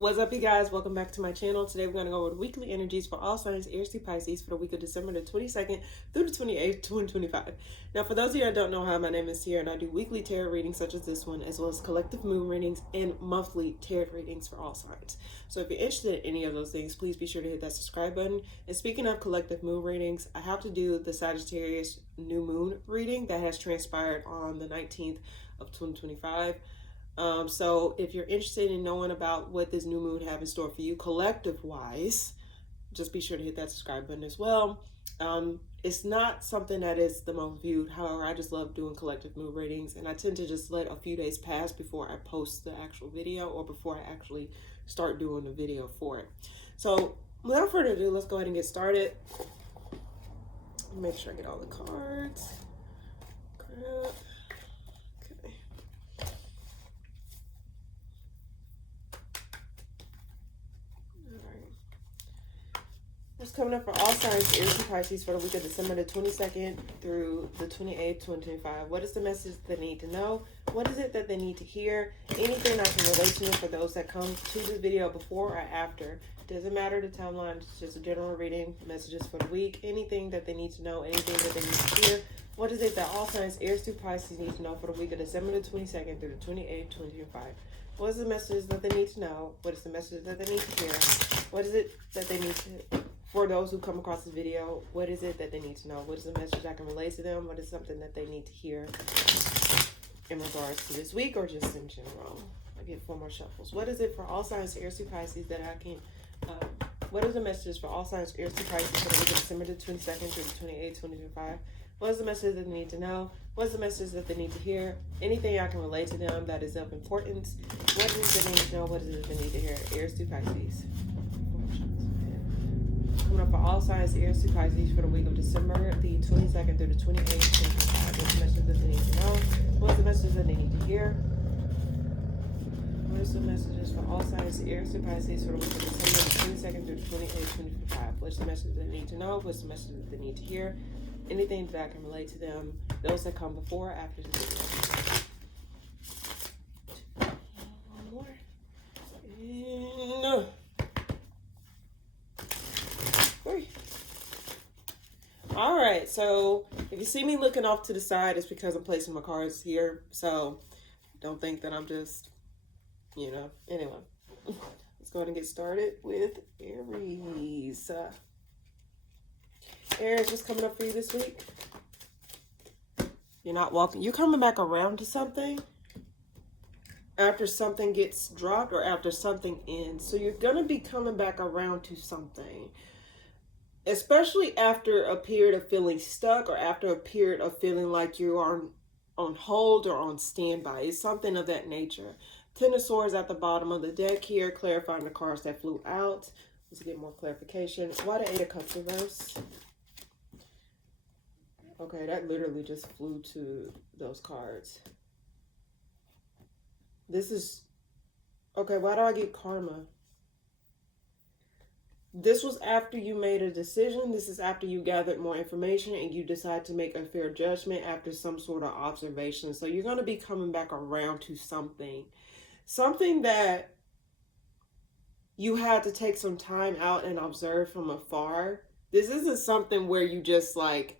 What's up, you guys? Welcome back to my channel. Today we're going to go over the weekly energies for all signs Aries to Pisces for the week of December the 22nd through the 28th, 2025. Now, for those of you that don't know how, my name is Sierra and I do weekly tarot readings such as this one, as well as collective moon readings and monthly tarot readings for all signs. So if you're interested in any of those things, please be sure to hit that subscribe button. And speaking of collective moon readings, I have to do the Sagittarius new moon reading that has transpired on the 19th of 2025. So if you're interested in knowing about what this new moon have in store for you collective wise, just be sure to hit that subscribe button as well. It's not something that is the most viewed. However, I just love doing collective moon readings, and I tend to just let a few days pass before I post the actual video or before I actually start doing the video for it. So without further ado, let's go ahead and get started. Make sure I get all the cards. Crap. What's coming up for all signs Aries and Pisces for the week of December the 22nd through the 28th, 2025? What is the message they need to know? What is it that they need to hear? Anything I can relate to for those that come to this video before or after. Doesn't matter the timeline, it's just a general reading, messages for the week. Anything that they need to know, anything that they need to hear. What is it that all signs Aries to Pisces need to know for the week of December the 22nd through the 28th, 2025? What is the message that they need to know? What is the message that they need to hear? What is it that they need to... For those who come across this video, what is it that they need to know? What is the message I can relate to them? What is something that they need to hear in regards to this week or just in general? I get 4 more shuffles. What is it for all signs Aries to Pisces that I can... what are the messages for all signs Aries to Pisces for the week of December the 22nd through the 28th, 2025? What is the message that they need to know? What is the message that they need to hear? Anything I can relate to them that is of importance? What is it they need to know? What is it they need to hear? Aries to Pisces. Coming up for all signs Aries to Pisces for the week of December the 22nd through the 28th, 2025. What's the message that they need to know? What's the message that they need to hear? What is the messages for all signs Aries to Pisces for the week of December the 22nd through the 28th, 2025? What's the message that they need to know? What's the message that they need to hear? Anything that I can relate to them, those that come before or after the video. One more. And... all right, so if you see me looking off to the side, it's because I'm placing my cards here. So don't think that I'm just, anyway. Let's go ahead and get started with Aries. Aries, what's coming up for you this week? You're not walking. You're coming back around to something after something gets dropped or after something ends. So you're going to be coming back around to something. Especially after a period of feeling stuck or after a period of feeling like you are on hold or on standby. It's something of that nature. 10 of Swords at the bottom of the deck here, clarifying the cards that flew out. Let's get more clarification. Why the 8 of Cups reverse? Okay, that literally just flew to those cards. This is... okay, why do I get karma? This was after you made a decision. This is after you gathered more information and you decide to make a fair judgment after some sort of observation. So you're going to be coming back around to something. Something that you had to take some time out and observe from afar. This isn't something where you just like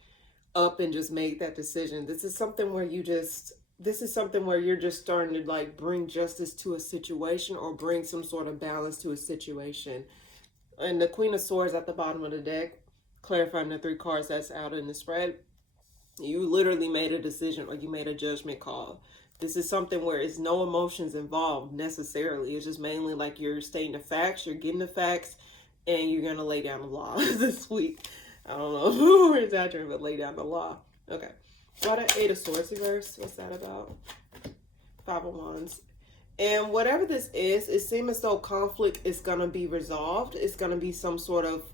up and just made that decision. This is something where you just... this is something where you're just starting to like bring justice to a situation or bring some sort of balance to a situation. And the Queen of Swords at the bottom of the deck, clarifying the 3 cards that's out in the spread. You literally made a decision or you made a judgment call. This is something where it's no emotions involved necessarily. It's just mainly like you're stating the facts, you're getting the facts, and you're going to lay down the law this week. I don't know who we're exaggerating, but lay down the law. Okay. Why the 8 of Swords reverse? What's that about? 5 of Wands. And whatever this is, it seems as though conflict is going to be resolved. It's going to be some sort of,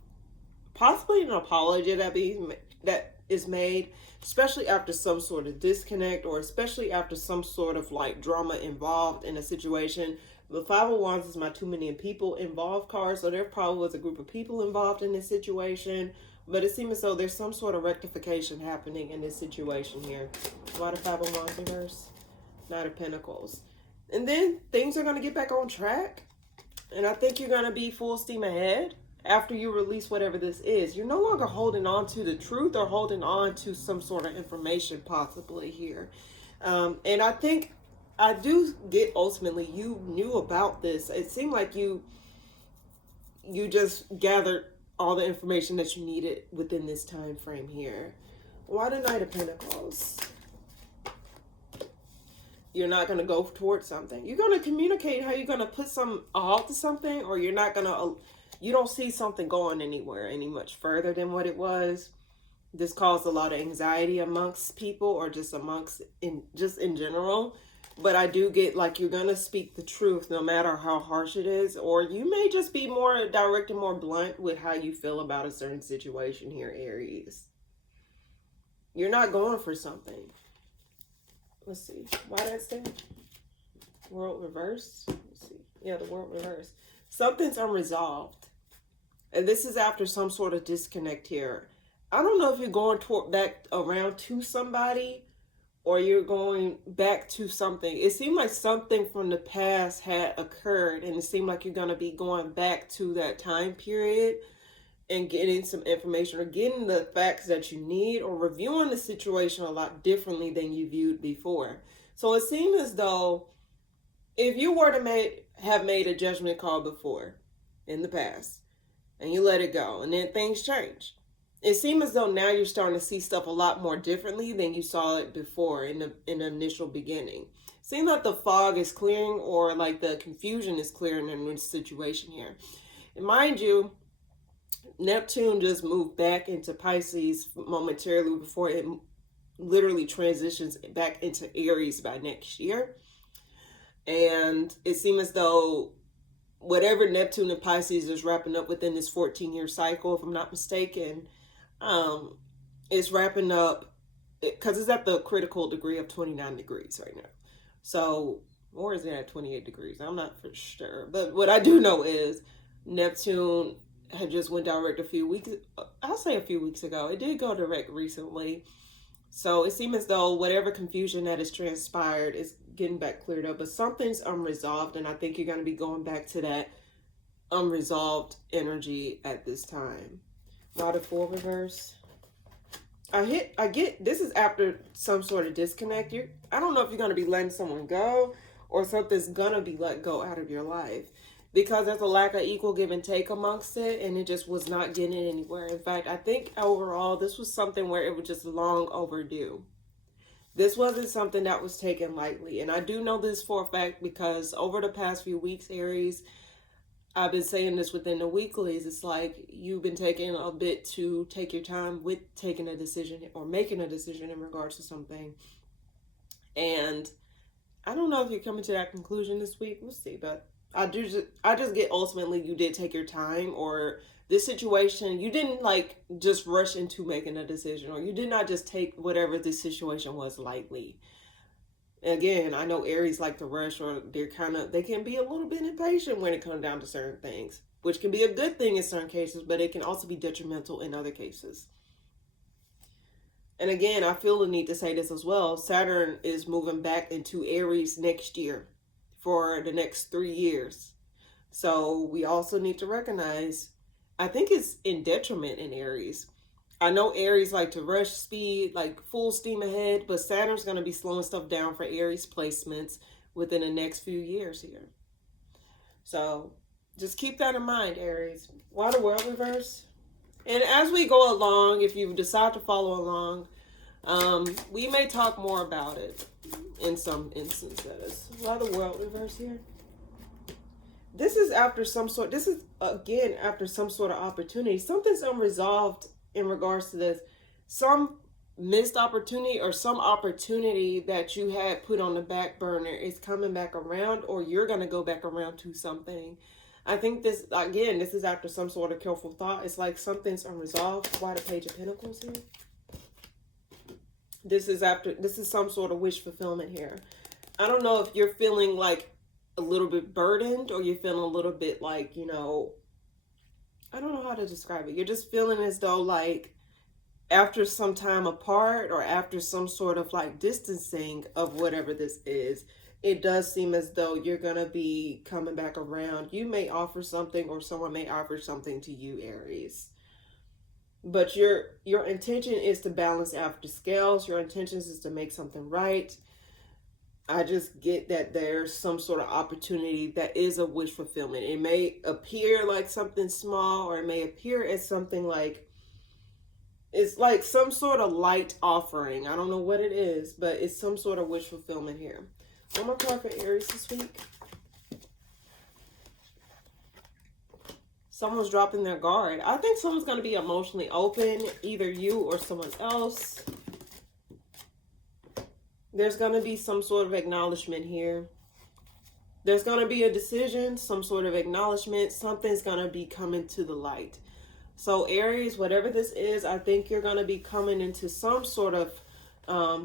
possibly an apology that is made, especially after some sort of disconnect or especially after some sort of like drama involved in a situation. The 5 of Wands is my too many people involved card, so there probably was a group of people involved in this situation. But it seems as though there's some sort of rectification happening in this situation here. Why the 5 of Wands reverse? Knight of Pentacles. And then things are going to get back on track. And I think you're going to be full steam ahead after you release whatever this is. You're no longer holding on to the truth or holding on to some sort of information possibly here. And I think I do get ultimately you knew about this. It seemed like you just gathered all the information that you needed within this time frame here. Why the Knight of Pentacles? You're not going to go towards something. You're going to communicate how you're going to put some halt to something, or you're not going to, you don't see something going anywhere any much further than what it was. This caused a lot of anxiety amongst people, or just amongst, in general. But I do get like you're going to speak the truth no matter how harsh it is, or you may just be more direct and more blunt with how you feel about a certain situation here, Aries. You're not going for something. Let's see. Why that's there? World reversed. Let's see. Yeah, the world reversed. Something's unresolved. And this is after some sort of disconnect here. I don't know if you're going back around to somebody or you're going back to something. It seemed like something from the past had occurred, and it seemed like you're going to be going back to that time period and getting some information or getting the facts that you need, or reviewing the situation a lot differently than you viewed before. So it seemed as though if you were to have made a judgment call before in the past and you let it go and then things change, it seemed as though now you're starting to see stuff a lot more differently than you saw it before in the initial beginning. It seems like the fog is clearing, or like the confusion is clearing in this situation here. And mind you, Neptune just moved back into Pisces momentarily before it literally transitions back into Aries by next year. And it seems as though whatever Neptune and Pisces is wrapping up within this 14-year cycle, if I'm not mistaken, it's wrapping up because it's at the critical degree of 29 degrees right now. So, or is it at 28 degrees? I'm not for sure. But what I do know is Neptune had just went direct a few weeks ago. It did go direct recently. So it seems as though whatever confusion that has transpired is getting back cleared up, but something's unresolved, and I think you're going to be going back to that unresolved energy at this time. Not a full reverse. I get this is after some sort of disconnect. I don't know if you're going to be letting someone go or something's going to be let go out of your life, because there's a lack of equal give and take amongst it, and it just was not getting anywhere. In fact, I think overall this was something where it was just long overdue. This wasn't something that was taken lightly. And I do know this for a fact because over the past few weeks, Aries, I've been saying this within the weeklies. It's like you've been taking a bit to take your time with taking a decision or making a decision in regards to something. And I don't know if you're coming to that conclusion this week. We'll see, but I just get ultimately you did take your time, or this situation, you didn't like just rush into making a decision, or you did not just take whatever this situation was lightly. Again, I know Aries like to rush, or they can be a little bit impatient when it comes down to certain things, which can be a good thing in certain cases, but it can also be detrimental in other cases. And again, I feel the need to say this as well. Saturn is moving back into Aries next year for the next 3 years. So we also need to recognize, I think it's in detriment in Aries. I know Aries like to rush speed, like full steam ahead, but Saturn's going to be slowing stuff down for Aries placements within the next few years here. So just keep that in mind, Aries. Why the world reverse? And as we go along, if you decide to follow along, we may talk more about it in some instances. Why the world reverse here? This is after some sort, this is again after some sort of opportunity. Something's unresolved in regards to this. Some missed opportunity or some opportunity that you had put on the back burner is coming back around, or you're going to go back around to something. I think this, again, this is after some sort of careful thought. It's like something's unresolved. Why the Page of Pentacles here? This is some sort of wish fulfillment here. I don't know if you're feeling like a little bit burdened, or you're feeling a little bit like, you know, I don't know how to describe it. You're just feeling as though like after some time apart, or after some sort of like distancing of whatever this is, it does seem as though you're going to be coming back around. You may offer something, or someone may offer something to you, Aries. But your intention is to balance out the scales. Your intentions is to make something right. I just get that there's some sort of opportunity that is a wish fulfillment. It may appear like something small, or it may appear as something like, it's like some sort of light offering. I don't know what it is, but it's some sort of wish fulfillment here. One more card for Aries this week. Someone's dropping their guard. I think someone's going to be emotionally open, either you or someone else. There's going to be some sort of acknowledgement here. There's going to be a decision, some sort of acknowledgement. Something's going to be coming to the light. So Aries, whatever this is, I think you're going to be coming into some sort of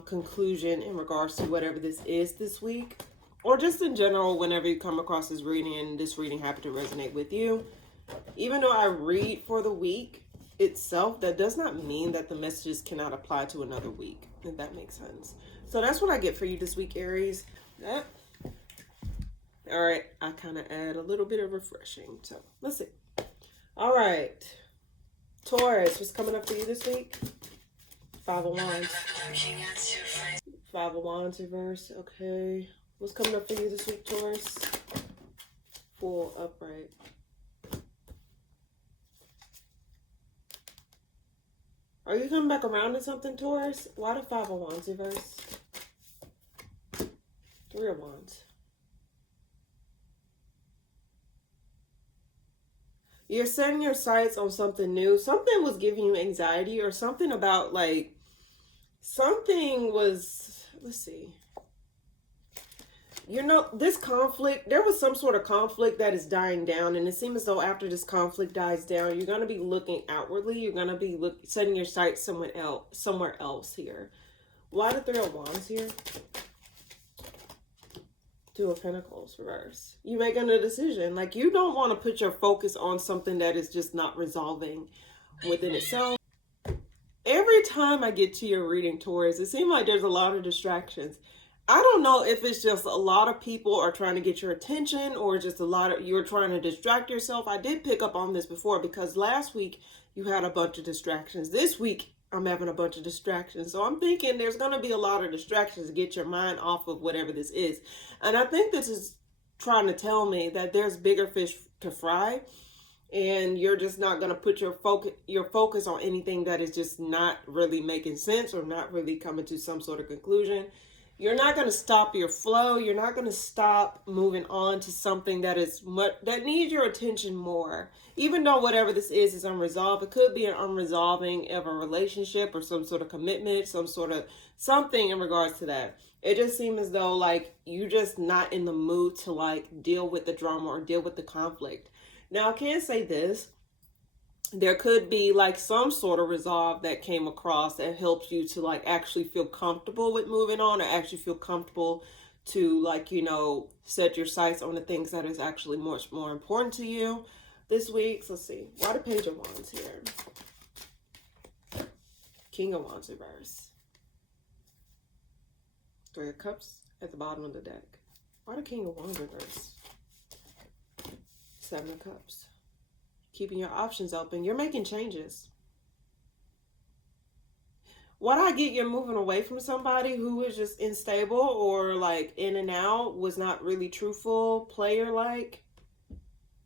conclusion in regards to whatever this is this week. Or just in general, whenever you come across this reading and this reading happened to resonate with you. Even though I read for the week itself, that does not mean that the messages cannot apply to another week, if that makes sense. So that's what I get for you this week, Aries. All right, I kind of add a little bit of refreshing. So let's see. All right, Taurus, what's coming up for you this week? Five of Wands. Five of Wands reverse. Okay. What's coming up for you this week, Taurus? Full upright. Are you coming back around to something, Taurus? Why the Five of Wands reverse? Three of Wands. You're setting your sights on something new. Something was giving you anxiety, or something about like, something was, let's see. You know, this conflict, there was some sort of conflict that is dying down. And it seems as though after this conflict dies down, you're going to be looking outwardly. You're going to be setting your sights somewhere else here. Why the Three of Wands here? Two of Pentacles reverse. You're making a decision. Like, you don't want to put your focus on something that is just not resolving within itself. Every time I get to your reading, Taurus, it seems like there's a lot of distractions. I don't know if it's just a lot of people are trying to get your attention, or just a lot of you're trying to distract yourself. I did pick up on this before, because last week you had a bunch of distractions. This week I'm having a bunch of distractions. So I'm thinking there's going to be a lot of distractions to get your mind off of whatever this is. And I think this is trying to tell me that there's bigger fish to fry, and you're just not going to put your focus on anything that is just not really making sense, or not really coming to some sort of conclusion. You're not going to stop your flow. You're not going to stop moving on to something that is that needs your attention more. Even though whatever this is unresolved, it could be an unresolving of a relationship, or some sort of commitment, some sort of something in regards to that. It just seems as though like you're just not in the mood to like deal with the drama or deal with the conflict. Now I can say this. There could be like some sort of resolve that came across that helps you to like actually feel comfortable with moving on, or actually feel comfortable to like, you know, set your sights on the things that is actually much more important to you this week. So let's see. Why the Page of Wands here? King of Wands reverse. Three of Cups at the bottom of the deck. Why the King of Wands reverse? Seven of Cups. Keeping your options open. You're making changes. What I get, you're moving away from somebody who is just unstable, or like in and out, was not really truthful, player-like.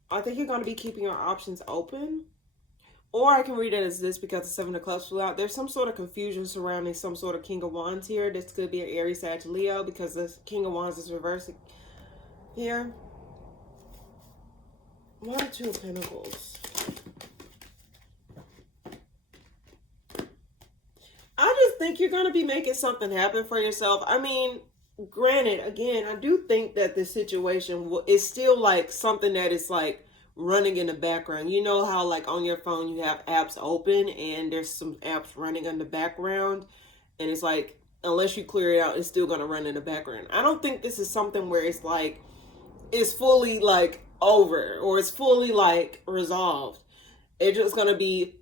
I think you're going to be keeping your options open. Or I can read it as this, because the Seven of Clubs flew out. There's some sort of confusion surrounding some sort of King of Wands here. This could be an Aries, Sag, Leo, because the King of Wands is reversing here. Why the Two of Pentacles? I just think you're going to be making something happen for yourself. I mean, granted, again, I do think that this situation is still like something that is like running in the background. You know how like on your phone you have apps open and there's some apps running in the background, and it's like, unless you clear it out, it's still going to run in the background. I don't think this is something where it's like, it's fully like over, or it's fully like resolved. It's just going to be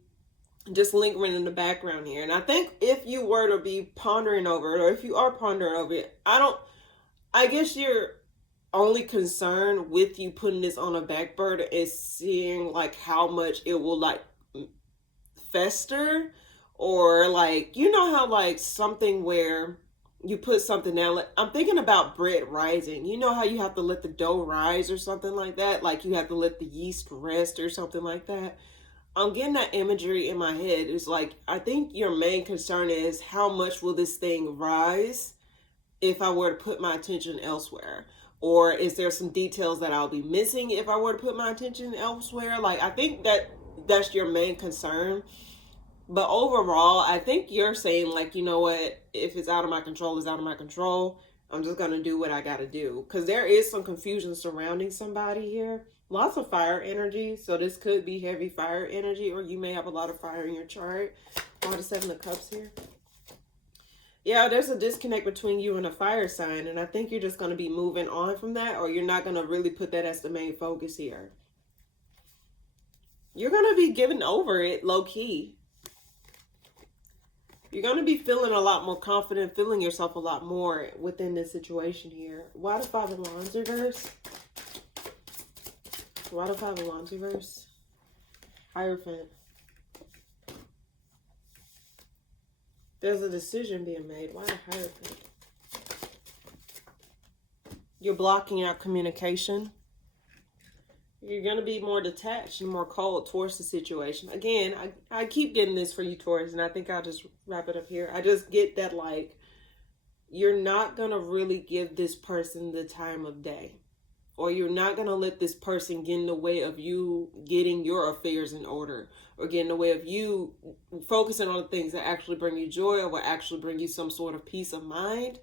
just lingering in the background here. And I think if you were to be pondering over it, or if you are pondering over it, I guess your only concern with you putting this on a back burner is seeing like how much it will like fester, or like, you know how like something where you put something down, like, I'm thinking about bread rising. You know how you have to let the dough rise or something like that, like you have to let the yeast rest or something like that. I'm getting that imagery in my head. It's like, I think your main concern is how much will this thing rise if I were to put my attention elsewhere? Or is there some details that I'll be missing if I were to put my attention elsewhere? Like, I think that that's your main concern. But overall, I think you're saying, like, you know what? If it's out of my control, it's out of my control. I'm just going to do what I got to do. Because there is some confusion surrounding somebody here. Lots of fire energy. So this could be heavy fire energy, or you may have a lot of fire in your chart. All the Seven of Cups here. Yeah, there's a disconnect between you and a fire sign. And I think you're just going to be moving on from that, or you're not going to really put that as the main focus here. You're going to be giving over it low key. You're going to be feeling a lot more confident, feeling yourself a lot more within this situation here. Why the Five of Wands reverse? Why the Five of Wands reverse? Hierophant. There's a decision being made. Why the Hierophant? You're blocking out communication. You're going to be more detached and more cold towards the situation. Again, I keep getting this for you, Taurus, and I think I'll just wrap it up here. I just get that, like, you're not going to really give this person the time of day. Or you're not going to let this person get in the way of you getting your affairs in order. Or get in the way of you focusing on the things that actually bring you joy, or will actually bring you some sort of peace of mind.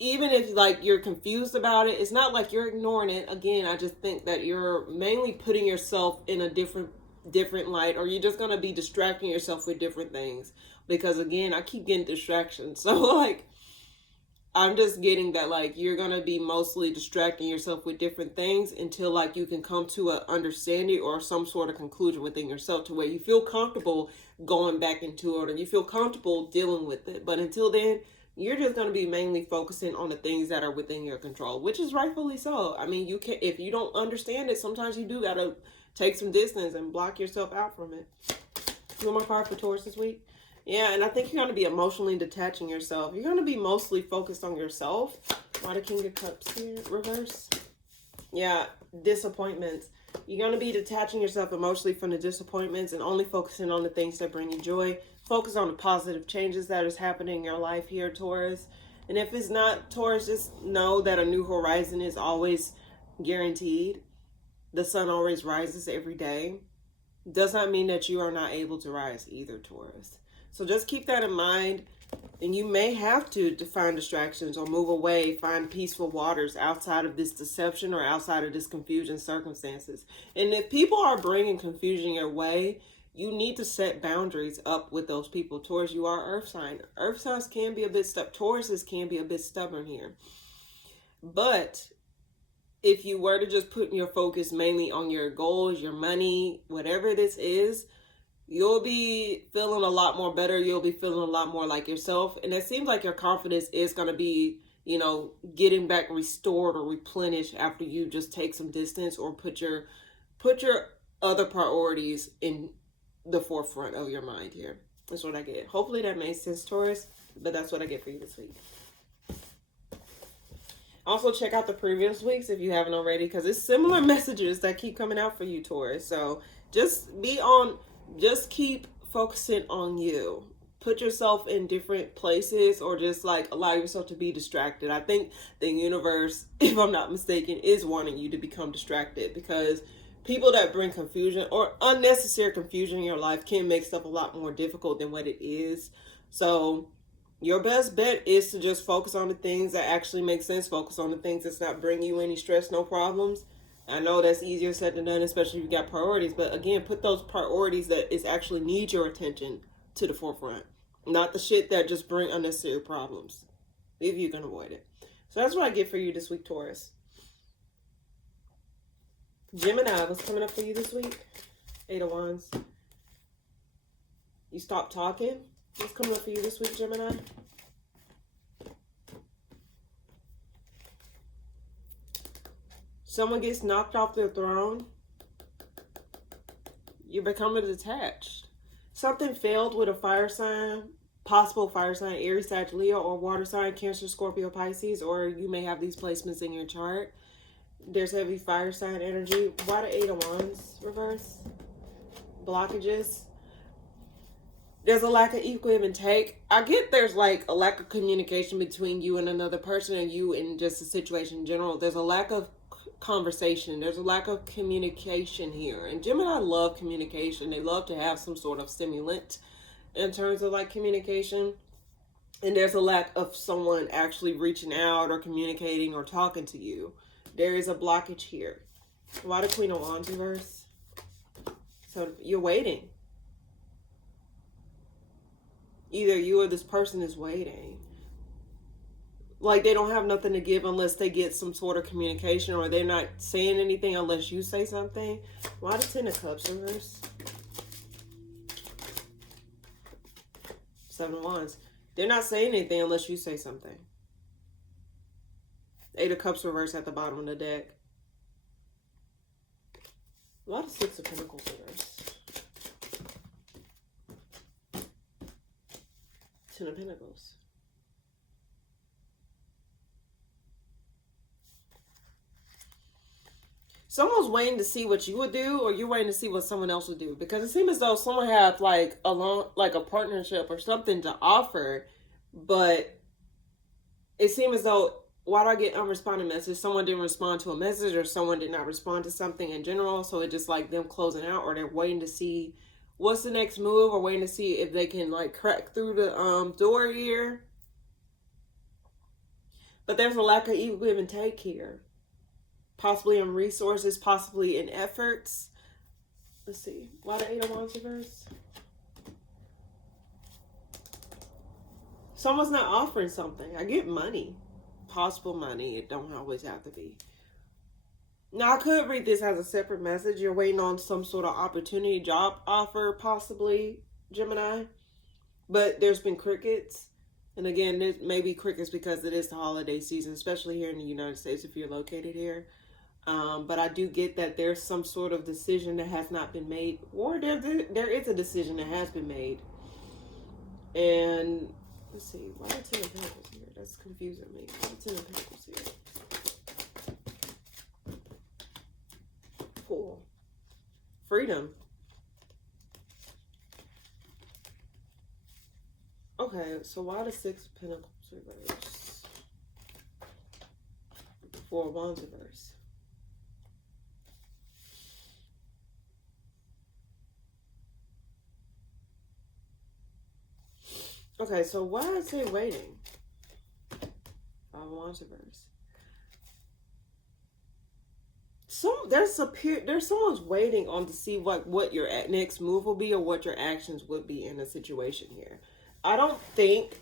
Even if like you're confused about it, it's not like you're ignoring it. Again, I just think that you're mainly putting yourself in a different light, or you're just going to be distracting yourself with different things. Because again, I keep getting distractions. So like, I'm just getting that like you're going to be mostly distracting yourself with different things until like you can come to an understanding or some sort of conclusion within yourself to where you feel comfortable going back into it, or you feel comfortable dealing with it. But until then, you're just going to be mainly focusing on the things that are within your control, which is rightfully so. I mean, you can, if you don't understand it, sometimes you do got to take some distance and block yourself out from it. One more card for Taurus this week. Yeah, and I think you're going to be emotionally detaching yourself. You're going to be mostly focused on yourself. Why the King of Cups here, reverse? Yeah, disappointments. You're going to be detaching yourself emotionally from the disappointments and only focusing on the things that bring you joy. Focus on the positive changes that is happening in your life here, Taurus. And if it's not, Taurus, just know that a new horizon is always guaranteed. The sun always rises every day. Does not mean that you are not able to rise either, Taurus. So just keep that in mind. And you may have to find distractions or move away, find peaceful waters outside of this deception or outside of this confusion circumstances. And if people are bringing confusion your way, you need to set boundaries up with those people. Taurus, you are earth sign. Earth signs can be a bit stubborn. Tauruses can be a bit stubborn here. But if you were to just put your focus mainly on your goals, your money, whatever this is, you'll be feeling a lot more better. You'll be feeling a lot more like yourself. And it seems like your confidence is going to be, you know, getting back restored or replenished after you just take some distance or put your other priorities in the forefront of your mind here. That's what I get. Hopefully that makes sense, Taurus. But that's what I get for you this week. Also, check out the previous weeks if you haven't already, because it's similar messages that keep coming out for you, Taurus. So just keep focusing on you. Put yourself in different places, or just like allow yourself to be distracted. I think the universe, if I'm not mistaken, is wanting you to become distracted, because people that bring confusion or unnecessary confusion in your life can make stuff a lot more difficult than what it is. So your best bet is to just focus on the things that actually make sense. Focus on the things that's not bringing you any stress, no problems. I know that's easier said than done, especially if you got priorities. But again, put those priorities that is actually need your attention to the forefront. Not the shit that just bring unnecessary problems, if you can avoid it. So that's what I get for you this week, Taurus. Gemini, what's coming up for you this week? 8 of Wands. You stop talking. What's coming up for you this week, Gemini? Someone gets knocked off their throne. You're becoming detached. Something failed with a fire sign, possible fire sign, Aries, Sag, Leo, or water sign, Cancer, Scorpio, Pisces, or you may have these placements in your chart. There's heavy fire sign energy. Why the Eight of Wands reverse? Blockages. There's a lack of equal give and take. I get there's like a lack of communication between you and another person, and you in just the situation in general. There's a lack of conversation. There's a lack of communication here. And Gemini love communication. They love to have some sort of stimulant in terms of like communication. And there's a lack of someone actually reaching out or communicating or talking to you. There is a blockage here. Why the Queen of Wands reverse? So you're waiting. Either you or this person is waiting. Like they don't have nothing to give unless they get some sort of communication, or they're not saying anything unless you say something. Why the Ten of Cups reverse? Seven of Wands. They're not saying anything unless you say something. Eight of Cups reverse at the bottom of the deck. Why the Six of Pentacles reverse? Ten of Pentacles. Someone's waiting to see what you would do, or you're waiting to see what someone else would do. Because it seems as though someone had like a partnership or something to offer, but it seems as though, why do I get unresponded message? Someone didn't respond to a message, or someone did not respond to something in general. So it's just like them closing out, or they're waiting to see what's the next move, or waiting to see if they can like crack through the door here. But there's a lack of equal give and take here. Possibly in resources, possibly in efforts. Let's see. Why the Eight of Wands reverse? Someone's not offering something. I get money. Possible money. It don't always have to be. Now, I could read this as a separate message. You're waiting on some sort of opportunity, job offer, possibly, Gemini. But there's been crickets. And again, there may be crickets because it is the holiday season, especially here in the United States if you're located here. But I do get that there's some sort of decision that has not been made, or there is a decision that has been made. And let's see, why are Ten of Pentacles here? That's confusing me. Why are Ten of Pentacles here? Fool. Freedom. Okay, so why the Six of Pentacles reverse? Four of Wands reverse. Okay, so why is it waiting? Five of Wands reverse. There's someone's waiting on to see what your next move will be, or what your actions would be in a situation here. I don't think,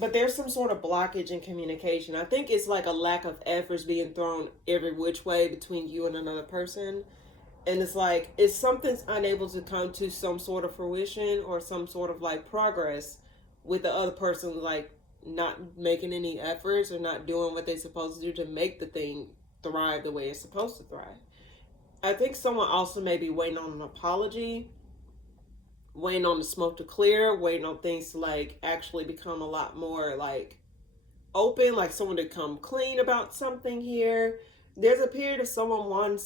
but there's some sort of blockage in communication. I think it's like a lack of efforts being thrown every which way between you and another person. And it's like, if something's unable to come to some sort of fruition or some sort of like progress with the other person, like not making any efforts or not doing what they're supposed to do to make the thing thrive the way it's supposed to thrive. I think someone also may be waiting on an apology, waiting on the smoke to clear, waiting on things to like actually become a lot more like open, like someone to come clean about something here. There's a period of someone wanting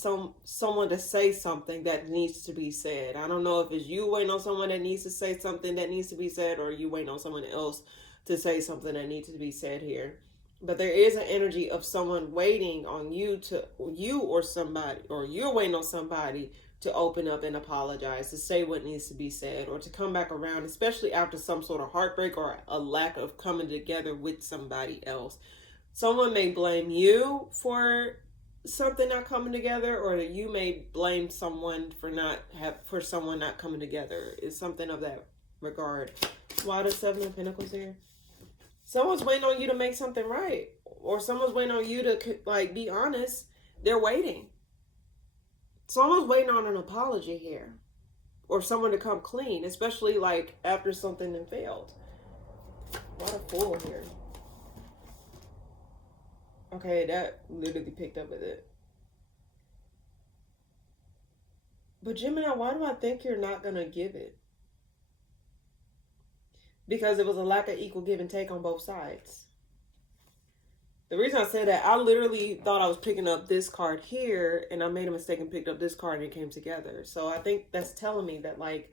someone to say something that needs to be said. I don't know if it's you waiting on someone that needs to say something that needs to be said, or you waiting on someone else to say something that needs to be said here. But there is an energy of someone waiting on you or somebody, or you're waiting on somebody to open up and apologize, to say what needs to be said, or to come back around, especially after some sort of heartbreak or a lack of coming together with somebody else. Someone may blame you for something not coming together, or that you may blame someone for someone not coming together. It's something of that regard. Why the Seven of Pentacles here? Someone's waiting on you to make something right, or someone's waiting on you to like be honest. They're waiting. Someone's waiting on an apology here, or someone to come clean, especially like after something that failed. What a Fool here. Okay, that literally picked up with it. But Gemini, why do I think you're not going to give it? Because it was a lack of equal give and take on both sides. The reason I said that, I literally thought I was picking up this card here, and I made a mistake and picked up this card, and it came together. So I think that's telling me that, like,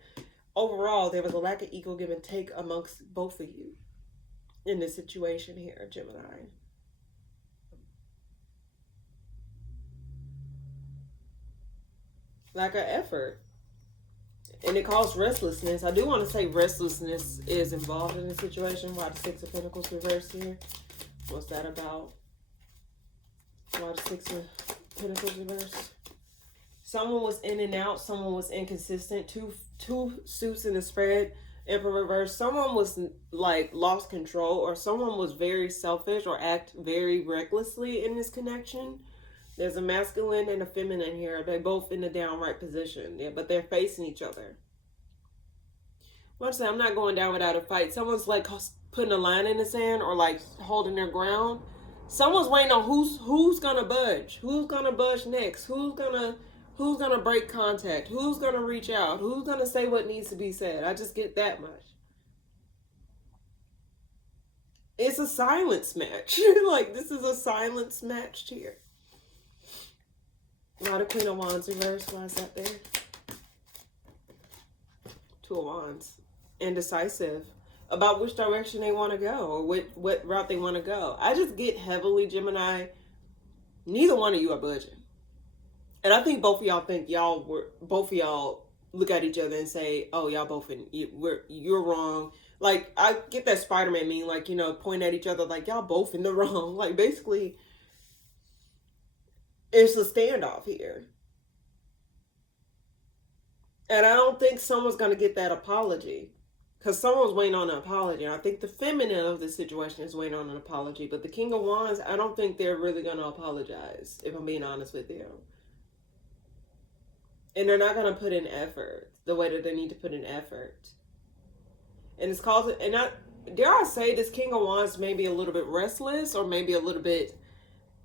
overall, there was a lack of equal give and take amongst both of you in this situation here, Gemini. Lack of effort. And it caused restlessness. I do want to say restlessness is involved in the situation. Why the Six of Pentacles reversed here? What's that about? Why the Six of Pentacles reversed? Someone was in and out. Someone was inconsistent. Two suits in the spread. Emperor reverse. Someone was like lost control, or someone was very selfish or act very recklessly in this connection. There's a masculine and a feminine here. They're both in the downright position. Yeah, but they're facing each other. Once again, I'm not going down without a fight. Someone's like putting a line in the sand, or like holding their ground. Someone's waiting on who's gonna budge. Who's gonna budge next? Who's gonna break contact? Who's gonna reach out? Who's gonna say what needs to be said? I just get that much. It's a silence match. Like, this is a silence match here. Why the Queen of Wands reversed? Why is that there? Two of Wands. Indecisive about which direction they want to go, or what route they want to go. I just get heavily, Gemini, neither one of you are budging. And I think both of y'all think both of y'all look at each other and say, oh, y'all both you're wrong. Like, I get that Spider-Man meme, like, you know, point at each other like, y'all both in the wrong. Like, basically, it's a standoff here. And I don't think someone's going to get that apology, because someone's waiting on an apology. And I think the feminine of the situation is waiting on an apology. But the King of Wands, I don't think they're really going to apologize, if I'm being honest with you. And they're not going to put in effort the way that they need to put in effort. And it's causing, and dare I say, this King of Wands may be a little bit restless, or maybe a little bit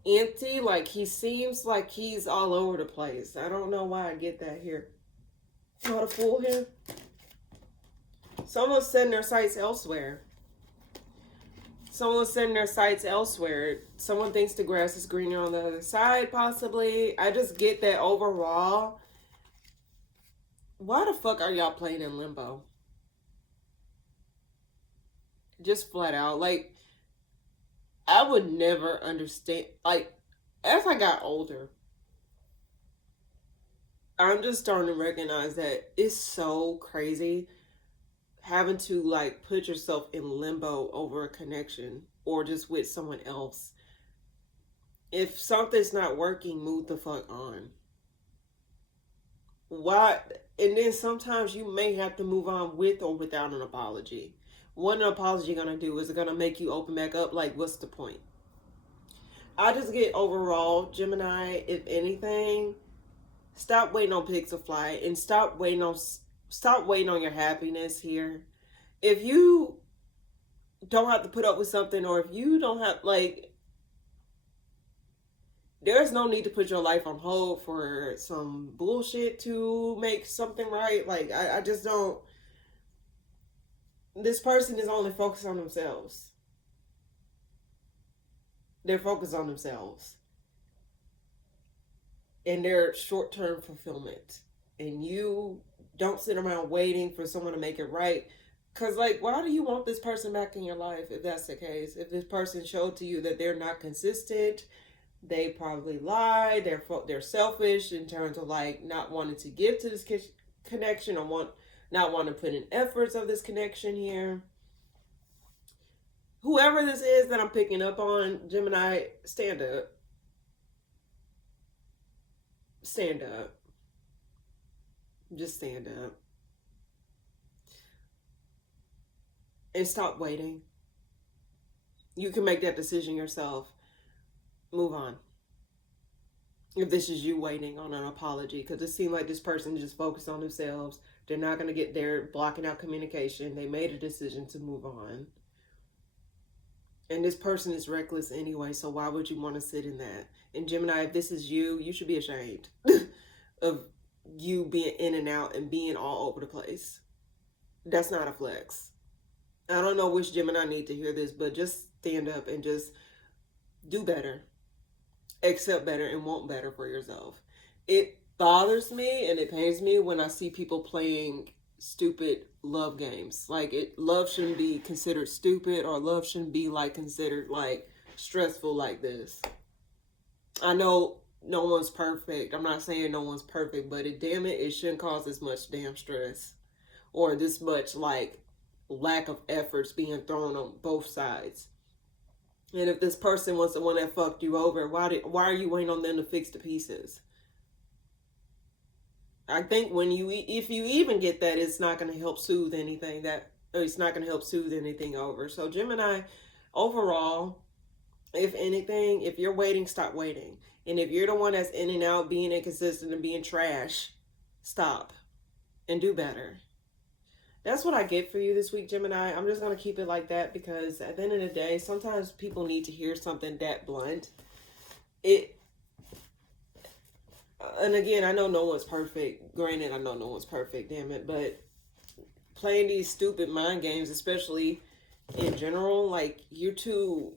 empty. Like, he seems like he's all over the place. I don't know why I get that here. Not a fool here. Someone's setting their sights elsewhere. Someone's setting their sights elsewhere. Someone thinks the grass is greener on the other side, possibly. I just get that overall. Why the fuck are y'all playing in limbo? Just flat out. Like, I would never understand. Like, as I got older, I'm just starting to recognize that it's so crazy having to, like, put yourself in limbo over a connection, or just with someone else. If something's not working, move the fuck on. Why? And then sometimes you may have to move on with or without an apology. What an apology gonna do? Is it gonna make you open back up? Like, what's the point? I just get overall, Gemini, if anything, stop waiting on pigs to fly, and stop waiting on your happiness here. If you don't have to put up with something, or if you don't have, like, there's no need to put your life on hold for some bullshit to make something right. Like, I just don't. This person is only focused on themselves. They're focused on themselves and their short-term fulfillment. And you don't sit around waiting for someone to make it right. Because, like, why do you want this person back in your life if that's the case? If this person showed to you that they're not consistent, they probably lie, they're selfish in terms of, like, not wanting to give to this connection, or not wanting to put in efforts of this connection here. Whoever this is that I'm picking up on, Gemini, stand up. Stand up. Just stand up. And stop waiting. You can make that decision yourself. Move on. If this is you waiting on an apology, because it seemed like this person just focused on themselves. They're not going to get there, blocking out communication. They made a decision to move on. And this person is reckless anyway, so why would you want to sit in that? And Gemini, if this is you, you should be ashamed of you being in and out and being all over the place. That's not a flex. I don't know which Gemini need to hear this, but just stand up and just do better. Accept better and want better for yourself. It bothers me and it pains me when I see people playing stupid love games. Like, love shouldn't be considered stupid, or love shouldn't be like considered like stressful like this. I know no one's perfect. I'm not saying no one's perfect, but damn it, it shouldn't cause this much damn stress or this much like lack of efforts being thrown on both sides. And if this person was the one that fucked you over, why are you waiting on them to fix the pieces? I think if you even get that, it's not going to help soothe anything over. So Gemini, overall, if anything, if you're waiting, stop waiting. And if you're the one that's in and out, being inconsistent and being trash, stop and do better. That's what I get for you this week, Gemini. I'm just going to keep it like that because at the end of the day, sometimes people need to hear something that blunt. And again, I know no one's perfect. Granted, I know no one's perfect, damn it. But playing these stupid mind games, especially in general, like you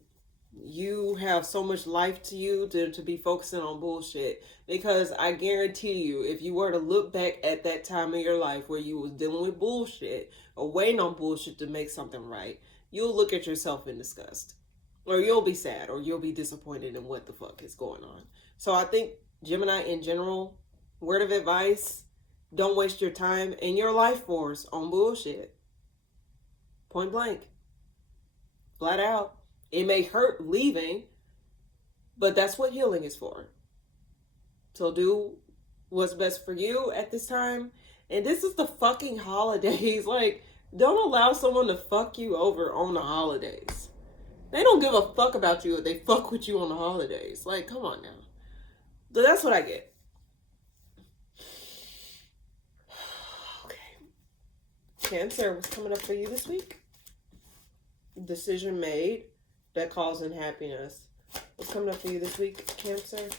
have so much life to you to be focusing on bullshit. Because I guarantee you, if you were to look back at that time in your life where you was dealing with bullshit or waiting on bullshit to make something right, you'll look at yourself in disgust. Or you'll be sad, or you'll be disappointed in what the fuck is going on. So I think Gemini in general, word of advice, don't waste your time and your life force on bullshit. Point blank. Flat out. It may hurt leaving, but that's what healing is for. So do what's best for you at this time. And this is the fucking holidays. Like, don't allow someone to fuck you over on the holidays. They don't give a fuck about you if they fuck with you on the holidays. Like, come on now. So that's what I get. Okay. Cancer, what's coming up for you this week? Decision made that caused unhappiness. What's coming up for you this week, Cancer?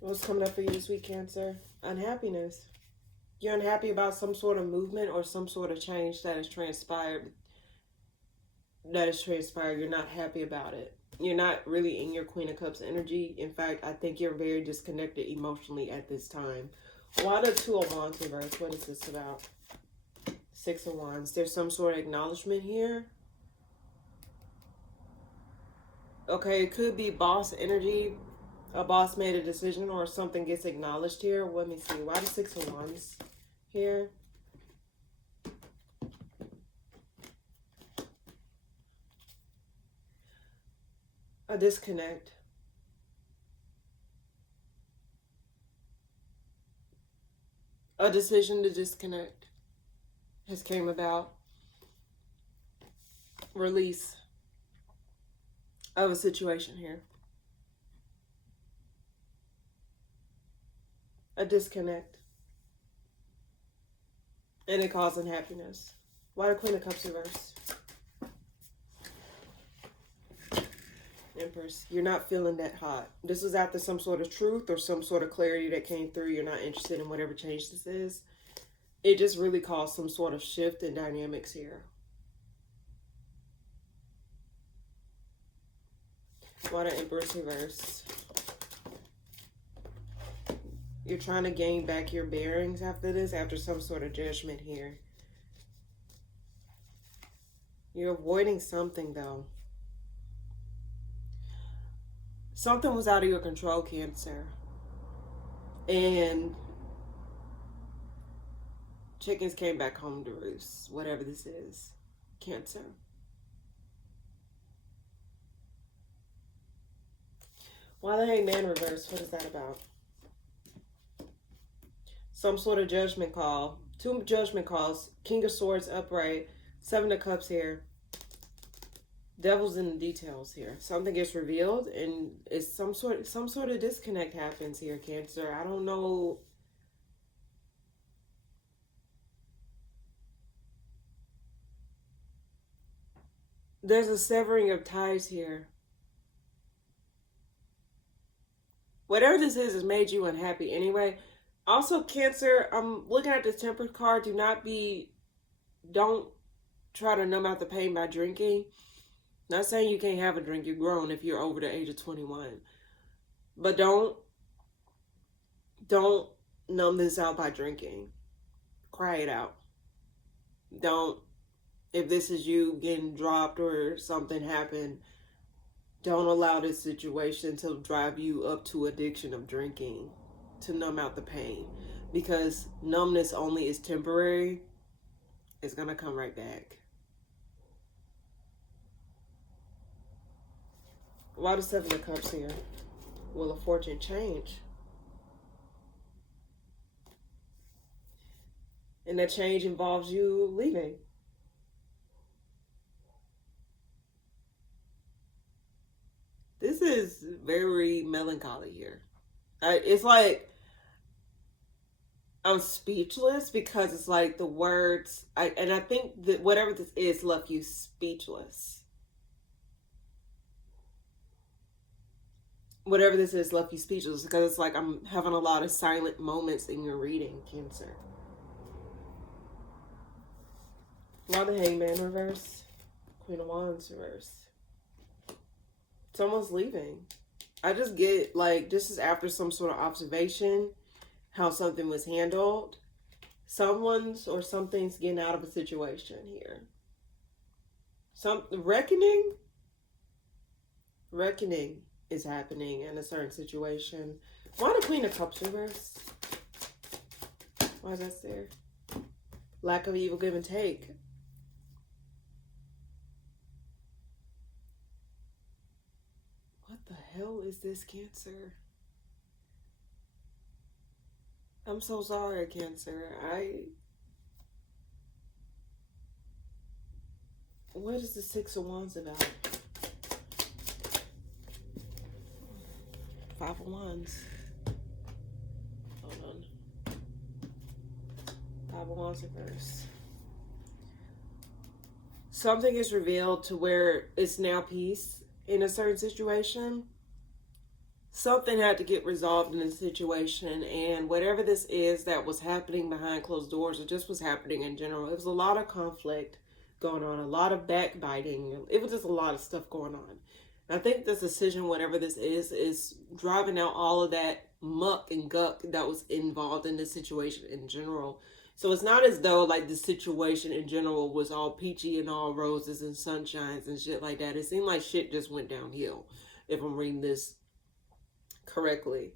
What's coming up for you this week, Cancer? Unhappiness. You're unhappy about some sort of movement or some sort of change that has transpired. You're not happy about it. You're not really in your Queen of Cups energy. In fact, I think you're very disconnected emotionally at this time. Why the Two of Wands reverse? What is this about? Six of Wands. There's some sort of acknowledgement here. Okay, it could be boss energy. A boss made a decision or something gets acknowledged here. Let me see. Why the Six of Wands here? A disconnect. A decision to disconnect has came about. Release of a situation here. A disconnect. And it caused unhappiness. Why the Queen of Cups reverse? Empress, you're not feeling that hot. This is after some sort of truth or some sort of clarity that came through. You're not interested in whatever change this is. It just really caused some sort of shift in dynamics here. Why the Empress reverse? You're trying to gain back your bearings after this, after some sort of judgment here. You're avoiding something though. Something was out of your control, Cancer. And chickens came back home to roost, whatever this is. Cancer. Why the Hangman reverse? What is that about? Some sort of judgment call. Two judgment calls. King of Swords upright. Seven of Cups here. Devil's in the details here. Something gets revealed and it's some sort of disconnect happens here, Cancer. I don't know. There's a severing of ties here. Whatever this is has made you unhappy anyway. Also, Cancer, I'm looking at the Temperance card. Don't try to numb out the pain by drinking. Not saying you can't have a drink. You're grown if you're over the age of 21. But don't numb this out by drinking. Cry it out. Don't, if this is you getting dropped or something happened, don't allow this situation to drive you up to addiction of drinking to numb out the pain. Because numbness only is temporary. It's going to come right back. Why the Seven of Cups here? Will a fortune change? And that change involves you leaving. This is very melancholy here. It's like I'm speechless because it's like the words, I think that whatever this is left you speechless. Whatever this is left you speechless because it's like I'm having a lot of silent moments in your reading, Cancer. Why the Hangman reverse? Queen of Wands reverse. Someone's leaving. I just get like this is after some sort of observation, how something was handled. Someone's or something's getting out of a situation here. Reckoning is happening in a certain situation. Why the Queen of Cups reverse? Why is that there? Lack of evil give and take. What the hell is this, Cancer? I'm so sorry, Cancer. What is the Six of Wands about? Five of Wands. Hold on. Five of Wands reverse. Something is revealed to where it's now peace in a certain situation. Something had to get resolved in the situation, and whatever this is that was happening behind closed doors, or just was happening in general, it was a lot of conflict going on, a lot of backbiting. It was just a lot of stuff going on. And I think this decision, whatever this is driving out all of that muck and guck that was involved in this situation in general. So it's not as though like the situation in general was all peachy and all roses and sunshines and shit like that. It seemed like shit just went downhill, if I'm reading this correctly.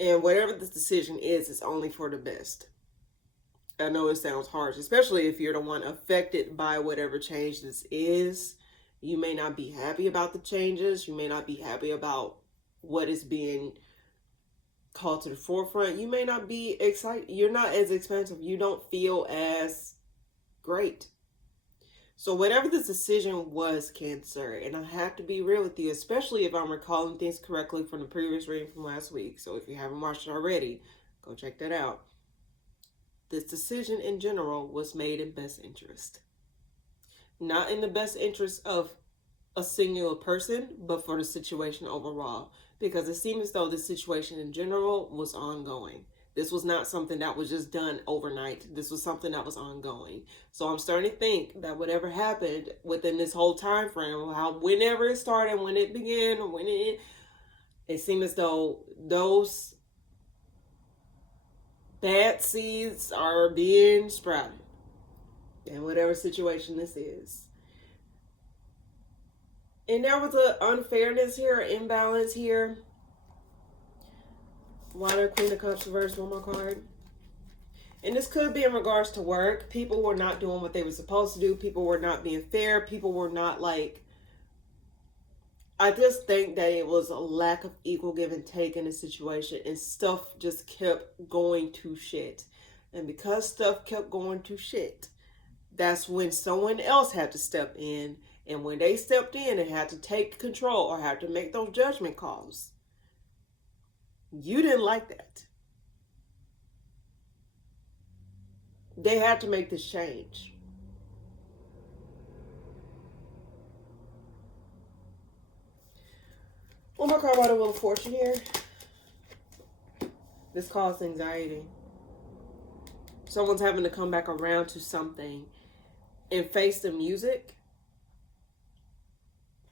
And whatever this decision is, it's only for the best. I know it sounds harsh, especially if you're the one affected by whatever change this is. You may not be happy about the changes. You may not be happy about what is being called to the forefront. You may not be excited. You're not as expensive. You don't feel as great. So whatever this decision was, Cancer, and I have to be real with you, especially if I'm recalling things correctly from the previous reading from last week. So if you haven't watched it already, go check that out. This decision in general was made in best interest. Not in the best interest of a singular person, but for the situation overall. Because it seemed as though the situation in general was ongoing. This was not something that was just done overnight. This was something that was ongoing. So I'm starting to think that whatever happened within this whole time frame, whenever it started, when it began, or it seemed as though those bad seeds are being sprouted in whatever situation this is. And there was an unfairness here, an imbalance here. Water, Queen of Cups reversed, one more card. And this could be in regards to work. People were not doing what they were supposed to do. People were not being fair. People were not like... I just think that it was a lack of equal give and take in the situation. And stuff just kept going to shit. And because stuff kept going to shit, that's when someone else had to step in. And when they stepped in and had to take control or had to make those judgment calls, you didn't like that. They had to make this change. One more card about the Wheel of Fortune here. This caused anxiety. Someone's having to come back around to something and face the music.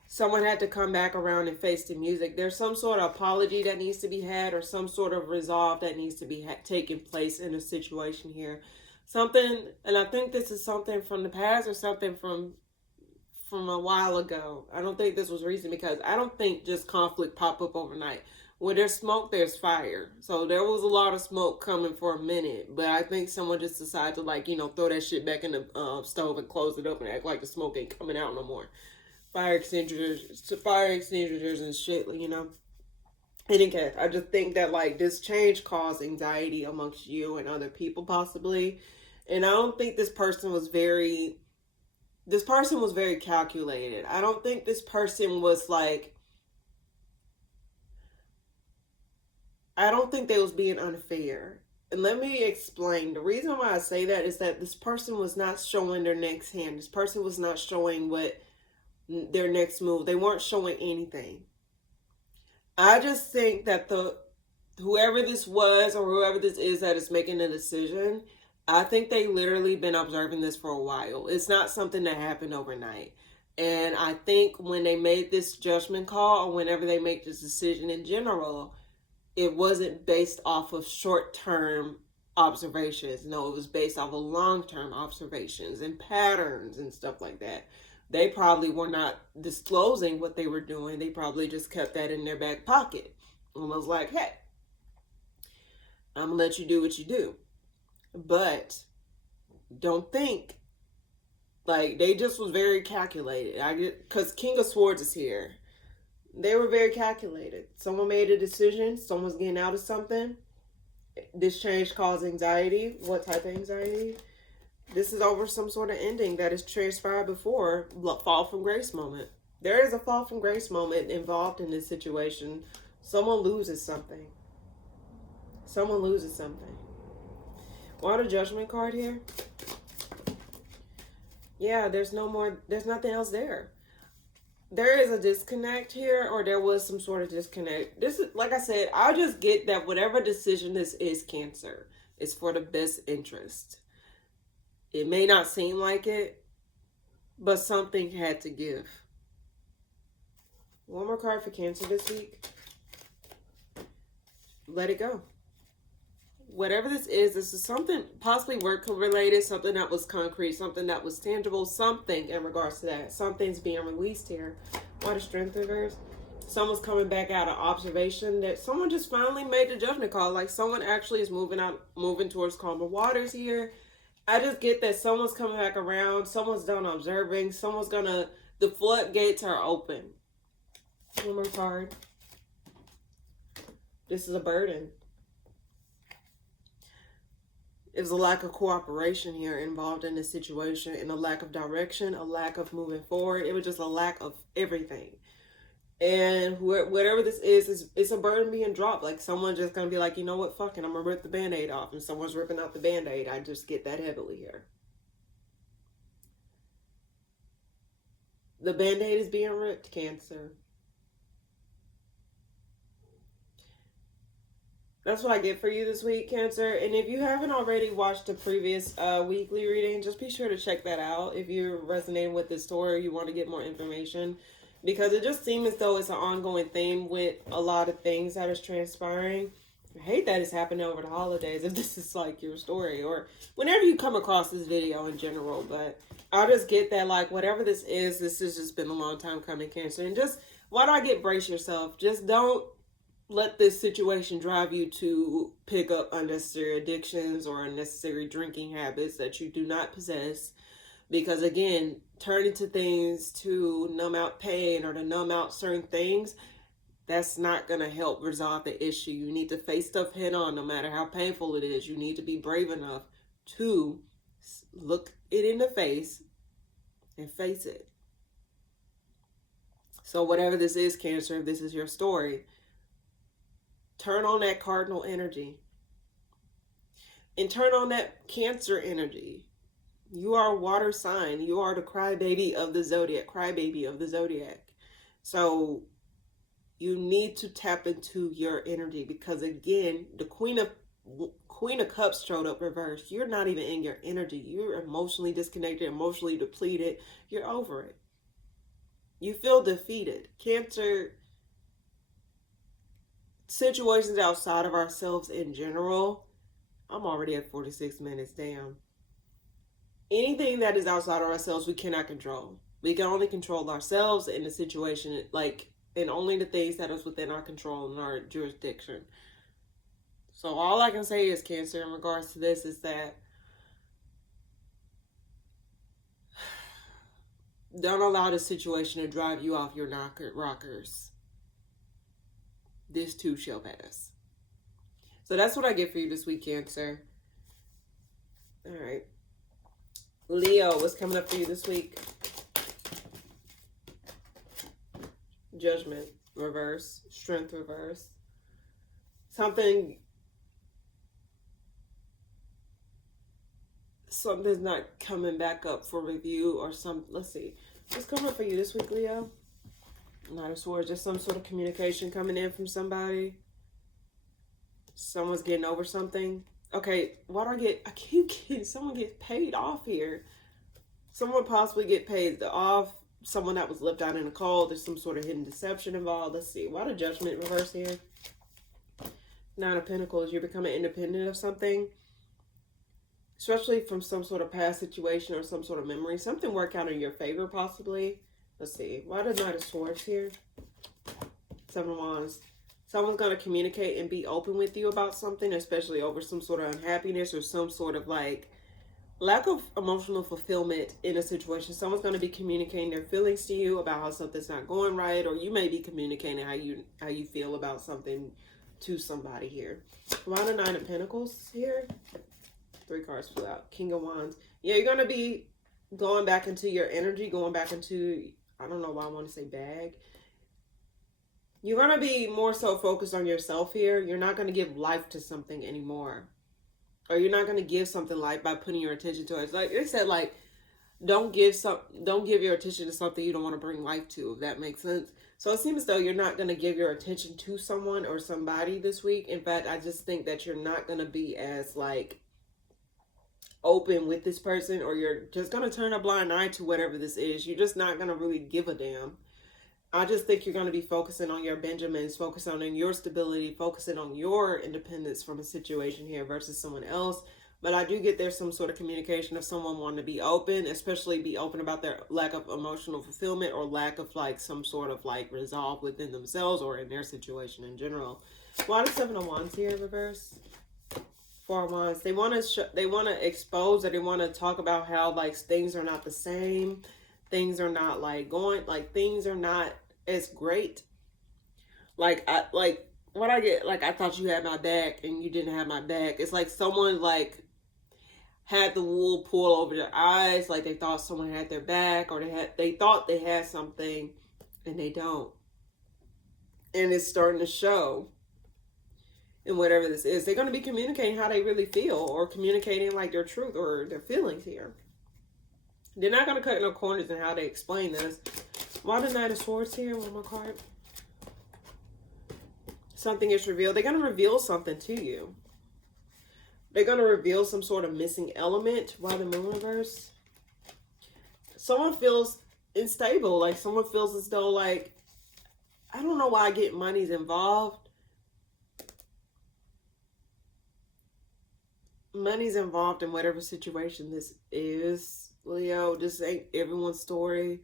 Someone had to come back around and face the music. There's some sort of apology that needs to be had, or some sort of resolve that needs to be taking place in a situation here. Something, and I think this is something from the past or something from a while ago. I don't think this was recent, because I don't think just conflict pop up overnight. Where there's smoke, there's fire. So there was a lot of smoke coming for a minute, but I think someone just decided to, like, throw that shit back in the stove and close it up and act like the smoke ain't coming out no more. Fire extinguishers and shit, Any case, I just think that, like, this change caused anxiety amongst you and other people possibly. And I don't think this person was very calculated. I don't think this person was like, I don't think they was being unfair. And let me explain. The reason why I say that is that this person was not showing their next hand. This person was not showing what their next move. They weren't showing anything. I just think that whoever this was or whoever this is that is making the decision, I think they literally been observing this for a while. It's not something that happened overnight. And I think when they made this judgment call, or whenever they make this decision in general, it wasn't based off of short-term observations. No, it was based off of long-term observations and patterns and stuff like that. They probably were not disclosing what they were doing. They probably just kept that in their back pocket and was like, hey, I'm going to let you do what you do. But don't think, like, they just was very calculated. Because King of Swords is here. They were very calculated. Someone made a decision. Someone's getting out of something. This change caused anxiety. What type of anxiety? This is over some sort of ending that has transpired before. Fall from grace moment. There is a fall from grace moment involved in this situation. Someone loses something. Someone loses something. Why the Judgment card here? Yeah, there's nothing else there. There is a disconnect here, or there was some sort of disconnect. This is, like I said, I just get that whatever decision this is, Cancer, is for the best interest. It may not seem like it, but something had to give. One more card for Cancer this week. Let it go. Whatever this is something possibly work related, something that was concrete, something that was tangible, something in regards to that. Something's being released here. Why the Strength reverse? Someone's coming back out of observation, that someone just finally made the judgment call. Like, someone actually is moving towards calmer waters here. I just get that someone's coming back around. Someone's done observing. The floodgates are open. One more card. This is a burden. There's a lack of cooperation here involved in this situation, and a lack of direction, a lack of moving forward. It was just a lack of everything. And whatever this is, it's a burden being dropped. Like, someone's just going to be like, you know what, fucking, I'm going to rip the Band-Aid off. And someone's ripping out the Band-Aid. I just get that heavily here. The Band-Aid is being ripped, Cancer. That's what I get for you this week, Cancer. And if you haven't already watched the previous weekly reading, just be sure to check that out if you're resonating with this story or you want to get more information. Because it just seems as though it's an ongoing theme with a lot of things that is transpiring. I hate that it's happening over the holidays, if this is like your story, or whenever you come across this video in general. But I'll just get that, like, whatever this has just been a long time coming, Cancer. And just, why do I get brace yourself? Just don't let this situation drive you to pick up unnecessary addictions or unnecessary drinking habits that you do not possess. Because again, turning to things to numb out pain or to numb out certain things, that's not going to help resolve the issue. You need to face stuff head on, no matter how painful it is. You need to be brave enough to look it in the face and face it. So whatever this is, Cancer, if this is your story, turn on that cardinal energy and turn on that Cancer energy. You are a water sign. You are the crybaby of the zodiac. So You need to tap into your energy, because again, the Queen of Cups showed up reversed. You're not even in your energy. You're emotionally disconnected, emotionally depleted. You're over it. You feel defeated. Cancer, situations outside of ourselves in general. I'm already at 46 minutes. Damn. Anything that is outside of ourselves, we cannot control. We can only control ourselves in the situation, and only the things that is within our control and our jurisdiction. So all I can say is, Cancer, in regards to this, is that don't allow the situation to drive you off your rockers. This too shall pass. So that's what I get for you this week, Cancer. All right. Leo, what's coming up for you this week? Judgment reverse, Strength reverse. Something's not coming back up for review, or let's see. What's coming up for you this week, Leo? Knight of Swords, just some sort of communication coming in from somebody. Someone's getting over something. Okay, I keep getting someone gets paid off here. Someone possibly get paid off. Someone that was left out in a cold. There's some sort of hidden deception involved. Let's see. Why the Judgment reverse here? Nine of Pentacles. You're becoming independent of something. Especially from some sort of past situation or some sort of memory. Something work out in your favor, possibly. Let's see. Why the Knight of Swords here? Seven of Wands. Someone's going to communicate and be open with you about something, especially over some sort of unhappiness or some sort of lack of emotional fulfillment in a situation. Someone's going to be communicating their feelings to you about how something's not going right, or you may be communicating how you feel about something to somebody here. Why the Nine of Pentacles here? Three cards flew out. King of Wands. Yeah, you're going to be going back into your energy, going back into, I don't know why I want to say bag. You're going to be more so focused on yourself here. You're not going to give life to something anymore. Or you're not going to give something life by putting your attention to it. It's like they said, don't give your attention to something you don't want to bring life to, if that makes sense. So it seems as though you're not going to give your attention to someone or somebody this week. In fact, I just think that you're not going to be as open with this person, or you're just going to turn a blind eye to whatever this is. You're just not going to really give a damn. I just think you're going to be focusing on your Benjamins, focusing on your stability, focusing on your independence from a situation here versus someone else. But I do get there's some sort of communication of someone wanting to be open, especially be open about their lack of emotional fulfillment or lack of some sort of resolve within themselves or in their situation in general. Why the Seven of Wands here in reverse? Four of Wands. They want to expose, or they want to talk about how things are not the same. Things are not things are not as great. What I get, I thought you had my back and you didn't have my back. It's like someone had the wool pull over their eyes, they thought someone had their back, or they thought they had something and they don't. And it's starting to show. And whatever this is, they're going to be communicating how they really feel, or communicating their truth or their feelings here. They're not going to cut no corners in how they explain this. Why the Knight of Swords here? One more card. Something is revealed. They're going to reveal something to you. They're going to reveal some sort of missing element. Why the Moon reverse? Someone feels unstable. Someone feels as though I don't know why I get money's involved. Money's involved in whatever situation this is. Leo, this ain't everyone's story,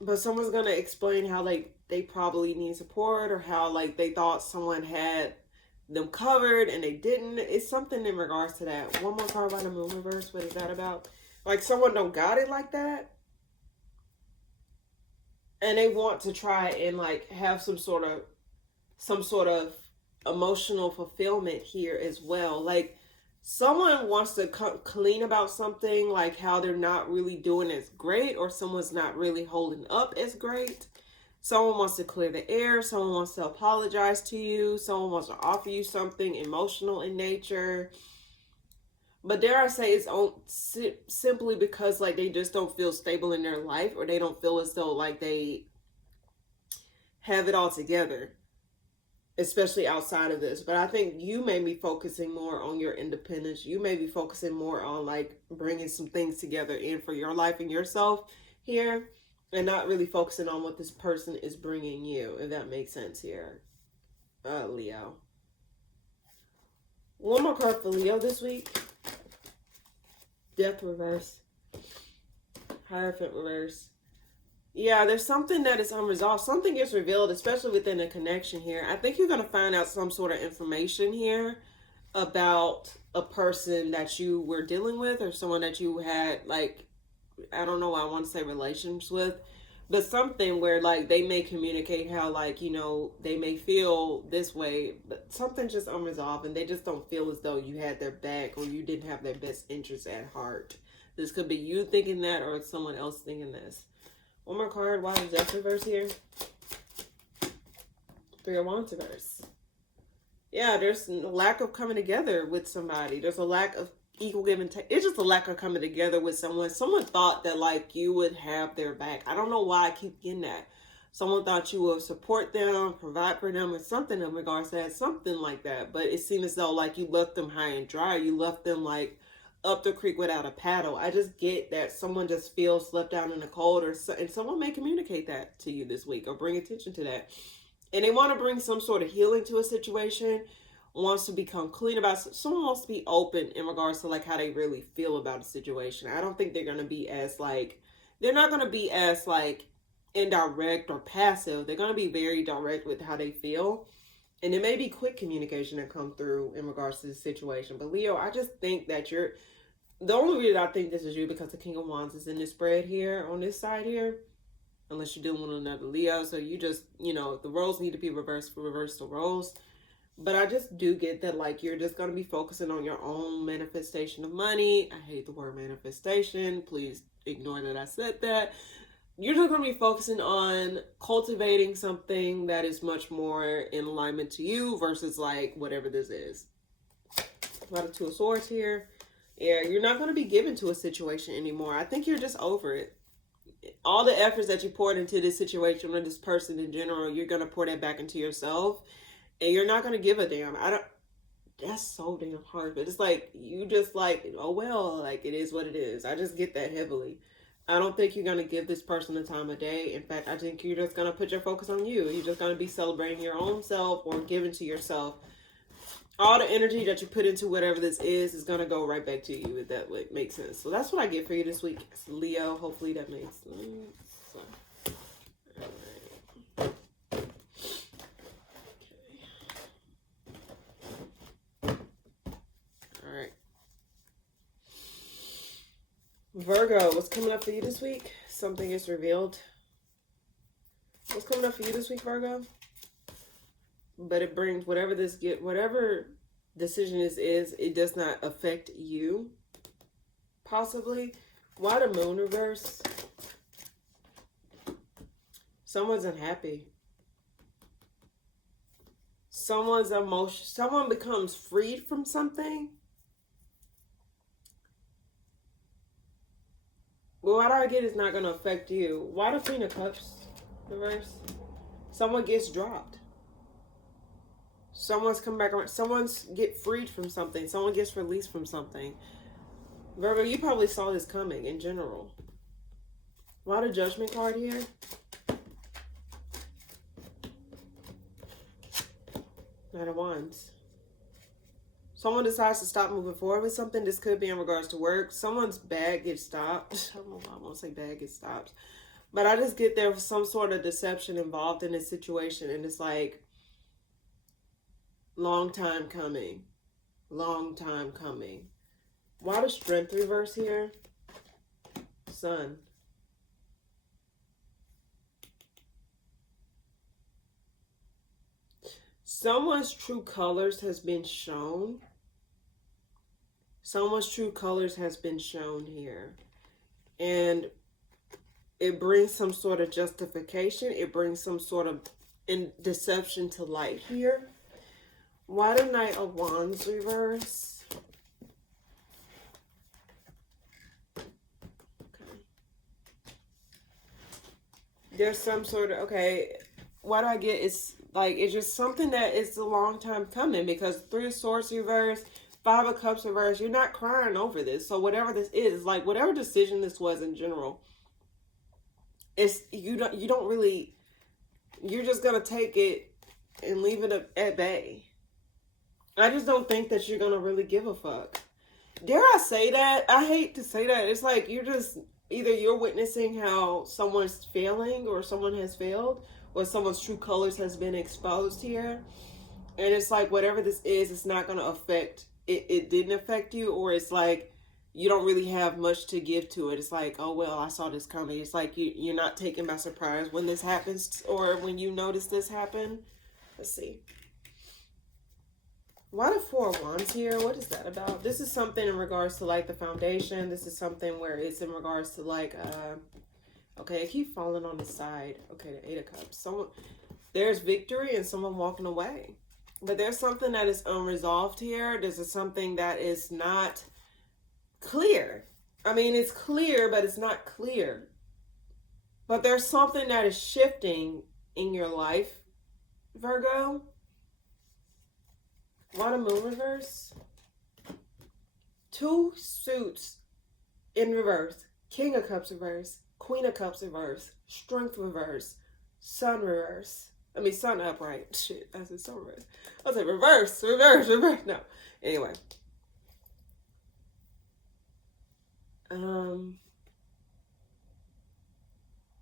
but someone's gonna explain how they probably need support, or how they thought someone had them covered and they didn't. It's something in regards to that. One more card by the Moon reverse. What is that about? Someone don't got it like that, and they want to try and have some sort of emotional fulfillment here as well. Someone wants to come clean about something, how they're not really doing as great, or someone's not really holding up as great. Someone wants to clear the air. Someone wants to apologize to you. Someone wants to offer you something emotional in nature. But dare I say, it's simply because they just don't feel stable in their life, or they don't feel as though they have it all together, especially outside of this. But I think you may be focusing more on your independence. You may be focusing more on like bringing some things together in for your life and yourself here, and not really focusing on what this person is bringing you, if that makes sense here, Leo. One more card for Leo this week. Death reverse. Hierophant reverse. Yeah, there's something that is unresolved. Something gets revealed, especially within a connection here. I think you're going to find out some sort of information here about a person that you were dealing with, or someone that you had, like, I don't know why I want to say relations with, but something where, like, they may communicate how, like, you know, they may feel this way, but something's just unresolved, and they just don't feel as though you had their back or you didn't have their best interests at heart. This could be you thinking that, or someone else thinking this. One more card. Why is Death reverse here? Three of Wands reverse. Yeah, there's a lack of coming together with somebody. There's a lack of equal give and take. It's just a lack of coming together with someone. Someone thought that, like, you would have their back. I don't know why I keep getting that. Someone thought you would support them, provide for them, or something in regards to that. Something like that. But it seemed as though, like, you left them high and dry. You left them, like, up the creek without a paddle. I just get that someone just feels left out in the cold, and someone may communicate that to you this week or bring attention to that. And they want to bring some sort of healing to a situation, wants to become clean about it. Someone wants to be open in regards to like how they really feel about a situation. I don't think they're going to be as like, they're not going to be as like indirect or passive. They're going to be very direct with how they feel. And it may be quick communication that come through in regards to the situation. But Leo, I just think that the only reason I think this is you because the King of Wands is in this spread here on this side here. Unless you're dealing with another Leo. So you just, you know, the roles need to be reversed for reverse the roles. But I just do get that, like, you're just going to be focusing on your own manifestation of money. I hate the word manifestation. Please ignore that I said that. You're just going to be focusing on cultivating something that is much more in alignment to you versus, like, whatever this is. A lot of Two of Swords here. Yeah, you're not going to be given to a situation anymore. I think you're just over it. All the efforts that you poured into this situation or this person in general, you're going to pour that back into yourself. And you're not going to give a damn. That's so damn hard. But it's like, you just like, oh well, like it is what it is. I just get that heavily. I don't think you're going to give this person the time of day. In fact, I think you're just going to put your focus on you. You're just going to be celebrating your own self or giving to yourself. All the energy that you put into whatever this is going to go right back to you, if that makes sense. So that's what I get for you this week, Leo. Hopefully that makes sense. All right. Virgo, what's coming up for you this week? Something is revealed. What's coming up for you this week, Virgo? But it brings whatever decision this is, it does not affect you. Possibly. Why the Moon reverse? Someone's unhappy. Someone's emotion. Someone becomes freed from something. Well, what I get is not going to affect you. Why the Queen of Cups reverse? Someone gets dropped. Someone's come back around. Someone's get freed from something. Someone gets released from something. Virgo, you probably saw this coming in general. Why the Judgment card here? Knight of Wands. Someone decides to stop moving forward with something. This could be in regards to work. Someone's bag gets stopped. I don't know why I won't say bag gets stopped. But I just get there was some sort of deception involved in this situation. And it's like, long time coming. Long time coming. Why the Strength reverse here? Sun. Someone's true colors has been shown. Someone's true colors has been shown here. And it brings some sort of justification. It brings some sort of deception to light here. Why the Knight of Wands reverse? Okay. There's some sort of, okay, why do I get it's like it's just something that is a long time coming, because Three of Swords reverse, Five of Cups reverse, you're not crying over this. So whatever this is, like whatever decision this was in general, it's you don't really, you're just gonna take it and leave it at bay. I just don't think that you're gonna really give a fuck. Dare I say that? I hate to say that. It's like you're just either you're witnessing how someone's failing or someone has failed, or someone's true colors has been exposed here. And it's like whatever this is, it's not gonna affect it. It didn't affect you, or it's like you don't really have much to give to it. It's like, oh well, I saw this coming. It's like you're not taken by surprise when this happens, or when you notice this happen. Let's see. Why the Four of Wands here? What is that about? This is something in regards to like the foundation. This is something where it's in regards to like, okay, I keep falling on the side. Okay, the Eight of Cups. There's victory and someone walking away. But there's something that is unresolved here. There's something that is not clear. I mean, it's clear, but it's not clear. But there's something that is shifting in your life, Virgo. Why the Moon reverse? Two suits in reverse. King of Cups reverse. Queen of Cups reverse. Strength reverse. Sun reverse. I mean, Sun upright. Shit, I said Sun reverse. I said reverse, reverse, reverse. No. Anyway.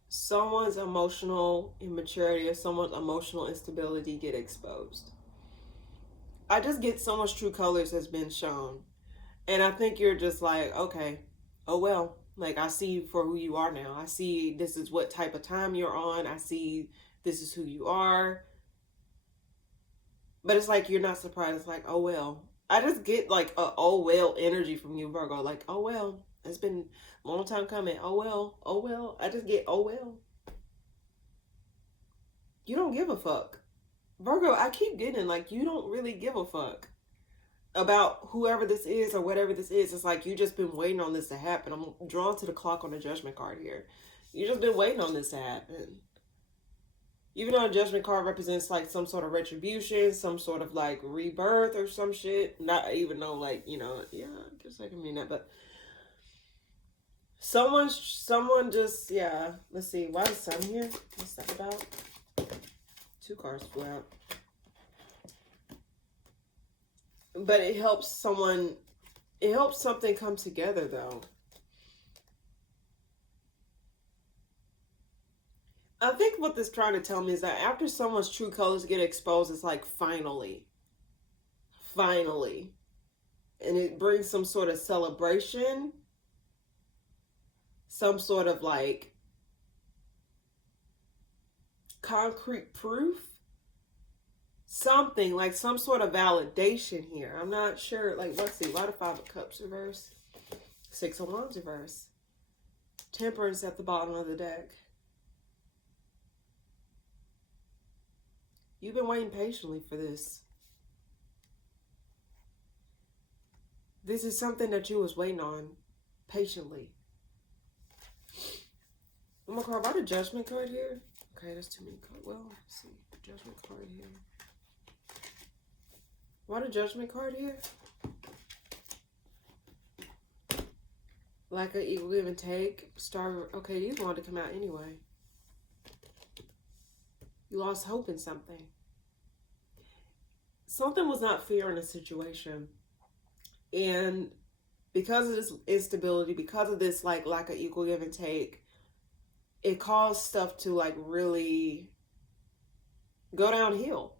Someone's emotional immaturity or someone's emotional instability get exposed. I just get so much true colors has been shown. And I think you're just like, okay, oh well. Like, I see you for who you are now. I see this is what type of time you're on. I see this is who you are. But it's like you're not surprised. It's like, oh well. I just get like a oh well energy from you, Virgo. Like, oh well. It's been a long time coming. Oh well. Oh well. I just get oh well. You don't give a fuck. Virgo, I keep getting like you don't really give a fuck about whoever this is or whatever this is. It's like you just been waiting on this to happen. I'm drawn to the clock on the Judgment card here. You just been waiting on this to happen. Even though a Judgment card represents like some sort of retribution, some sort of like rebirth or some shit. Not even though like, you know, yeah, I guess I can mean that, but someone just, yeah. Let's see. Why is Sun here? What's that about? Two cards flew out. But it helps someone, it helps something come together though. I think what this is trying to tell me is that after someone's true colors get exposed, it's like finally. Finally. And it brings some sort of celebration. Some sort of like concrete proof. Something like some sort of validation here. I'm not sure. Like, let's see. Why the Five of Cups reverse? Six of Wands reverse. Temperance at the bottom of the deck. You've been waiting patiently for this. This is something that you was waiting on patiently. Oh my God, why the Judgment card here? Okay, that's too many cards. Well, let's see. Judgment card here. Why the Judgment card here? Like an equal give and take. Star. Okay, these wanted to come out anyway. You lost hope in something. Something was not fair in a situation. And because of this instability, because of this like lack of equal give and take, it caused stuff to like really go downhill.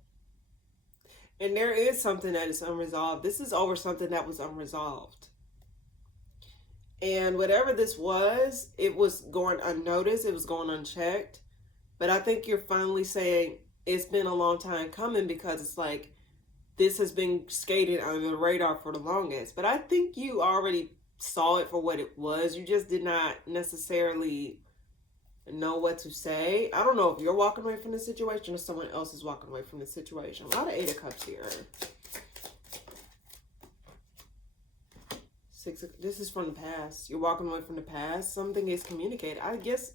And there is something that is unresolved. This is over something that was unresolved. And whatever this was, it was going unnoticed. It was going unchecked. But I think you're finally saying it's been a long time coming, because it's like this has been skated under the radar for the longest. But I think you already saw it for what it was. You just did not necessarily know what to say. I don't know if you're walking away from the situation or someone else is walking away from the situation. A lot of Eight of Cups here. This is from the past. You're walking away from the past. Something is communicated. I guess.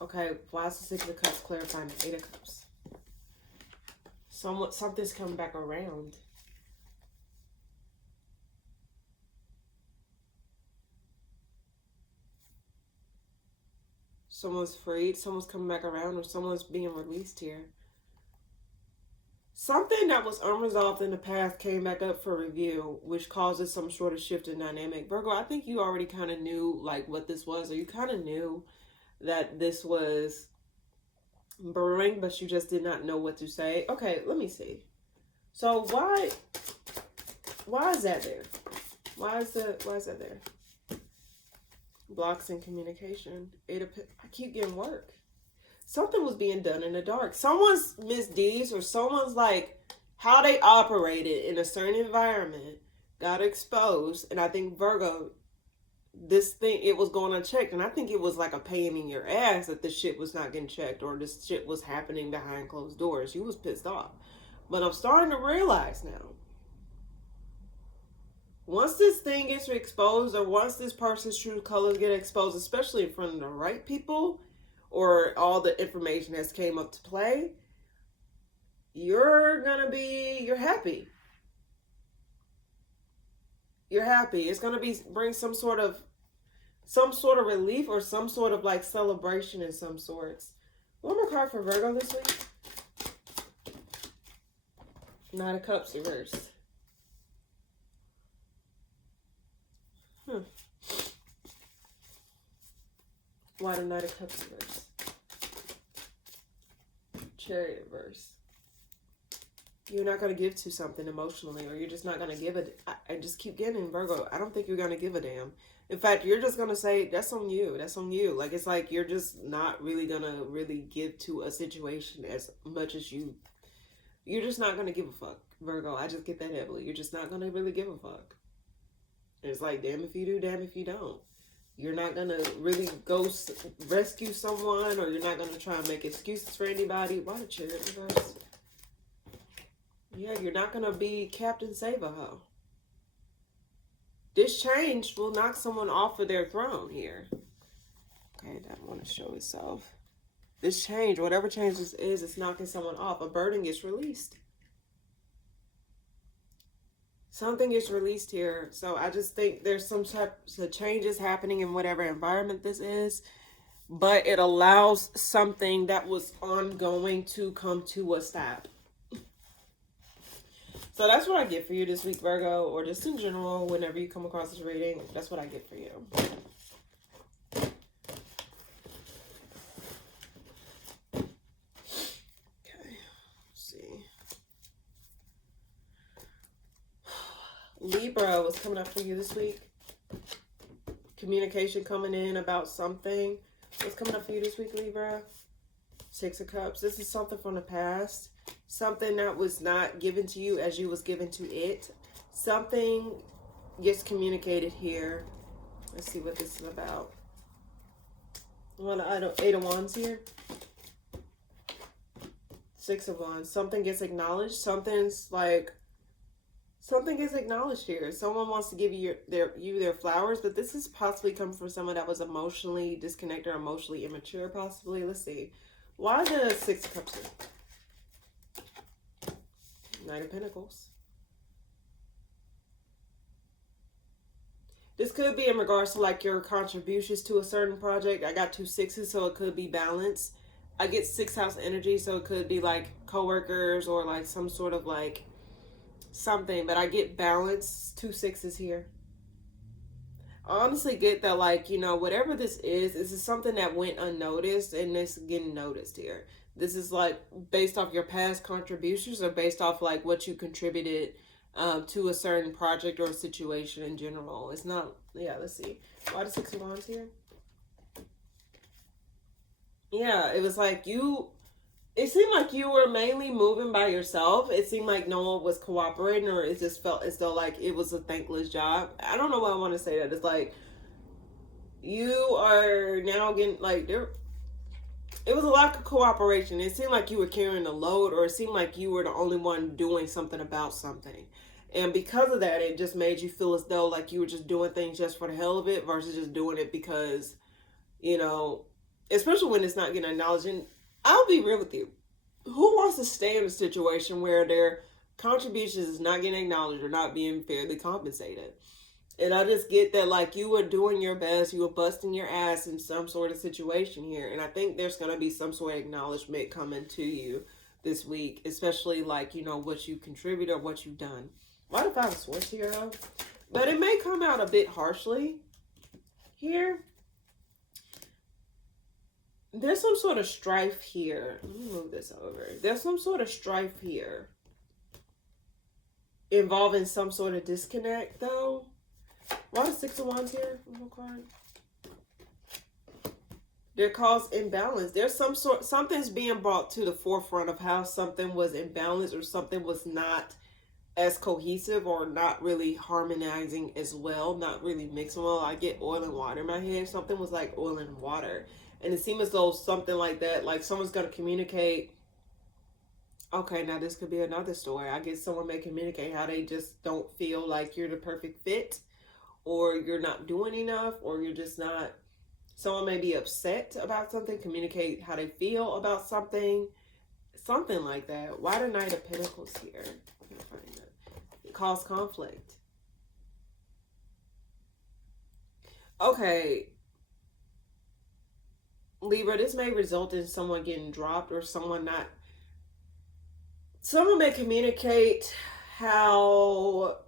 Okay, why is the Six of Cups clarifying the Eight of Cups? Something's coming back around. Someone's freed, someone's coming back around, or someone's being released here. Something that was unresolved in the past came back up for review, which causes some sort of shift in dynamic. Virgo, I think you already kind of knew like what this was, or you kind of knew that this was brewing, but you just did not know what to say. Okay, let me see. So why is that there? Why is that there? Blocks in communication. I keep getting work. Something was being done in the dark. Someone's misdeeds or someone's like how they operated in a certain environment got exposed. And I think Virgo, this thing, it was going unchecked. And I think it was like a pain in your ass that this shit was not getting checked or this shit was happening behind closed doors. You was pissed off. But I'm starting to realize now, once this thing gets exposed or once this person's true colors get exposed, especially in front of the right people, or all the information that's came up to play, you're happy. You're happy. It's gonna bring some sort of relief or some sort of like celebration in some sorts. One more card for Virgo this week. Knight of Cups reversed. Why the Knight of Cups reverse? Chariot reverse. You're not going to give to something emotionally, or you're just not going to give it. I just keep getting Virgo. I don't think you're going to give a damn. In fact, you're just going to say, that's on you. That's on you. Like, it's like you're just not really going to really give to a situation as much as you're just not going to give a fuck, Virgo. I just get that heavily. You're just not going to really give a fuck. It's like, damn if you do, damn if you don't. You're not going to really go rescue someone, or you're not going to try and make excuses for anybody. Why the Chariot reverse? Yeah, you're not going to be Captain Save-A-Ho. This change will knock someone off of their throne here. Okay, that want to show itself. This change, whatever change this is, it's knocking someone off. A burden gets released. Something gets released here. So I just think there's some type of changes happening in whatever environment this is. But it allows something that was ongoing to come to a stop. So that's what I get for you this week, Virgo. Or just in general, whenever you come across this reading, that's what I get for you. Libra, what's coming up for you this week? Communication coming in about something. What's coming up for you this week, Libra? Six of Cups. This is something from the past. Something that was not given to you as you was given to it. Something gets communicated here. Let's see what this is about. Eight of Wands here. Six of Wands. Something gets acknowledged. Something gets acknowledged here. Someone wants to give you their flowers, but this is possibly coming from someone that was emotionally disconnected or emotionally immature, possibly. Let's see. Why the Six of Cups here? Knight of Pentacles. This could be in regards to like your contributions to a certain project. I got two sixes, so it could be balance. I get sixth house energy, so it could be like coworkers or like some sort of like something, but I get balance. Two sixes here. I honestly get that, like, you know, whatever this is something that went unnoticed, and this getting noticed here. This is like based off your past contributions or based off like what you contributed to a certain project or situation in general. It's not, yeah, let's see. Why the Six of Wands here? Yeah, it was like it seemed like you were mainly moving by yourself. It seemed like no one was cooperating, or it just felt as though like it was a thankless job. I don't know why I want to say that. It's like you are now getting like it was a lack of cooperation. It seemed like you were carrying the load, or it seemed like you were the only one doing something about something. And because of that, it just made you feel as though like you were just doing things just for the hell of it versus just doing it because, you know, especially when it's not getting acknowledged. And I'll be real with you. who wants to stay in a situation where their contributions is not getting acknowledged or not being fairly compensated? And I just get that, like, you were doing your best, you were busting your ass in some sort of situation here. And I think there's going to be some sort of acknowledgement coming to you this week, especially, like, you know, what you contribute or what you've done. Why the Five of Swords here, though? But it may come out a bit harshly here. There's some sort of strife here. Let me move this over. There's some sort of strife here involving some sort of disconnect, though. Why the Six of Wands here? There caused imbalance. There's something's being brought to the forefront of how something was imbalanced or something was not as cohesive or not really harmonizing as well, not really mixing well. I get oil and water in my head. Something was like oil and water. And it seems as though something like that, like someone's going to communicate. Okay, now this could be another story. I guess someone may communicate how they just don't feel like you're the perfect fit, or you're not doing enough, or you're just not. Someone may be upset about something, communicate how they feel about something, something like that. Why the Knight of Pentacles here? I can't find it. It caused conflict. Okay. Libra, this may result in someone getting dropped or someone not. Someone may communicate how.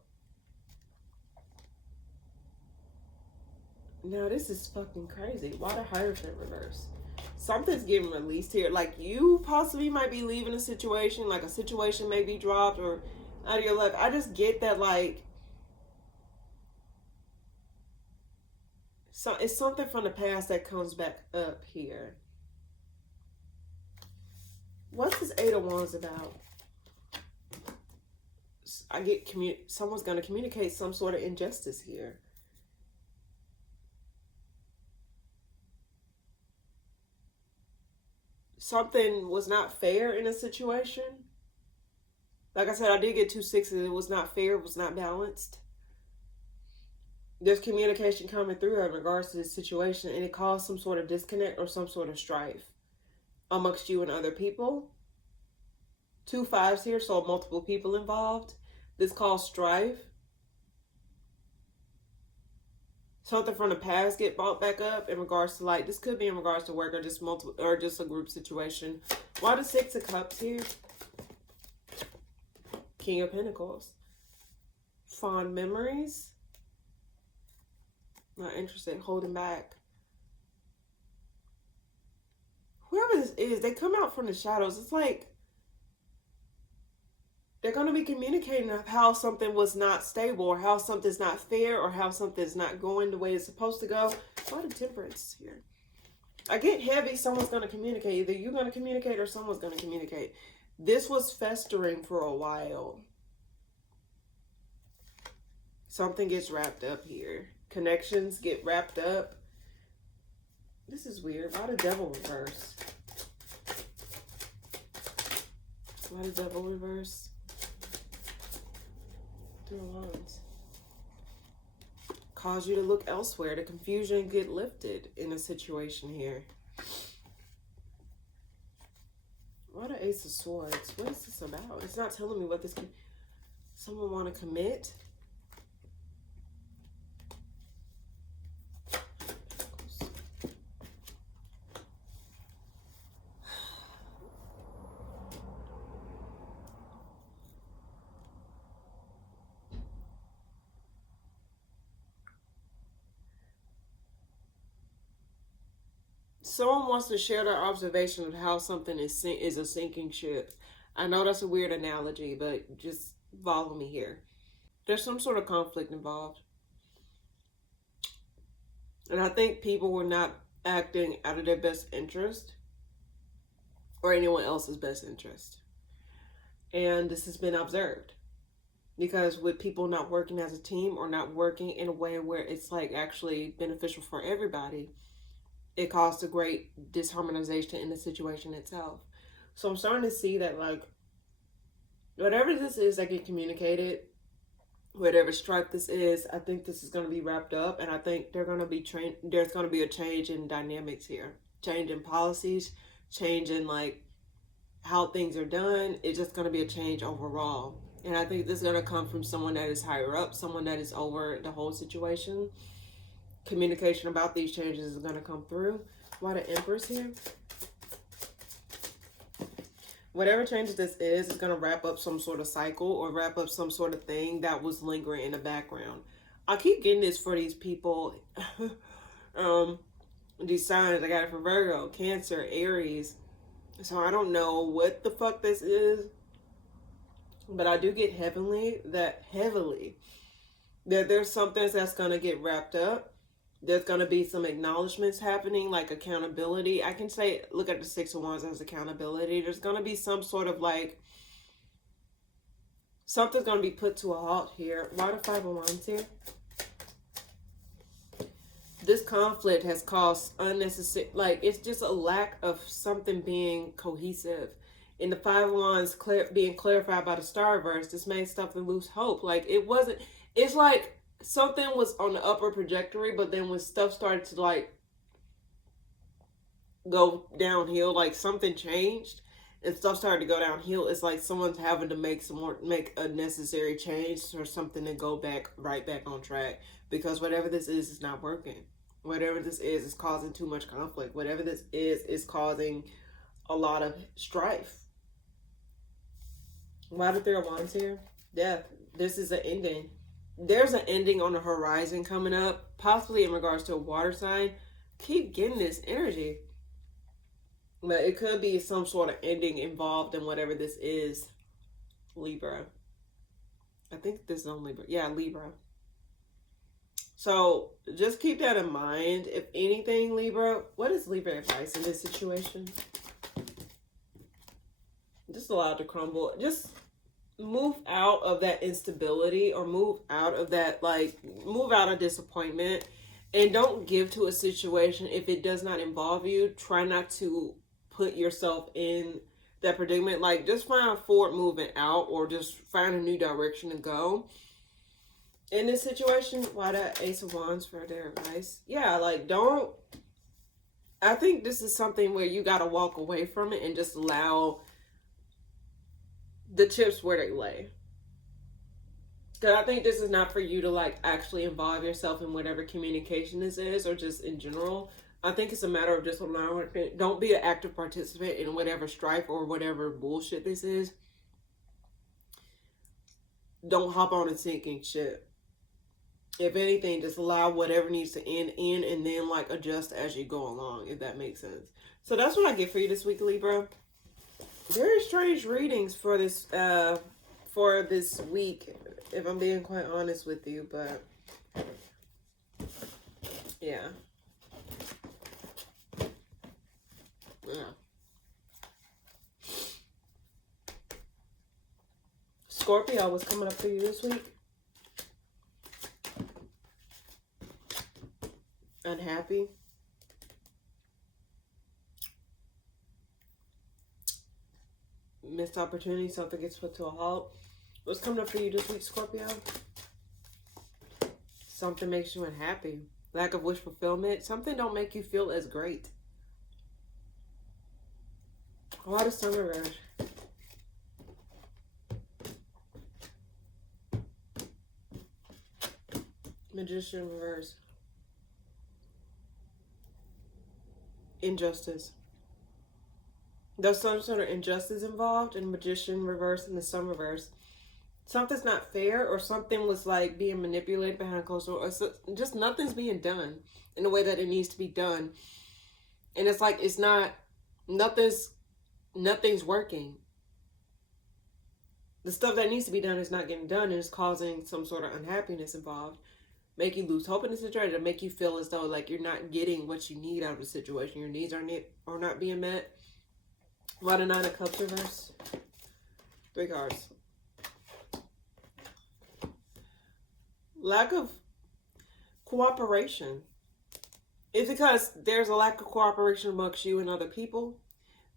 Now, this is fucking crazy. Why the Hierophant reverse? Something's getting released here. Like, you possibly might be leaving a situation. Like, a situation may be dropped or out of your life. I just get that, like, so it's something from the past that comes back up here. What's this Eight of Wands about? I get someone's going to communicate some sort of injustice here. Something was not fair in a situation. Like I said, I did get 2 sixes. It was not fair. It was not balanced. There's communication coming through in regards to this situation, and it caused some sort of disconnect or some sort of strife amongst you and other people. 2 5s here, so multiple people involved. This caused strife. Something from the past get brought back up in regards to, like, this could be in regards to work or just multiple or just a group situation. Why the Six of Cups here? King of Pentacles. Fond memories. Not interested. Holding back. Whoever this is, they come out from the shadows. It's like they're going to be communicating of how something was not stable or how something's not fair or how something's not going the way it's supposed to go. Why the Temperance here? I get heavy. Someone's going to communicate. Either you're going to communicate or someone's going to communicate. This was festering for a while. Something gets wrapped up here. Connections get wrapped up. This is weird. Why the Devil reverse? Why the Devil reverse? 3 of Wands. Cause you to look elsewhere. The confusion get lifted in a situation here. Why the Ace of Swords? What is this about? It's not telling me what this can. Someone want to commit? Someone wants to share their observation of how something is a sinking ship. I know that's a weird analogy, but just follow me here. There's some sort of conflict involved. And I think people were not acting out of their best interest or anyone else's best interest. And this has been observed. Because with people not working as a team or not working in a way where it's like actually beneficial for everybody, it caused a great disharmonization in the situation itself. So I'm starting to see that, like, whatever this is that get communicated, whatever stripe this is, I think this is going to be wrapped up, and I think there's going to be a change in dynamics here, change in policies, change in, like, how things are done. It's just going to be a change overall. And I think this is going to come from someone that is higher up, someone that is over the whole situation. Communication about these changes is going to come through. Why the Empress here? Whatever changes this is going to wrap up some sort of cycle or wrap up some sort of thing that was lingering in the background. I keep getting this for these people. These signs, I got it for Virgo, Cancer, Aries. So I don't know what the fuck this is. But I do get heavily that there's something that's going to get wrapped up. There's going to be some acknowledgments happening, like accountability. I can say, look at the Six of Wands as accountability. There's going to be some sort of like, something's going to be put to a halt here. Why the Five of Wands here? This conflict has caused unnecessary, like, it's just a lack of something being cohesive. In the Five of Wands being clarified by the Starverse, this made stuff lose hope. Like, it wasn't, it's like something was on the upper trajectory, but then when stuff started to, like, go downhill, like something changed and stuff started to go downhill, it's like someone's having to make a necessary change or something to go right back on track, because whatever this is not working. Whatever this is causing too much conflict. Whatever this is causing a lot of strife. Why the Three of Wands here? Death. This is an ending. There's an ending on the horizon coming up, possibly in regards to a water sign. Keep getting this energy. But it could be some sort of ending involved in whatever this is. Libra. I think this is on Libra. Yeah, Libra. So just keep that in mind. If anything, Libra, what is Libra advice in this situation? Just allow it to crumble. Just move out of that instability, or move out of that, like, move out of disappointment, and don't give to a situation if it does not involve you. Try not to put yourself in that predicament. Like, just find a forward movement out, or just find a new direction to go. In this situation, why the Ace of Wands for their advice? Yeah, like, I think this is something where you got to walk away from it and just allow the chips where they lay. Because I think this is not for you to, like, actually involve yourself in whatever communication this is, or just in general. I think it's a matter of just allowing it. Don't be an active participant in whatever strife or whatever bullshit this is. Don't hop on and sinking shit. If anything, just allow whatever needs to end in, and then, like, adjust as you go along, if that makes sense. So that's what I get for you this week, Libra. Very strange readings for this week, if I'm being quite honest with you, but yeah. Scorpio, what's coming up for you this week? Unhappy. Missed opportunity, something gets put to a halt. What's coming up for you this week, Scorpio? Something makes you unhappy. Lack of wish fulfillment. Something don't make you feel as great. Why the Sun reverse? Magician reverse. Injustice. There's some sort of injustice involved in Magician reverse and the Sun reverse. Something's not fair, or something was, like, being manipulated behind closed doors. Just nothing's being done in the way that it needs to be done. And it's like, it's not, nothing's working. The stuff that needs to be done is not getting done, and it's causing some sort of unhappiness involved. Make you lose hope in the situation, to make you feel as though, like, you're not getting what you need out of the situation. Your needs are not being met. Why the Nine of Cups reverse? 3 cards. Lack of cooperation. It's because there's a lack of cooperation amongst you and other people.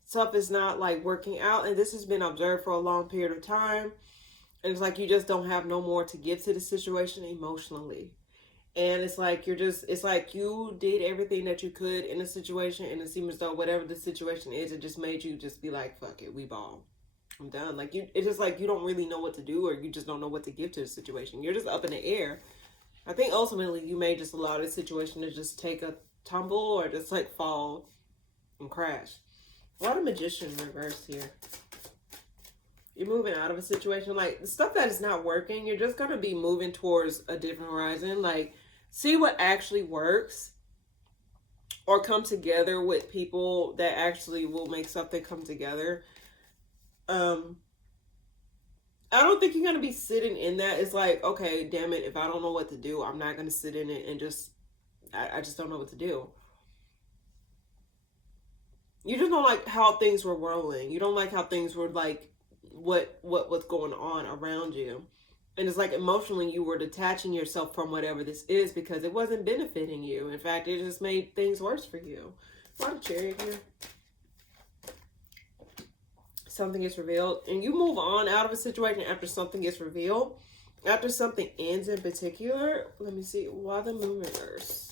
Stuff is not, like, working out, and this has been observed for a long period of time. And it's like you just don't have no more to give to the situation emotionally. And it's like it's like you did everything that you could in a situation, and it seems as though whatever the situation is, it just made you just be like, fuck it, we ball. I'm done. Like it's just like you don't really know what to do, or you just don't know what to give to the situation. You're just up in the air. I think ultimately you may just allow this situation to just take a tumble or just like fall and crash. A lot of Magician reverse here. You're moving out of a situation, like the stuff that is not working, you're just going to be moving towards a different horizon. Like, see what actually works, or come together with people that actually will make something come together. I don't think you're going to be sitting in that. It's like, okay, damn it, if I don't know what to do, I'm not going to sit in it and just, I just don't know what to do. You just don't like how things were rolling. You don't like how things were like, what was going on around you. And it's like emotionally you were detaching yourself from whatever this is because it wasn't benefiting you. In fact, it just made things worse for you. A lot of Chariot here. Something gets revealed, and you move on out of a situation after something gets revealed. After something ends in particular. Let me see. Why the moon reverse?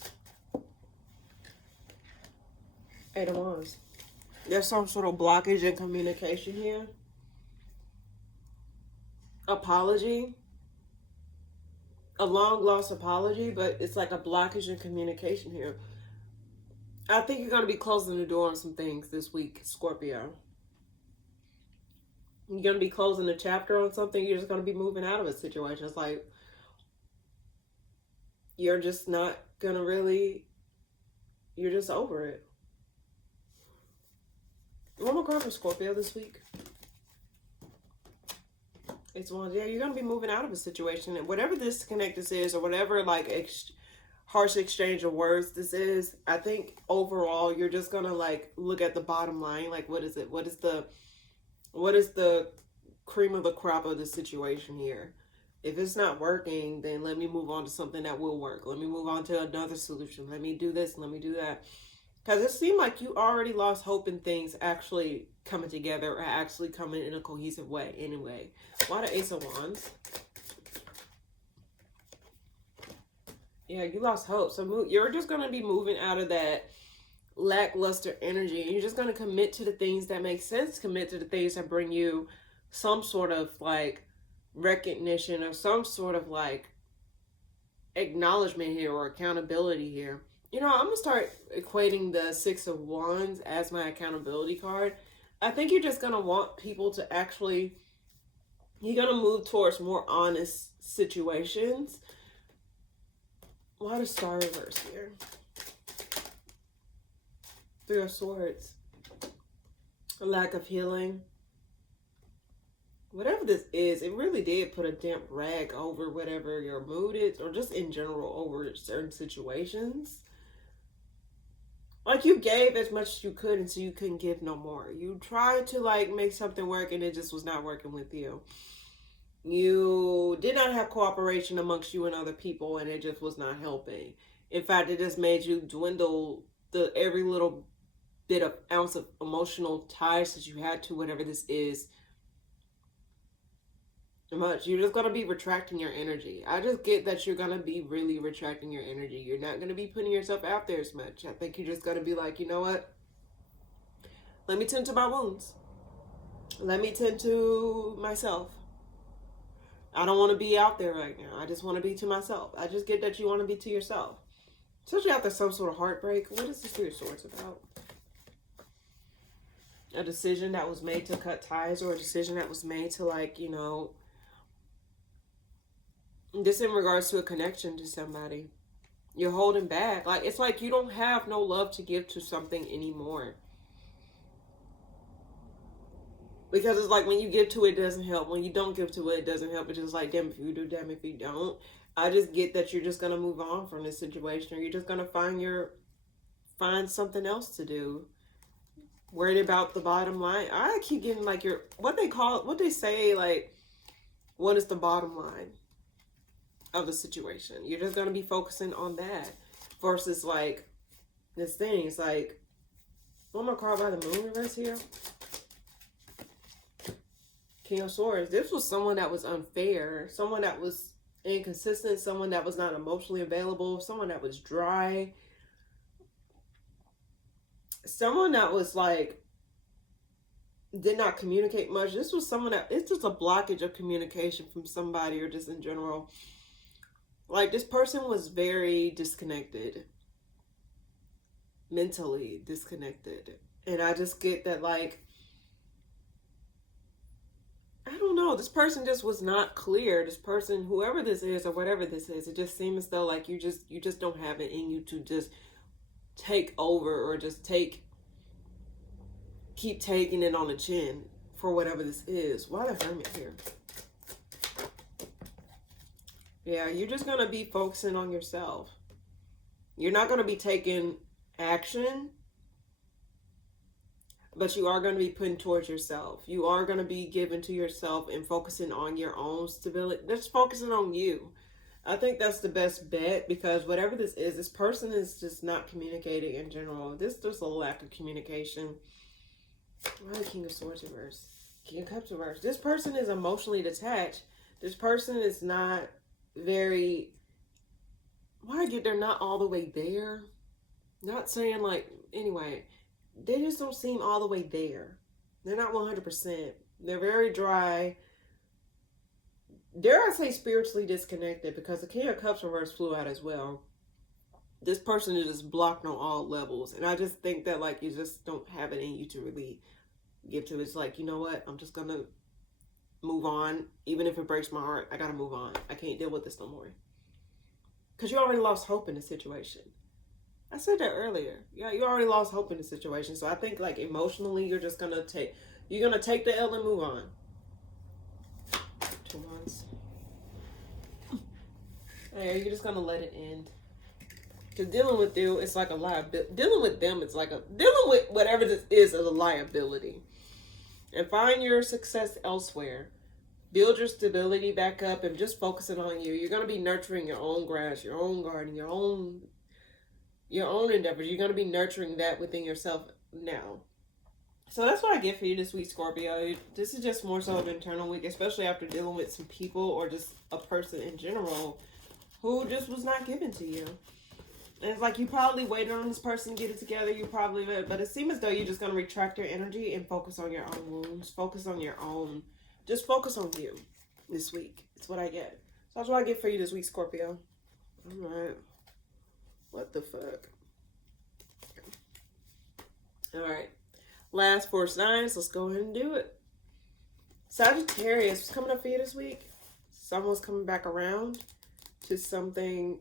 8 of Wands. There's some sort of blockage in communication here. Apology. A long lost apology, but it's like a blockage in communication here. I think you're going to be closing the door on some things this week, Scorpio. You're going to be closing a chapter on something. You're just going to be moving out of a situation. It's like you're just not going to really, you're just over it. One more card for Scorpio this week. It's one, yeah, you're going to be moving out of a situation. And whatever this disconnect this is, or whatever like harsh exchange of words this is, I think overall you're just going to like look at the bottom line. Like, what is it? What is the cream of the crop of the situation here? If it's not working, then let me move on to something that will work. Let me move on to another solution. Let me do this. Let me do that. Because it seemed like you already lost hope in things actually coming together or actually coming in a cohesive way anyway. Why the Ace of Wands? Yeah, you lost hope. So you're just going to be moving out of that lackluster energy. And you're just going to commit to the things that make sense. Commit to the things that bring you some sort of like recognition or some sort of like acknowledgement here or accountability here. You know, I'm going to start equating the 6 of Wands as my accountability card. I think you're just going to want people to actually, you're going to move towards more honest situations. Why the Star reverse here? 3 of Swords. A lack of healing. Whatever this is, it really did put a damp rag over whatever your mood is, or just in general over certain situations. Like you gave as much as you could until you couldn't give no more. You tried to like make something work and it just was not working with you. You did not have cooperation amongst you and other people and it just was not helping. In fact, it just made you dwindle every little bit of ounce of emotional ties that you had to whatever this is. Much. You're just going to be retracting your energy. I just get that you're going to be really retracting your energy. You're not going to be putting yourself out there as much. I think you're just going to be like, you know what? Let me tend to my wounds. Let me tend to myself. I don't want to be out there right now. I just want to be to myself. I just get that you want to be to yourself. Especially after some sort of heartbreak. What is this 3 of Swords about? A decision that was made to cut ties, or a decision that was made to like, you know, this in regards to a connection to somebody. You're holding back. Like, it's like you don't have no love to give to something anymore. Because it's like when you give to it, it doesn't help. When you don't give to it, it doesn't help. It's just like, damn if you do, damn if you don't. I just get that you're just going to move on from this situation. Or you're just going to find something else to do. Worried about the bottom line. I keep getting like what they say, like, what is the bottom line of the situation? You're just going to be focusing on that versus like this thing. It's like, one more card by the moon reverse here. King of Swords. This was someone that was unfair, someone that was inconsistent, someone that was not emotionally available, someone that was dry, someone that was like, did not communicate much. This was someone that, it's just a blockage of communication from somebody, or just in general. Like, this person was very disconnected, mentally disconnected. And I just get that, like, I don't know, this person just was not clear. This person, whoever this is or whatever this is, it just seems as though like you just don't have it in you to just take over, or just keep taking it on the chin for whatever this is. Why the Hermit here? Yeah, you're just going to be focusing on yourself. You're not going to be taking action, but you are going to be putting towards yourself. You are going to be giving to yourself and focusing on your own stability. Just focusing on you. I think that's the best bet, because whatever this is, this person is just not communicating in general. There's a lack of communication. Why the King of Swords reverse? King of Cups reverse. This person is emotionally detached. This person is not very, they're not all the way there. Not saying like, anyway, they just don't seem all the way there. They're not 100%. They're very dry. Dare I say spiritually disconnected, because the King of Cups reverse flew out as well. This person is just blocked on all levels. And I just think that like you just don't have it in you to really give to. It's like, you know what? I'm just going to move on. Even if it breaks my heart, I got to move on. I can't deal with this no more. Because you already lost hope in the situation. I said that earlier. Yeah, you already lost hope in the situation. So I think like emotionally, you're just going to take the L and move on. 2 months. Yeah, you're just going to let it end. Because dealing with you, it's like a liability. Dealing with them, it's like dealing with whatever this is a liability. And find your success elsewhere. Build your stability back up and just focusing on you. You're going to be nurturing your own grass, your own garden, your own endeavors. You're going to be nurturing that within yourself now. So that's what I get for you this week, Scorpio. This is just more so an internal week, especially after dealing with some people or just a person in general who just was not given to you. And it's like you probably waited on this person to get it together. But it seems as though you're just going to retract your energy and focus on your own wounds. Just focus on you this week. It's what I get. So that's what I get for you this week, Scorpio. All right. What the fuck? All right. Last 4 signs. Let's go ahead and do it. Sagittarius, what's coming up for you this week? Someone's coming back around to something,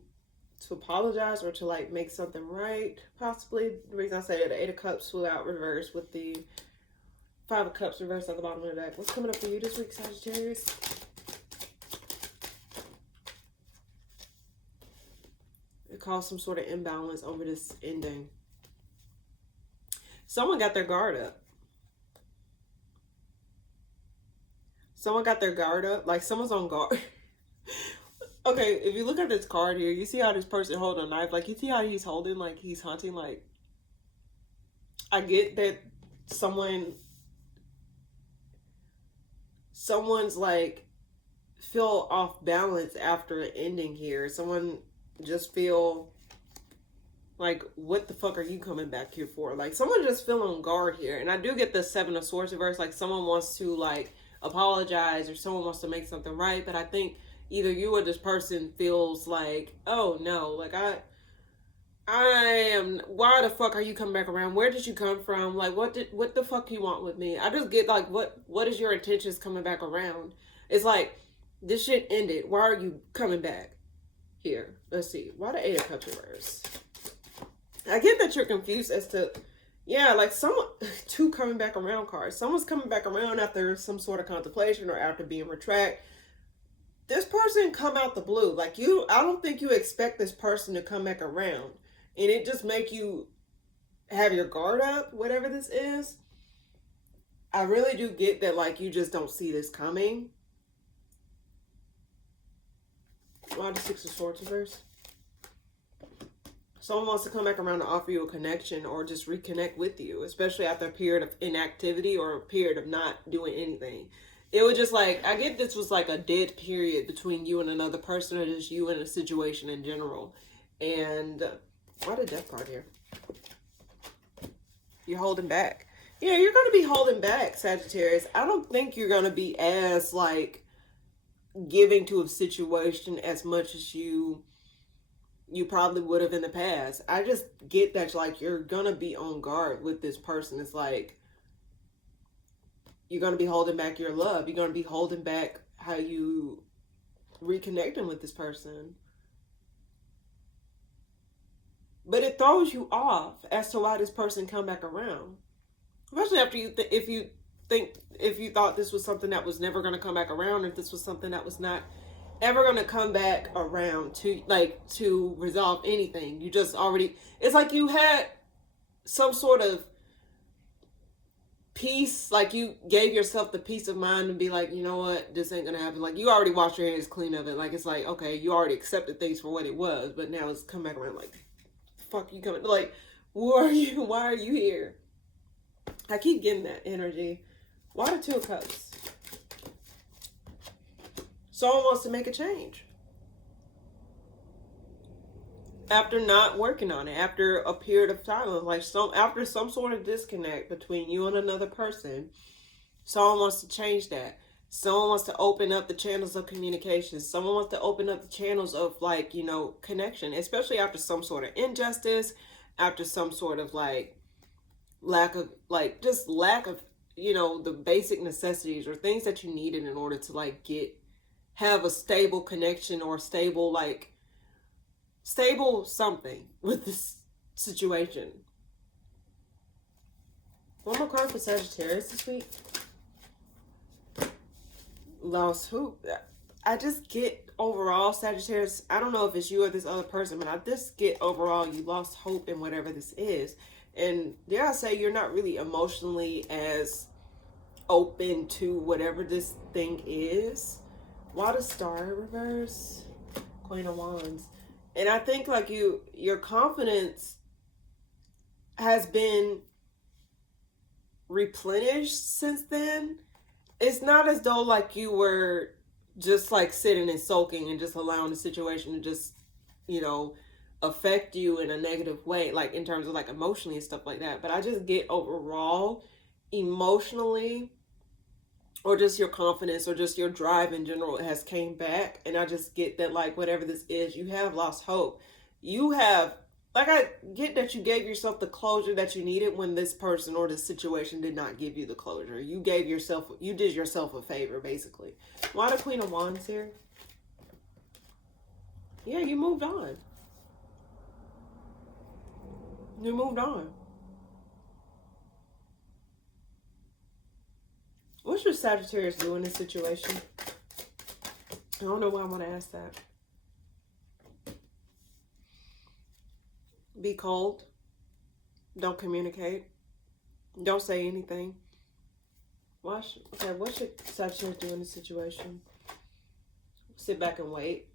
to apologize or to like make something right, possibly. The reason I say that, the 8 of Cups flew out reverse with the 5 of Cups reverse at the bottom of the deck. What's coming up for you this week, Sagittarius? It caused some sort of imbalance over this ending. Someone got their guard up. Like someone's on guard. Okay, if you look at this card here, you see how this person holding a knife. Like, you see how he's holding, like, he's hunting. Like, I get that someone's, like, feel off balance after an ending here. Someone just feel like, what the fuck are you coming back here for? Like, someone just feel on guard here. And I do get the 7 of Swords reverse. Like, someone wants to, like, apologize or someone wants to make something right. But I think either you or this person feels like, oh no, like I am, why the fuck are you coming back around? Where did you come from? Like, what the fuck you want with me? I just get like, what is your intentions coming back around? It's like, this shit ended. Why are you coming back here? Let's see. Why the 8 of Cups reverse? I get that you're confused as to, yeah, like someone, 2 coming back around cards. Someone's coming back around after some sort of contemplation or after being retract. This person come out the blue. Like I don't think you expect this person to come back around. And it just make you have your guard up, whatever this is. I really do get that, like, you just don't see this coming. Why the 6 of Swords reverse? Someone wants to come back around to offer you a connection or just reconnect with you, especially after a period of inactivity or a period of not doing anything. it was just like, I get this was like a dead period between you and another person, or just you and a situation in general. And why the death card here? You're holding back. Yeah, you're going to be holding back, Sagittarius. I don't think you're going to be as like giving to a situation as much as you probably would have in the past. I just get that like you're going to be on guard with this person. It's like you're going to be holding back your love. You're going to be holding back how you reconnecting with this person. But it throws you off as to why this person come back around. Especially after if you thought this was something that was never going to come back around, if this was something that was not ever going to come back around to resolve anything. You just already, it's like you had some sort of peace, like you gave yourself the peace of mind to be like, you know what, this ain't gonna happen. Like you already washed your hands clean of it. Like it's like, okay, you already accepted things for what it was, but now it's come back around like, fuck you coming, like, who are you? Why are you here? I keep getting that energy. Why the Two of Cups? Someone wants to make a change. After not working on it, after a period of time of like after some sort of disconnect between you and another person, someone wants to change that. Someone wants to open up the channels of communication. Someone wants to open up the channels of like, you know, connection, especially after some sort of injustice, after some sort of like lack of, you know, the basic necessities or things that you needed in order to like have a stable connection or stable something with this situation. One more card for Sagittarius this week. Lost hope. I just get overall, Sagittarius, I don't know if it's you or this other person, but I just get overall you lost hope in whatever this is. And dare I say, you're not really emotionally as open to whatever this thing is. Why the Star in reverse? Queen of Wands. And I think like your confidence has been replenished since then. It's not as though like you were just like sitting and soaking and just allowing the situation to just, you know, affect you in a negative way, like in terms of like emotionally and stuff like that. But I just get overall emotionally, or just your confidence or just your drive in general has came back. And I just get that like whatever this is, you have lost hope. You have, like, I get that you gave yourself the closure that you needed when this person or this situation did not give you the closure. You did yourself a favor, basically. Why the Queen of Wands here? Yeah, you moved on. You moved on. What should Sagittarius do in this situation? I don't know why I want to ask that. Be cold. Don't communicate. Don't say anything. What should Sagittarius do in this situation? Sit back and wait.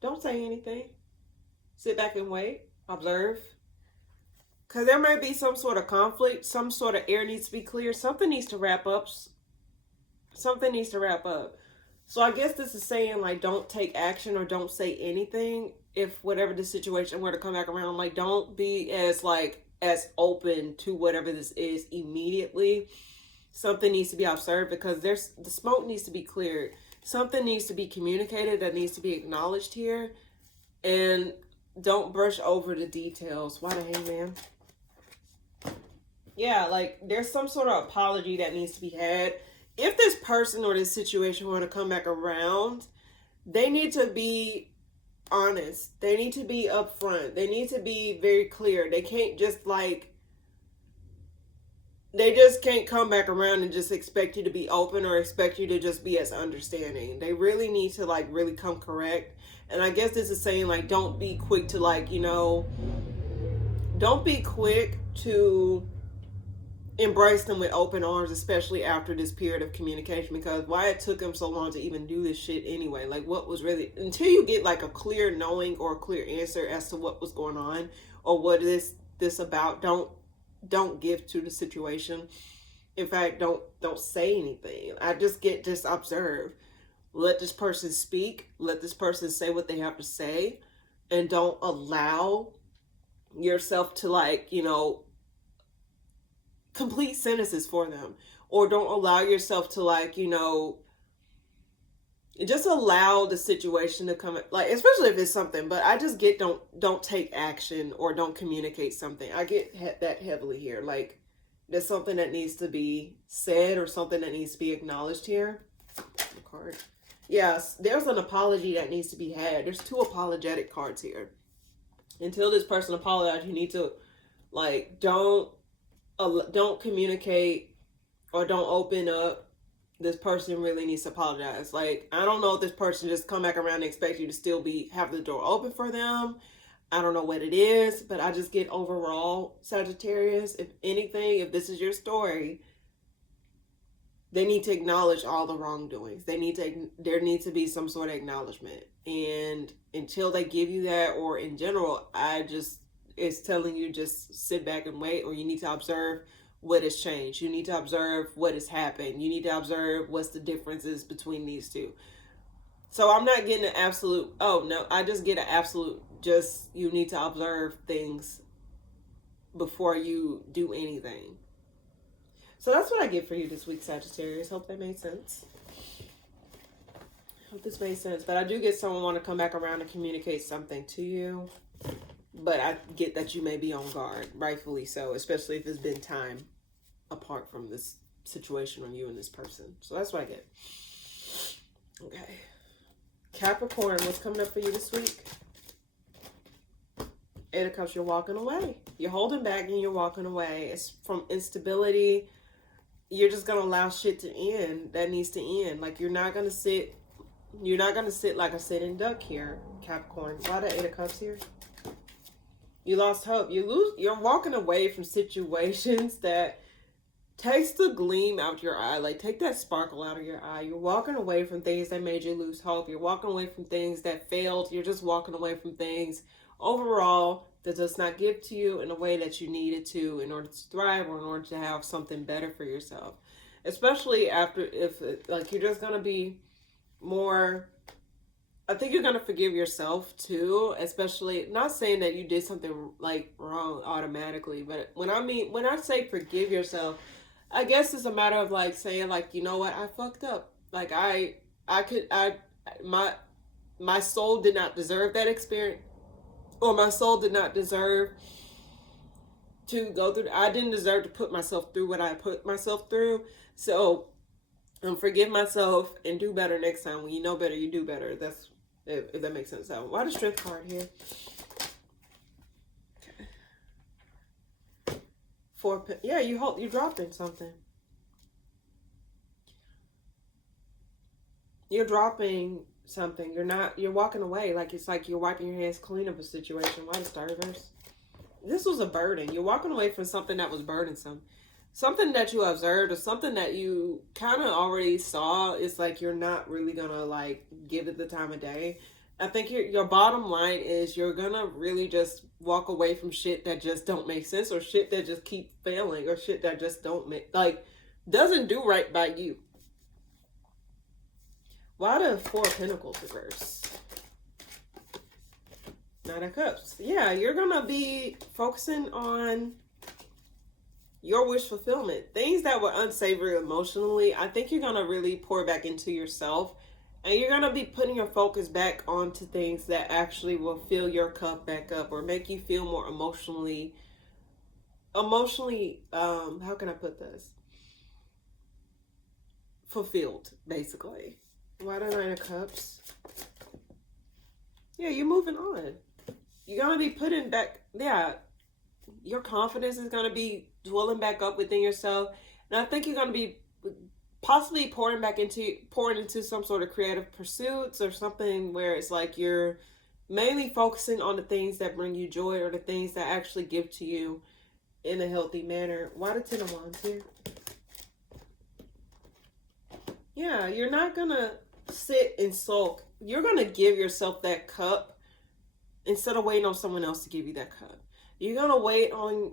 Don't say anything. Sit back and wait. Observe. Because there might be some sort of conflict. Some sort of air needs to be clear. Something needs to wrap up. Something needs to wrap up. So I guess this is saying like don't take action or don't say anything if whatever the situation were to come back around. Like don't be as open to whatever this is immediately. Something needs to be observed because the smoke needs to be cleared. Something needs to be communicated that needs to be acknowledged here. And don't brush over the details. Why the Hangman? Yeah, like there's some sort of apology that needs to be had. If this person or this situation were to come back around, they need to be honest. They need to be upfront. They need to be very clear. They can't just they just can't come back around and just expect you to be open or expect you to just be as understanding. They really need to really come correct. And I guess this is saying don't be quick to don't be quick to embrace them with open arms, especially after this period of communication, because why it took them so long to even do this shit anyway. What was really, until you get a clear knowing or a clear answer as to what was going on or what is this about, don't give to the situation. In fact, don't say anything. I just observe. Let this person speak. Let this person say what they have to say. And don't allow yourself to, like, complete sentences for them. Or don't allow yourself to, like, just allow the situation to come, like, especially if it's something. But I just get, don't take action or don't communicate something. I get that heavily here. Like, there's something that needs to be said or something that needs to be acknowledged here. The card. Yes, there's an apology that needs to be had. There's 2 apologetic cards here. Until this person apologizes, you need to, like, don't communicate or don't open up. This person really needs to apologize. Like, I don't know if this person just come back around and expect you to still have the door open for them. I don't know what it is, but I just get overall, Sagittarius, if anything, if this is your story, they need to acknowledge all the wrongdoings. There needs to be some sort of acknowledgement. And until they give you that, or in general, it's telling you just sit back and wait, or you need to observe what has changed. You need to observe what has happened. You need to observe what's the differences between these two. So I'm not getting an absolute, oh no, I just get an absolute, just you need to observe things before you do anything. So that's what I get for you this week, Sagittarius. Hope that made sense. Hope this made sense. But I do get someone want to come back around and communicate something to you. But I get that you may be on guard, rightfully so, especially if it's been time apart from this situation on you and this person. So that's what I get. Okay. Capricorn, what's coming up for you this week? 8 of Cups, you're walking away. You're holding back and you're walking away. It's from instability. You're just going to allow shit to end that needs to end. Like, you're not going to sit like a sitting duck here, Capricorn. Why the 8 of Cups here? You lost hope. You're walking away from situations that takes the gleam out your eye. Like, take that sparkle out of your eye. You're walking away from things that made you lose hope. You're walking away from things that failed. You're just walking away from things overall that does not give to you in a way that you needed to in order to thrive or in order to have something better for yourself. Especially if you're just going to be more, I think you're going to forgive yourself too, especially, not saying that you did something like wrong automatically, but when I say forgive yourself, I guess it's a matter of like saying, like, you know what, I fucked up. Like, my soul did not deserve that experience, or my soul did not deserve to go through. I didn't deserve to put myself through what I put myself through. So forgive myself and do better next time. When you know better, you do better. That's, if that makes sense. Why the Strength card here? Okay. Yeah, you're dropping something. You're dropping something. You're walking away. Like, it's like you're wiping your hands clean of a situation. Why the Star reverse? This was a burden. You're walking away from something that was burdensome. Something that you observed or something that you kind of already saw. It's like you're not really going to, like, give it the time of day. I think your bottom line is you're going to really just walk away from shit that just don't make sense, or shit that just keep failing, or shit that just doesn't do right by you. Why the 4 of Pentacles reverse? 9 of Cups. Yeah, you're going to be focusing on your wish fulfillment. Things that were unsavory emotionally, I think you're going to really pour back into yourself. And you're going to be putting your focus back onto things that actually will fill your cup back up, or make you feel more emotionally, how can I put this? Fulfilled, basically. Why the 9 of Cups? Yeah, you're moving on. You're going to be putting back, your confidence is going to be dwelling back up within yourself. And I think you're going to be possibly pouring into some sort of creative pursuits, or something where it's like you're mainly focusing on the things that bring you joy, or the things that actually give to you in a healthy manner. Why the 10 of Wands here? Yeah, you're not going to sit and sulk. You're going to give yourself that cup instead of waiting on someone else to give you that cup. You're going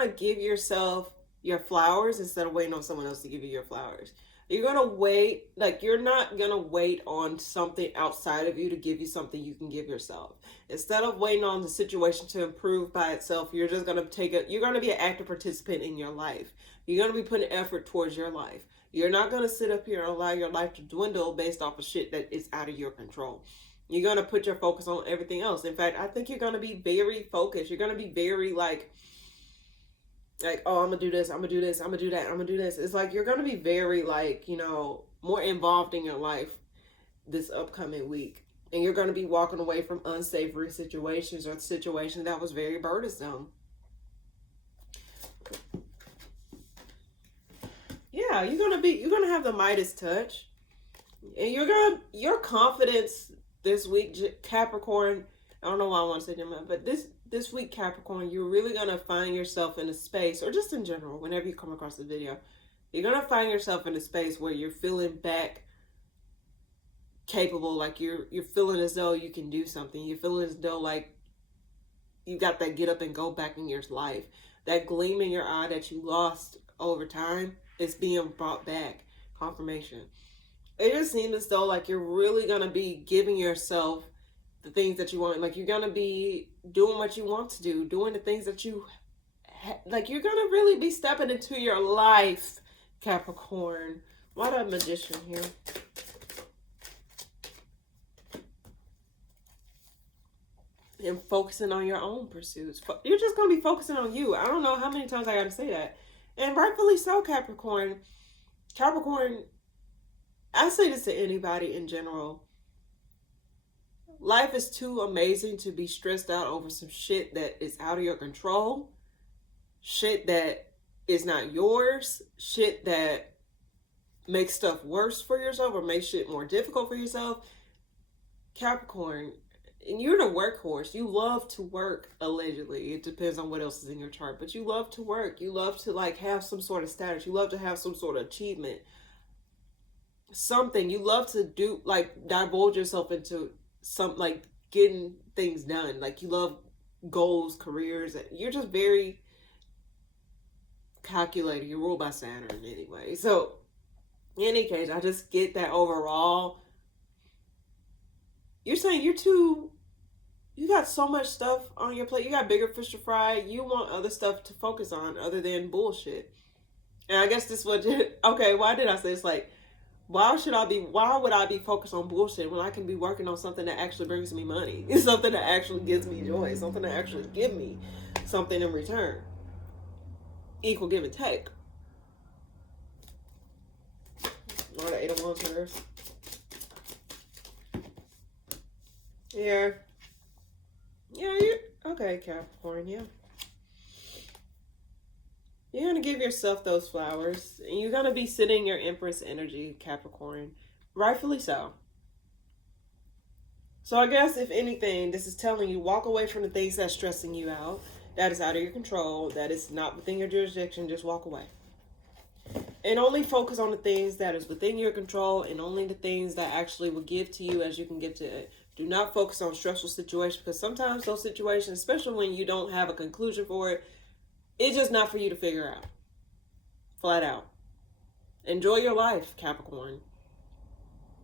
to give yourself your flowers instead of waiting on someone else to give you your flowers. You're going to wait, like you're not going to wait on something outside of you to give you something you can give yourself. Instead of waiting on the situation to improve by itself, you're just going to you're going to be an active participant in your life. You're going to be putting effort towards your life. You're not going to sit up here and allow your life to dwindle based off of shit that is out of your control. You're going to put your focus on everything else. In fact, I think you're going to be very focused. You're going to be very like, oh, I'm going to do this, I'm going to do this, I'm going to do that, I'm going to do this. It's like you're going to be very like, you know, more involved in your life this upcoming week. And you're going to be walking away from unsavory situations or situations that was very burdensome. Yeah, you're going to have the Midas touch. And your confidence this week, Capricorn, I don't know why I want to say Gemini, but this week, Capricorn, you're really going to find yourself in a space, or just in general, whenever you come across the video, you're going to find yourself in a space where you're feeling back capable, like you're feeling as though you can do something. You're feeling as though like you got that get up and go back in your life. That gleam in your eye that you lost over time is being brought back. Confirmation. It just seems as though like you're really going to be giving yourself the things that you want. Like you're going to be doing what you want to do, doing the things that you like. You're going to really be stepping into your life, Capricorn. Why that Magician here? And focusing on your own pursuits. You're just going to be focusing on you. I don't know how many times I got to say that. And rightfully so, Capricorn. Capricorn, I say this to anybody in general. Life is too amazing to be stressed out over some shit that is out of your control. Shit that is not yours. Shit that makes stuff worse for yourself or makes shit more difficult for yourself. Capricorn, and you're the workhorse. You love to work, allegedly. It depends on what else is in your chart. But you love to work. You love to like have some sort of status. You love to have some sort of achievement. Something. You love to do, like divulge yourself into some, like getting things done. Like you love goals, careers. You're just very calculated. You're ruled by Saturn anyway. So in any case, I just get that overall. You're saying you got so much stuff on your plate. You got bigger fish to fry. You want other stuff to focus on other than bullshit. And I guess this was, okay, why did I say it's like, why would I be focused on bullshit when I can be working on something that actually brings me money? Something that actually gives me joy. Something that actually gives me something in return. Equal give and take. Or the 8 of Wands reverse. Yeah. Yeah, okay, Capricorn, yeah. You're going to give yourself those flowers. And you're going to be sitting your Empress energy, Capricorn. Rightfully so. So I guess, if anything, this is telling you, walk away from the things that's stressing you out. That is out of your control. That is not within your jurisdiction. Just walk away. And only focus on the things that is within your control, and only the things that actually will give to you as you can give to it. Do not focus on stressful situations, because sometimes those situations, especially when you don't have a conclusion for it, it's just not for you to figure out. Flat out. Enjoy your life, Capricorn.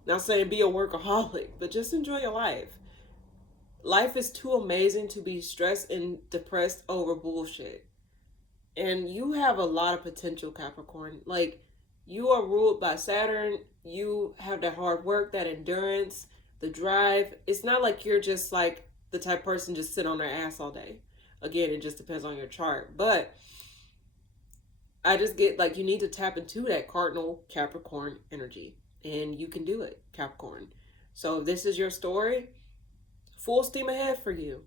Not saying be a workaholic, but just enjoy your life. Life is too amazing to be stressed and depressed over bullshit. And you have a lot of potential, Capricorn. Like, you are ruled by Saturn. You have that hard work, that endurance, the drive. It's not like you're just like the type of person just sit on their ass all day. Again, it just depends on your chart. But I just get like you need to tap into that cardinal Capricorn energy. And you can do it, Capricorn. So if this is your story, full steam ahead for you.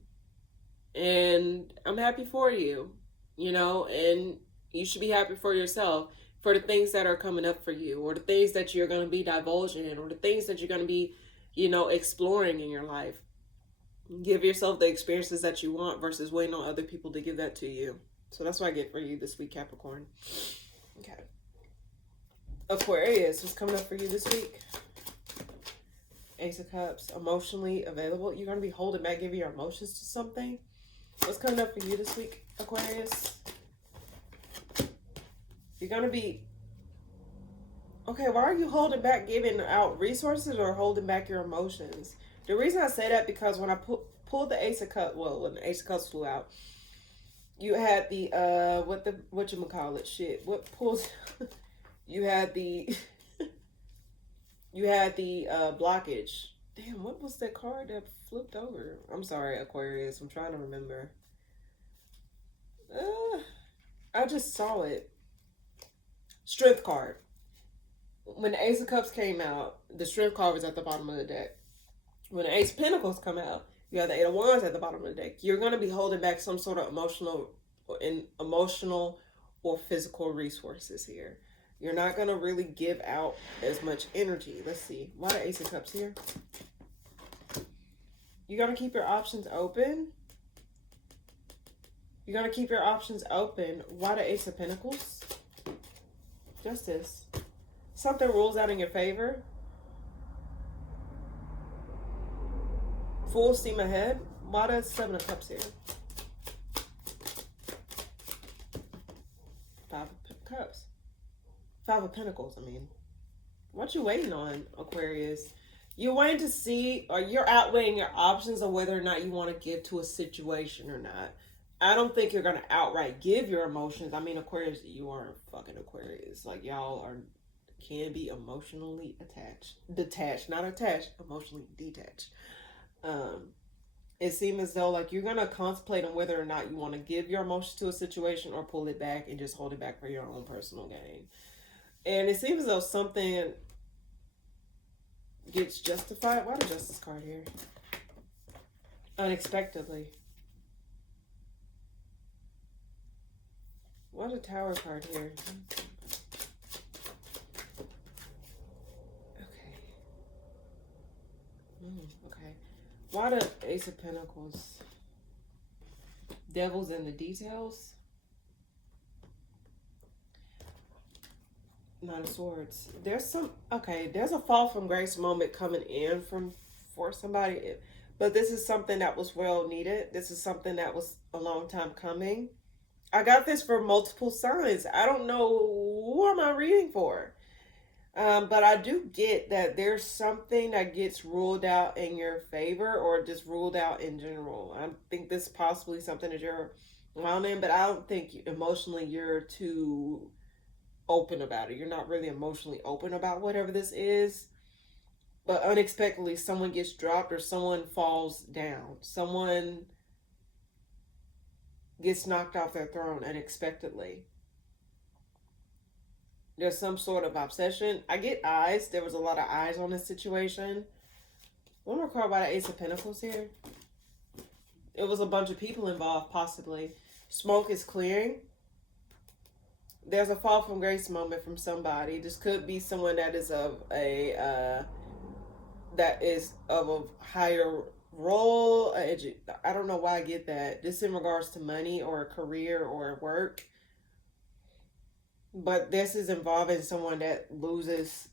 And I'm happy for you, you know, and you should be happy for yourself for the things that are coming up for you, or the things that you're going to be divulging in, or the things that you're going to be, you know, exploring in your life. Give yourself the experiences that you want versus waiting on other people to give that to you. So that's what I get for you this week, Capricorn. Okay. Aquarius, what's coming up for you this week? Ace of Cups, emotionally available. You're going to be holding back, giving your emotions to something. What's coming up for you this week, Aquarius? You're going to be... Okay, why are you holding back giving out resources or holding back your emotions? The reason I say that because when I pulled the Ace of Cups, well, when the Ace of Cups flew out, you had the, whatchamacallit, shit, what pulls... You had the... You had the blockage. Damn, what was that card that flipped over? I'm sorry, Aquarius. I'm trying to remember. I just saw it. Strength card. When the Ace of Cups came out, the Strength card was at the bottom of the deck. When the Ace of Pentacles come out, you have the Eight of Wands at the bottom of the deck. You're going to be holding back some sort of emotional or physical resources here. You're not going to really give out as much energy. Let's see. Why the Ace of Cups here? You're going to keep your options open. You're going to keep your options open. Why the Ace of Pentacles? Justice. Something rules out in your favor. Full steam ahead. Why the Seven of Cups here? Five of Cups. Five of Pentacles, I mean. What you waiting on, Aquarius? You're waiting to see, or you're outweighing your options of whether or not you want to give to a situation or not. I don't think you're going to outright give your emotions. I mean, Aquarius, you are fucking Aquarius. Like, y'all can be emotionally detached, not attached, emotionally detached. It seems as though like you're going to contemplate on whether or not you want to give your emotions to a situation or pull it back and just hold it back for your own personal gain. And it seems as though something gets justified. Why the Justice card here? Unexpectedly. Why the Tower card here? Okay. Okay. Why the Ace of Pentacles? Devil's in the details. Nine of Swords. There's a fall from grace moment coming in for somebody, but this is something that was well needed. This is something that was a long time coming. I got this for multiple signs. I don't know who am I reading for, but I do get that there's something that gets ruled out in your favor or just ruled out in general. I think this is possibly something that you're wound in, but I don't think emotionally you're too open about it. You're not really emotionally open about whatever this is, but unexpectedly someone gets dropped or someone falls down. Someone gets knocked off their throne unexpectedly. There's some sort of obsession. I get eyes. There was a lot of eyes on this situation. One more card by the Ace of Pentacles here. It was a bunch of people involved, possibly. Smoke is clearing. There's a fall from grace moment from somebody. This could be someone that is of a higher role. I don't know why I get that. This in regards to money or a career or work. But this is involving someone that loses.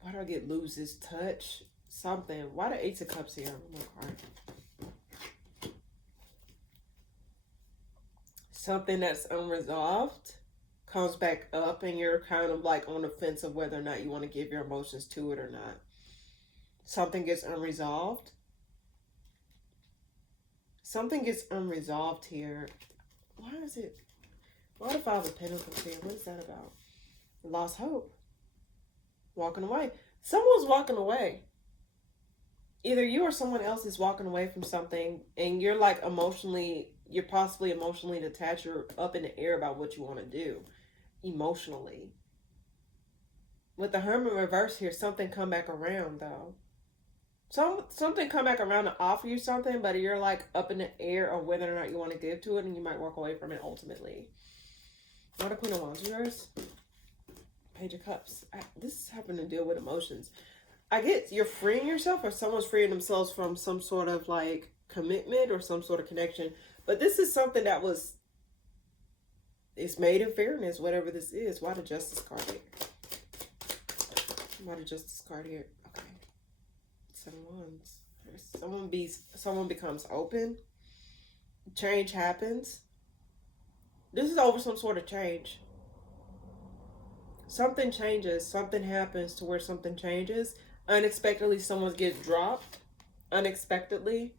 Why do I get loses touch? Something. Why the Eight of Cups here? One more card. Something that's unresolved comes back up and you're kind of like on the fence of whether or not you want to give your emotions to it or not. Something gets unresolved. Something gets unresolved here. Why the Five of Pentacles here? What is that about? Lost hope. Walking away. Someone's walking away. Either you or someone else is walking away from something and you're like you're possibly emotionally detached. You're up in the air about what you want to do. Emotionally. With the Hermit reverse here, something come back around though. Something come back around to offer you something, but you're like up in the air of whether or not you want to give to it, and you might walk away from it ultimately. What a Queen of Wands reverse? Page of Cups. This is having to deal with emotions. I get you're freeing yourself or someone's freeing themselves from some sort of like commitment or some sort of connection. But this is something that it's made in fairness, whatever this is. Why the Justice card here? Why the Justice card here? Okay. Seven Wands. Someone becomes open. Change happens. This is over some sort of change. Something changes. Something happens to where something changes. Unexpectedly, someone gets dropped. Unexpectedly.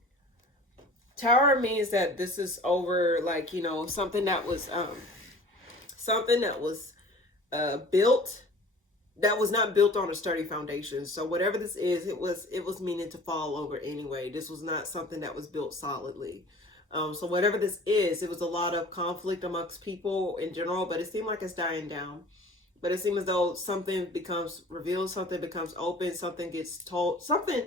Tower means that this is over, like, you know, something that was built, that was not built on a sturdy foundation. So whatever this is, it was meaning to fall over anyway. This was not something that was built solidly. So whatever this is, it was a lot of conflict amongst people in general, but it seemed like it's dying down. But it seems as though something becomes revealed, something becomes open, something gets told, something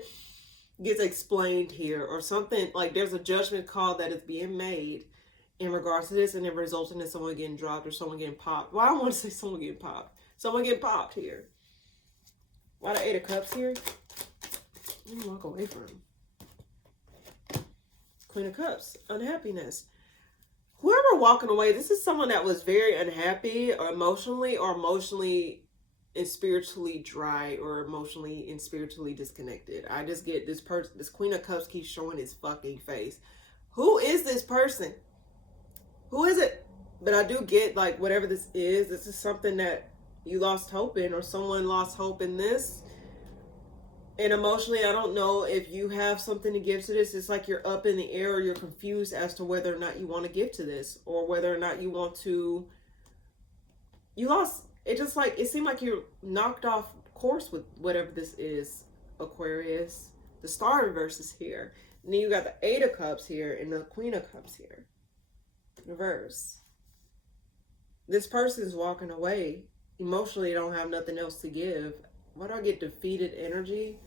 gets explained here, or something, like there's a judgment call that is being made in regards to this, and it resulting in someone getting dropped or someone getting popped. Well, I don't want to say someone getting popped. Someone getting popped here. Why the Eight of Cups here? Let me walk away from him. Queen of Cups. Unhappiness. Whoever walking away, this is someone that was very unhappy or emotionally and spiritually dry, or emotionally and spiritually disconnected. I just get this person, this Queen of Cups keeps showing his fucking face. Who is this person? Who is it? But I do get, like, whatever this is something that you lost hope in, or someone lost hope in this. And emotionally, I don't know if you have something to give to this. It's like you're up in the air, or you're confused as to whether or not you want to give to this, or whether or not you want to. You lost. It just, like, it seemed like you're knocked off course with whatever this is, Aquarius. The Star reverse is here. And then you got the Eight of Cups here and the Queen of Cups here. Reverse. This person's walking away. Emotionally, don't have nothing else to give. Why do I get defeated energy?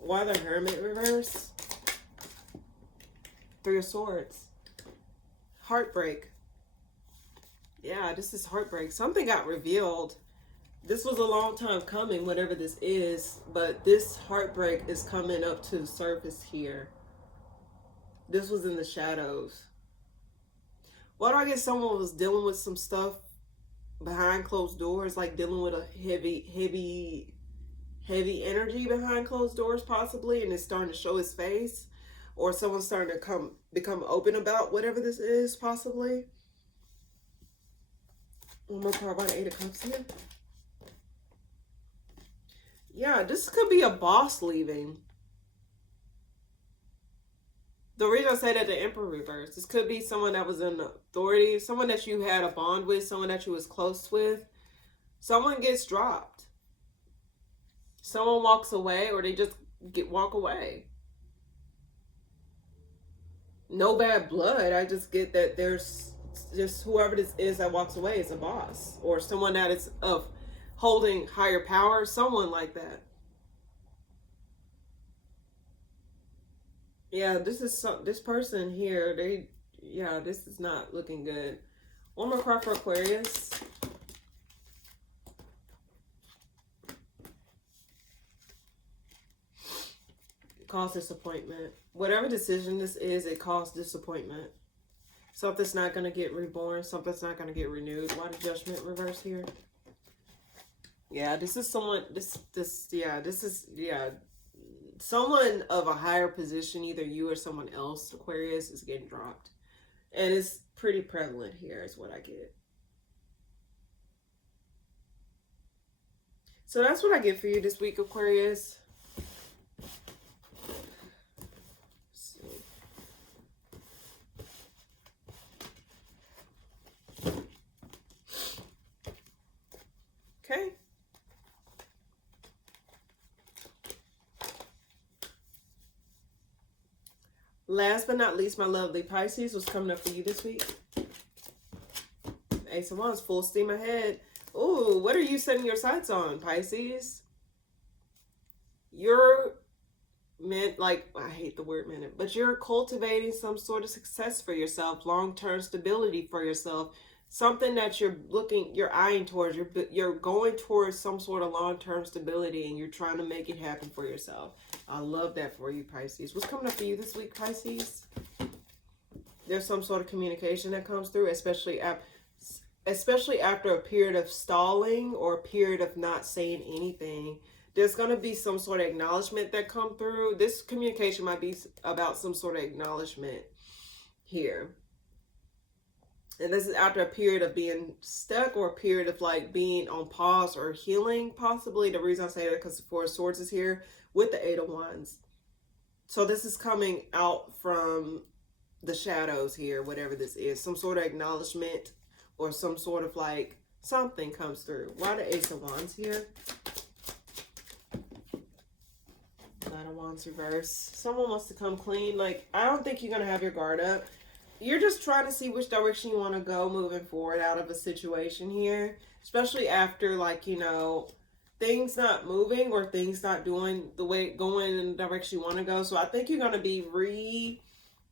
Why the Hermit reverse? Three of Swords. Heartbreak. Yeah, this is heartbreak. Something got revealed. This was a long time coming, whatever this is. But this heartbreak is coming up to the surface here. This was in the shadows. Why do I get someone was dealing with some stuff behind closed doors, like dealing with a heavy energy behind closed doors possibly, and it's starting to show his face, or someone's starting to become open about whatever this is possibly. One more card about the Eight of Cups here. Yeah, this could be a boss leaving. The reason I say that, the Emperor reverse, this could be someone that was in authority, someone that you had a bond with, someone that you was close with. Someone gets dropped. Someone walks away, or they just walk away. No bad blood. I just get that there's just whoever this is that walks away is a boss, or someone that is of holding higher power, someone like that. Yeah, this person here, this is not looking good. One more card for Aquarius. Cause disappointment. Whatever decision this is, it caused disappointment. Something's not going to get reborn. Something's not going to get renewed. Why the Judgment reverse here? Yeah, this is someone, someone of a higher position, either you or someone else, Aquarius, is getting dropped. And it's pretty prevalent here is what I get. So that's what I get for you this week, Aquarius. Okay. Last but not least, my lovely Pisces, what's coming up for you this week? Ace of Wands, full steam ahead. Ooh, what are you setting your sights on, Pisces? You're I hate the word minute, but you're cultivating some sort of success for yourself, long-term stability for yourself. Something that you're eyeing towards. You're going towards some sort of long-term stability, and you're trying to make it happen for yourself. I love that for you, Pisces. What's coming up for you this week, Pisces? There's some sort of communication that comes through, especially after a period of stalling or a period of not saying anything. There's going to be some sort of acknowledgement that come through. This communication might be about some sort of acknowledgement here. And this is after a period of being stuck or a period of like being on pause or healing, possibly. The reason I say that because the Four of Swords is here with the Eight of Wands. So this is coming out from the shadows here, whatever this is. Some sort of acknowledgement or some sort of like something comes through. Why the Ace of Wands here? Nine of Wands reverse. Someone wants to come clean. Like, I don't think you're going to have your guard up. You're just trying to see which direction you want to go moving forward out of a situation here. Especially after, like, you know, things not moving or things not doing the way, going in the direction you want to go. So I think you're going to be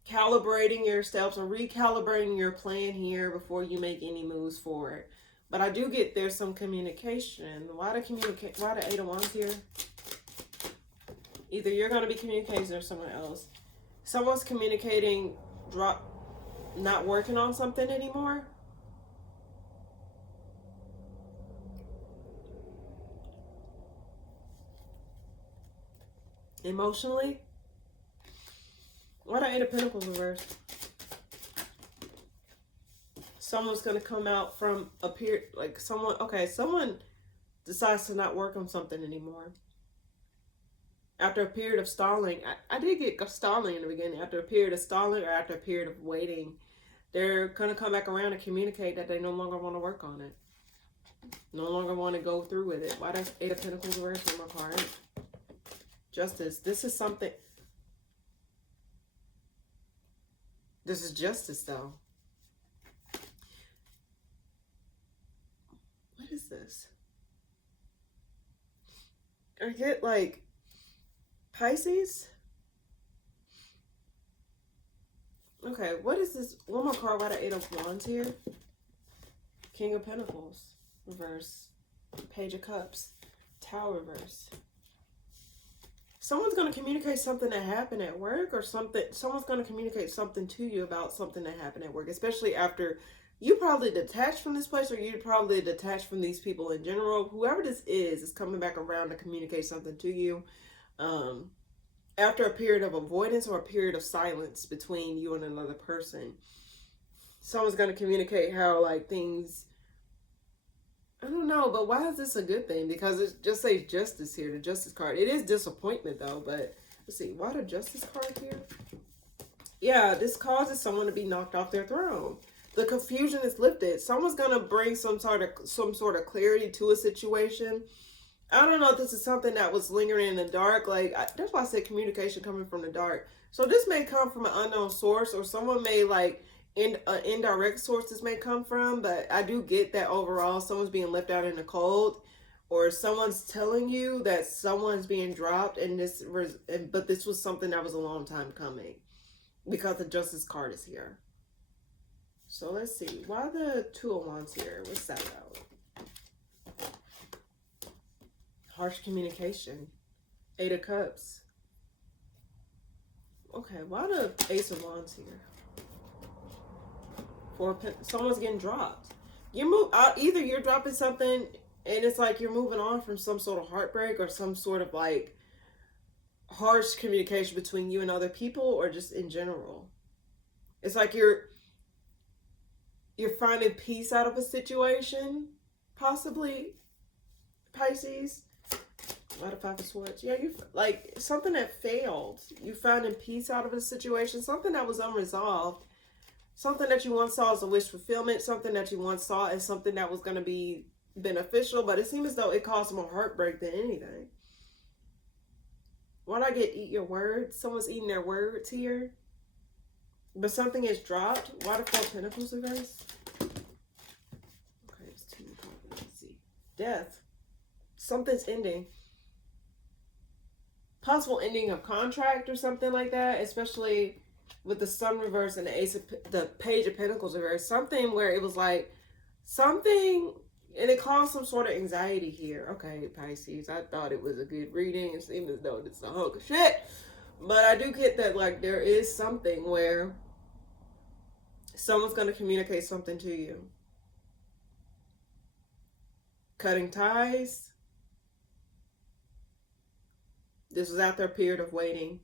recalibrating your steps or recalibrating your plan here before you make any moves forward. But I do get there's some communication. Why the Eight of Wands here? Either you're going to be communicating or someone else. Someone's communicating, not working on something anymore. Emotionally. Why the Eight of Pentacles reversed? Someone's going to come out from a period, like someone decides to not work on something anymore. After a period of stalling, I did get stalling in the beginning. After a period of stalling or after a period of waiting, they're going to come back around and communicate that they no longer want to work on it. No longer want to go through with it. Why does Eight of Pentacles reverse on my card? Justice. This is something. This is justice, though. What is this? I get like Pisces. Okay, what is this? One more card. Why the Eight of Wands here? King of Pentacles reverse. Page of Cups. Tower reverse. Someone's going to communicate something that happened at work or something. Someone's going to communicate something to you about something that happened at work, especially after you probably detached from this place or you probably detached from these people in general. Whoever this is coming back around to communicate something to you. After a period of avoidance or a period of silence between you and another person. Someone's going to communicate how like things, I don't know, but why is this a good thing? Because it just says justice here, the justice card. It is disappointment though, but let's see, why the justice card here? Yeah, this causes someone to be knocked off their throne. The confusion is lifted. Someone's gonna bring some sort of clarity to a situation. I don't know if this is something that was lingering in the dark. Like that's why I said communication coming from the dark. So this may come from an unknown source, or someone may like indirect source this may come from. But I do get that overall someone's being left out in the cold, or someone's telling you that someone's being dropped, and but this was something that was a long time coming, because the Justice card is here. So let's see. Why the Two of Wands here? What's that about? Harsh communication. Eight of Cups. Okay, why the Ace of Wands here? Someone's getting dropped. You move out. Either you're dropping something and it's like you're moving on from some sort of heartbreak or some sort of like harsh communication between you and other people, or just in general. It's like you're finding peace out of a situation, possibly, Pisces. Why the Five of Swords? Yeah, you like something that failed. You finding peace out of a situation, something that was unresolved, something that you once saw as a wish fulfillment, something that you once saw as something that was going to be beneficial, but it seems as though it caused more heartbreak than anything. Why'd I get eat your words? Someone's eating their words here. But something is dropped. Why the Four of Pentacles reverse? Okay, it's two. Let's see. Death. Something's ending. Possible ending of contract or something like that, especially with the Sun reverse and the Page of Pentacles reverse. Something where it was like something, and it caused some sort of anxiety here. Okay, Pisces, I thought it was a good reading. It seemed as though it's a hunk of shit. But I do get that like there is something where someone's going to communicate something to you. Cutting ties. This was after a period of waiting.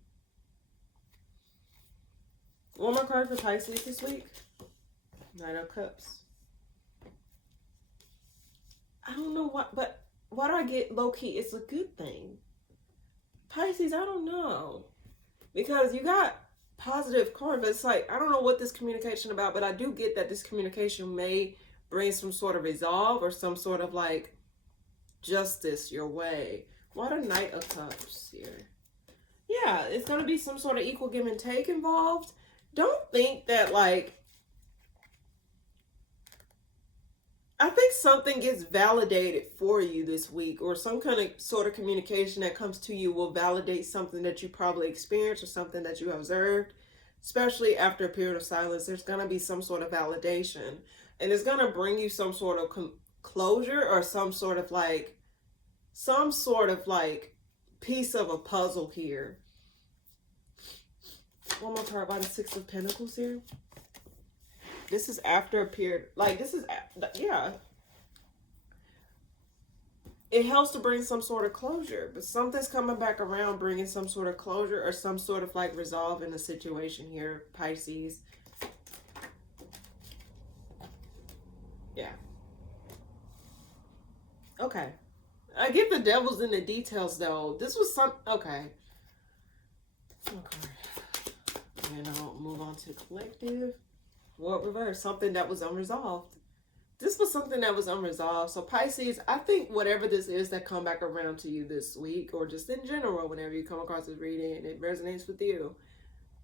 One more card for Pisces this week. Knight of Cups. I don't know what, but why do I get low-key? It's a good thing. Pisces, I don't know. Because you got positive card, but it's like, I don't know what this communication about, but I do get that this communication may bring some sort of resolve or some sort of like justice your way. What a Knight of Cups here. Yeah, it's going to be some sort of equal give and take involved. Don't think that like, I think something gets validated for you this week, or some kind of sort of communication that comes to you will validate something that you probably experienced or something that you observed, especially after a period of silence. There's going to be some sort of validation, and it's going to bring you some sort of closure or some sort of like piece of a puzzle here. One more card by the Six of Pentacles here. This is after a period, like this is, yeah. It helps to bring some sort of closure, but something's coming back around bringing some sort of closure or some sort of like resolve in a situation here, Pisces. Yeah. Okay. I get the devil's in the details though. This was okay. And I'll move on to collective. World reverse, something that was unresolved. This was something that was unresolved. So Pisces, I think whatever this is that come back around to you this week, or just in general, whenever you come across this reading and it resonates with you,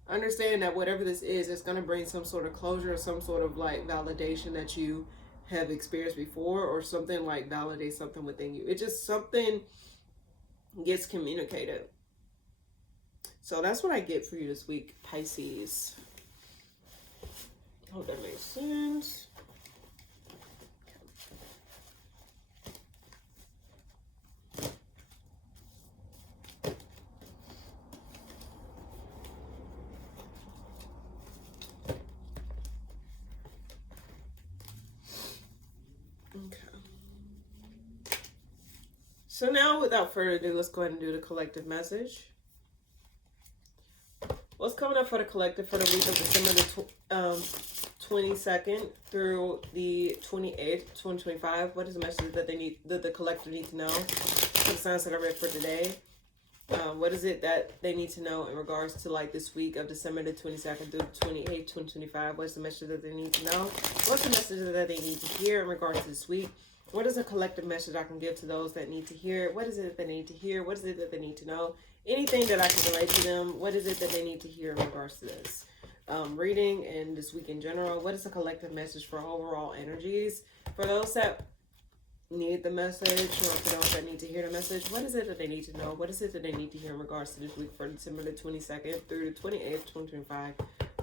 understand that whatever this is, it's going to bring some sort of closure, or some sort of like validation that you have experienced before, or something like validate something within you. It's just something gets communicated. So that's what I get for you this week, Pisces. Hope that makes sense. Okay. So now, without further ado, let's go ahead and do the collective message. What's coming up for the collective for the week of December the 22nd through the 28th, 2025? What is the message that the collective need to know? For the signs that I read for today. What is it that they need to know in regards to like this week of December the 22nd through the 28th, 2025? What's the message that they need to know? What's the message that they need to hear in regards to this week? What is a collective message I can give to those that need to hear? What is it that they need to hear? What is it that they need to know? Anything that I can relate to them. What is it that they need to hear in regards to this reading and this week in general? What is a collective message for overall energies? For those that need the message, or for those that need to hear the message, what is it that they need to know? What is it that they need to hear in regards to this week for December the 22nd through the 28th, 2025?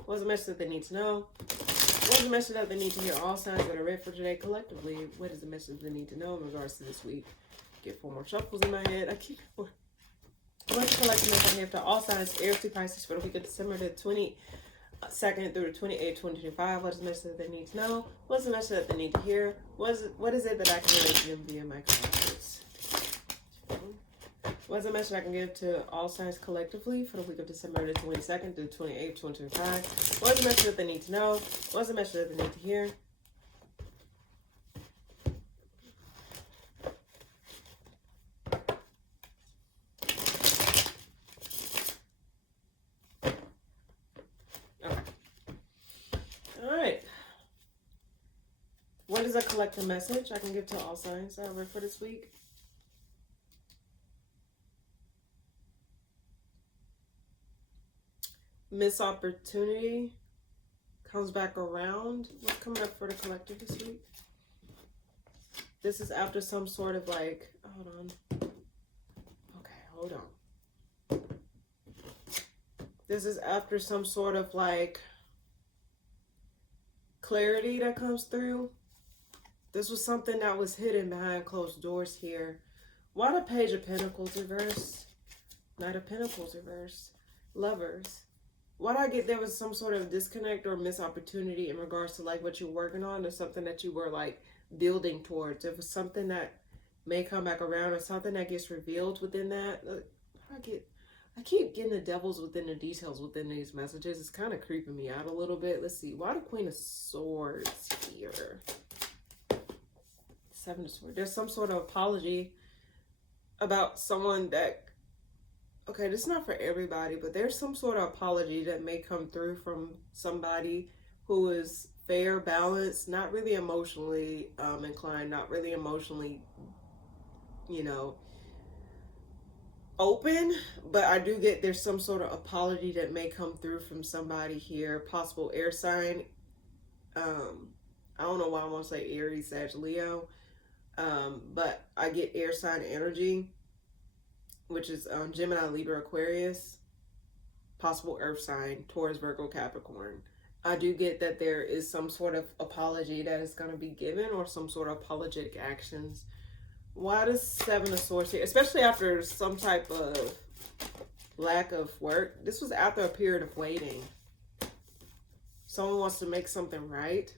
What is the message that they need to know? What is the message that they need to hear? All signs that are read for today collectively. What is the message they need to know in regards to this week? Get 4 more shuffles in my head. I keep it. What's the collective message I have to all signs, Aries to Pisces for the week of December the 22nd through the 28th, 2025? What is the message that they need to know? What's the message that they need to hear? What is it that I can relate to them via my cards? What's the message I can give to all signs collectively for the week of December the 22nd through the 28th, 2025? What's the message that they need to know? What's the message that they need to hear? What is a collective message I can give to all signs that I read for this week? Missed opportunity comes back around. What's coming up for the collective this week? This is after some sort of like, hold on. Okay, hold on. This is after some sort of like clarity that comes through. This was something that was hidden behind closed doors here. Why the Page of Pentacles reverse? Knight of Pentacles reverse. Lovers. Why did I get there was some sort of disconnect or missed opportunity in regards to like what you're working on or something that you were like building towards? It was something that may come back around or something that gets revealed within that. I keep getting the devils within the details within these messages. It's kind of creeping me out a little bit. Let's see. Why the Queen of Swords here? Seven of Swords. There's some sort of apology about someone that... Okay, this is not for everybody, but there's some sort of apology that may come through from somebody who is fair, balanced, not really emotionally inclined, not really emotionally, you know, open. But I do get there's some sort of apology that may come through from somebody here, possible air sign. I don't know why I want to say Aries, Sag, Leo, but I get air sign energy, which is Gemini, Libra, Aquarius, possible earth sign, Taurus, Virgo, Capricorn. I do get that there is some sort of apology that is going to be given, or some sort of apologetic actions. Why does Seven of Swords here? Especially after some type of lack of work. This was after a period of waiting. Someone wants to make something right.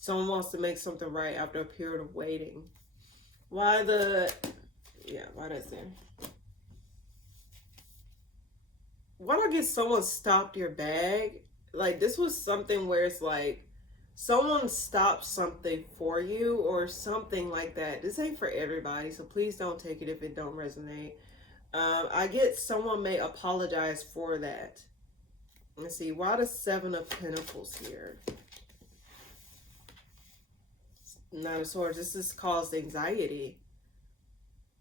Someone wants to make something right after a period of waiting. Why the... Yeah, why that's there? Why do I get someone stopped your bag? Like, this was something where it's like, someone stopped something for you or something like that. This ain't for everybody, so please don't take it if it don't resonate. I get someone may apologize for that. Let's see, why the Seven of Pentacles here? Nine of Swords. This has caused anxiety.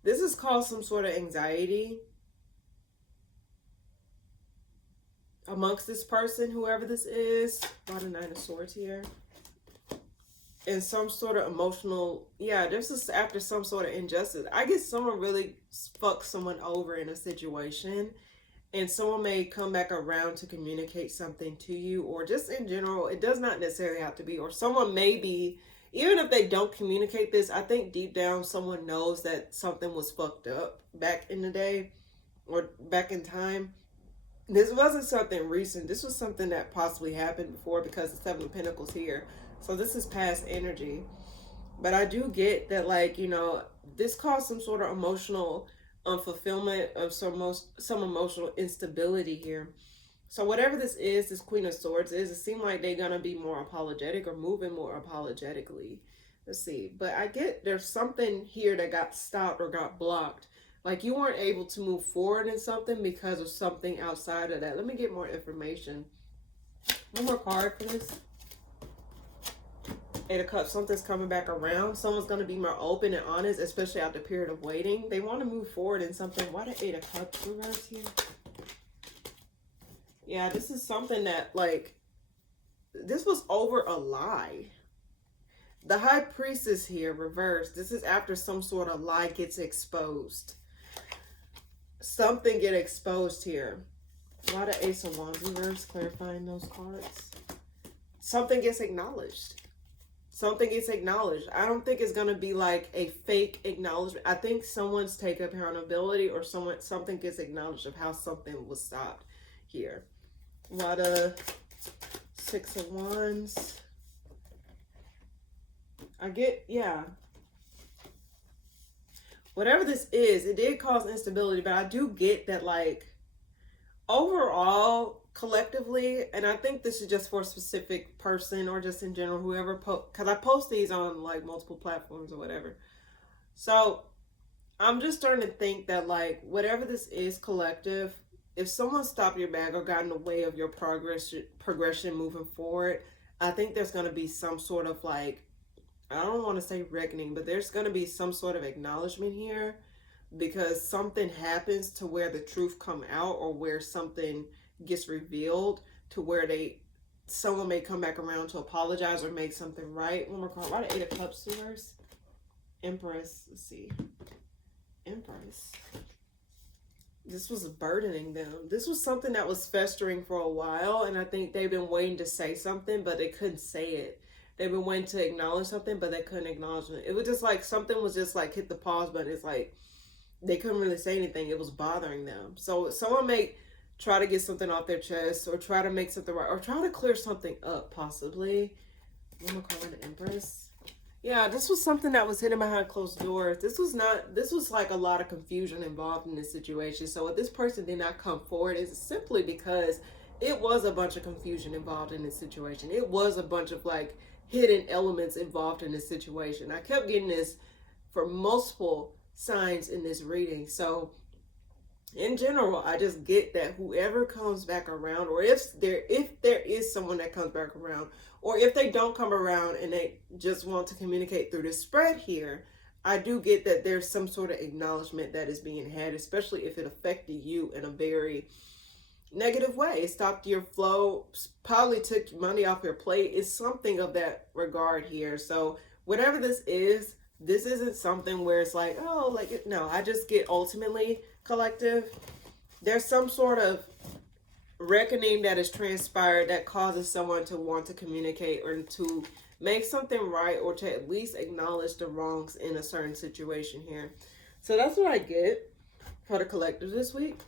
This has caused some sort of anxiety amongst this person, whoever this is. Why the Nine of Swords here? And some sort of emotional, yeah, this is after some sort of injustice. I guess someone really fucked someone over in a situation, and someone may come back around to communicate something to you, or just in general, it does not necessarily have to be, or someone may be, even if they don't communicate this, I think deep down someone knows that something was fucked up back in the day, or back in time. This wasn't something recent. This was something that possibly happened before, because the Seven of Pentacles here. So this is past energy. But I do get that, like, you know, this caused some sort of emotional unfulfillment of some emotional instability here. So whatever this is, this Queen of Swords is, it seems like they're going to be more apologetic, or moving more apologetically. Let's see. But I get there's something here that got stopped or got blocked. Like, you weren't able to move forward in something because of something outside of that. Let me get more information. One more card for this. Eight of Cups. Something's coming back around. Someone's going to be more open and honest, especially after a period of waiting. They want to move forward in something. Why the Eight of Cups reverse here? Yeah, this is something that, like, this was over a lie. The High Priestess here, reversed. This is after some sort of lie gets exposed. Something get exposed here. Why the Ace of Wands reverse? Clarifying those cards. Something gets acknowledged. Something gets acknowledged. I don't think it's going to be like a fake acknowledgement. I think someone's take accountability, or something gets acknowledged of how something was stopped here. Why the Six of Wands? I get, yeah. Whatever this is, it did cause instability, but I do get that, like, overall, collectively, and I think this is just for a specific person, or just in general, whoever, because I post these on, like, multiple platforms or whatever. So I'm just starting to think that, like, whatever this is collective, if someone stopped your bag or got in the way of your progression moving forward, I think there's going to be some sort of, like, I don't want to say reckoning, but there's going to be some sort of acknowledgement here, because something happens to where the truth come out, or where something gets revealed to where someone may come back around to apologize or make something right. One more card. Why the Eight of Cups reverse? Empress. Let's see. Empress. This was burdening them. This was something that was festering for a while, and I think they've been waiting to say something, but they couldn't say it. They've been waiting to acknowledge something, but they couldn't acknowledge it. It was just like something was just like hit the pause button. It's like they couldn't really say anything. It was bothering them. So someone may try to get something off their chest, or try to make something right, or try to clear something up, possibly. I'm going to call her the Empress. Yeah, this was something that was hidden behind closed doors. This was like a lot of confusion involved in this situation. So if this person did not come forward, it's simply because it was a bunch of confusion involved in this situation. It was a bunch of like hidden elements involved in this situation. I kept getting this for multiple signs in this reading. So in general, I just get that whoever comes back around, or if there is someone that comes back around, or if they don't come around and they just want to communicate through the spread here, I do get that there's some sort of acknowledgement that is being had, especially if it affected you in a very negative way. It stopped your flow, probably took money off your plate. It's something of that regard here. So whatever this isn't something where it's like, oh, like, no, I just get ultimately, collective, there's some sort of reckoning that is transpired that causes someone to want to communicate or to make something right, or to at least acknowledge the wrongs in a certain situation here. So that's what I get for the collective this week.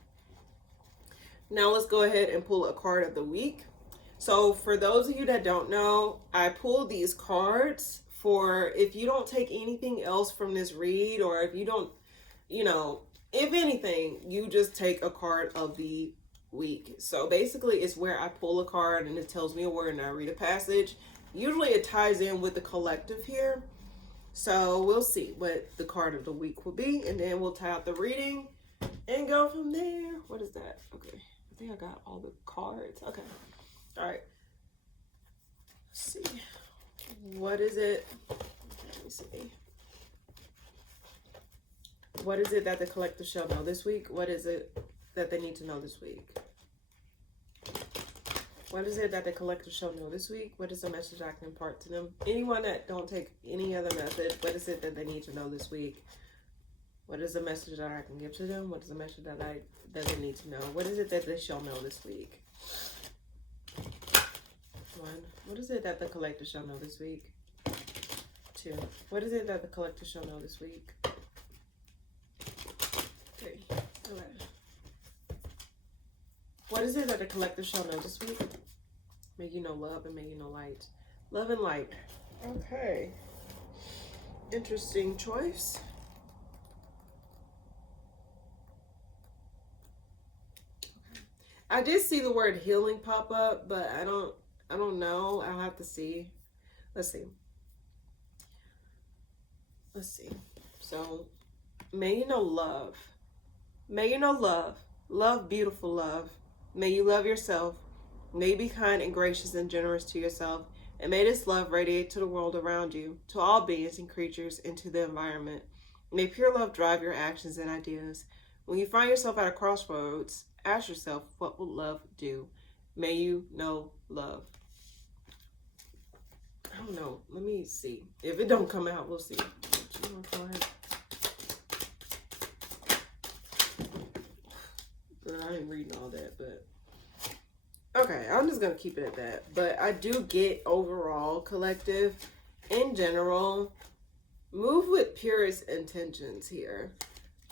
Now let's go ahead and pull a card of the week. So for those of you that don't know, I pulled these cards for if you don't take anything else from this read, or if you don't, if anything, you just take a card of the week. So basically it's where I pull a card and it tells me a word and I read a passage. Usually it ties in with the collective here. So we'll see what the card of the week will be, and then we'll tie out the reading and go from there. What is that? Okay. I think I got all the cards. Okay. All right. Let's see. What is it? Let me see. What is it that the collective shall know this week? What is it that they need to know this week? What is it that the collective shall know this week? What is the message I can impart to them? Anyone that don't take any other message, what is it that they need to know this week? What is the message that I can give to them? What is the message that they need to know? What is it that they shall know this week? 1. What is it that the collective shall know this week? 2. What is it that the collective shall know this week? 3. Okay. What is it that the collective shall know this week? May you know love and may you know light. Love and light. Okay. Interesting choice. I did see the word healing pop up, but I don't know. I'll have to see. Let's see. So, may you know love. May you know love. Love, beautiful love. May you love yourself. May you be kind and gracious and generous to yourself. And may this love radiate to the world around you, to all beings and creatures, and to the environment. May pure love drive your actions and ideas. When you find yourself at a crossroads, ask yourself, what will love do? May you know love. I don't know. Let me see. If it don't come out, we'll see. Go ahead. I ain't reading all that, but okay, I'm just gonna keep it at that. But I do get overall, collective, in general, move with purest intentions here.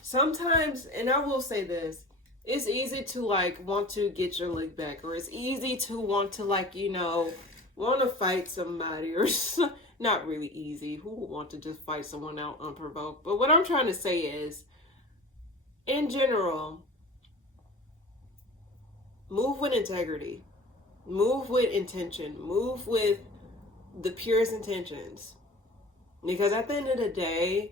Sometimes, and I will say this, it's easy to like want to get your lick back, or it's easy to want to like, want to fight somebody, or not really easy. Who would want to just fight someone out unprovoked? But what I'm trying to say is, in general, move with integrity, move with intention, move with the purest intentions. Because at the end of the day,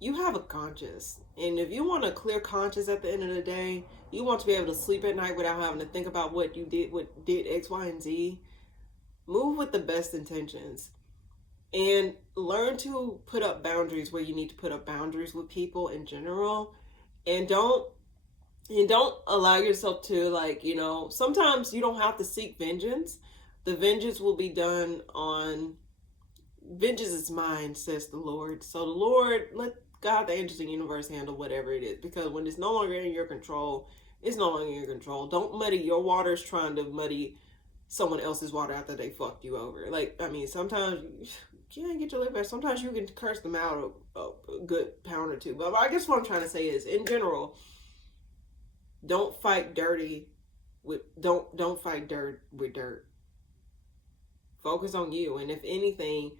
you have a conscience. And if you want a clear conscience at the end of the day, you want to be able to sleep at night without having to think about what did X, Y, and Z. Move with the best intentions. And learn to put up boundaries where you need to put up boundaries with people in general. And don't allow yourself to sometimes you don't have to seek vengeance. The vengeance will be done on, vengeance is mine, says the Lord. So the Lord, let God, the angels, and the universe handle whatever it is. Because when it's no longer in your control, it's no longer in your control. Don't muddy your waters trying to muddy someone else's water after they fucked you over. Sometimes you can't get your lick back. Sometimes you can curse them out a good pound or two. But I guess what I'm trying to say is, in general, don't fight dirty with don't fight dirt with dirt. Focus on you, and if anything,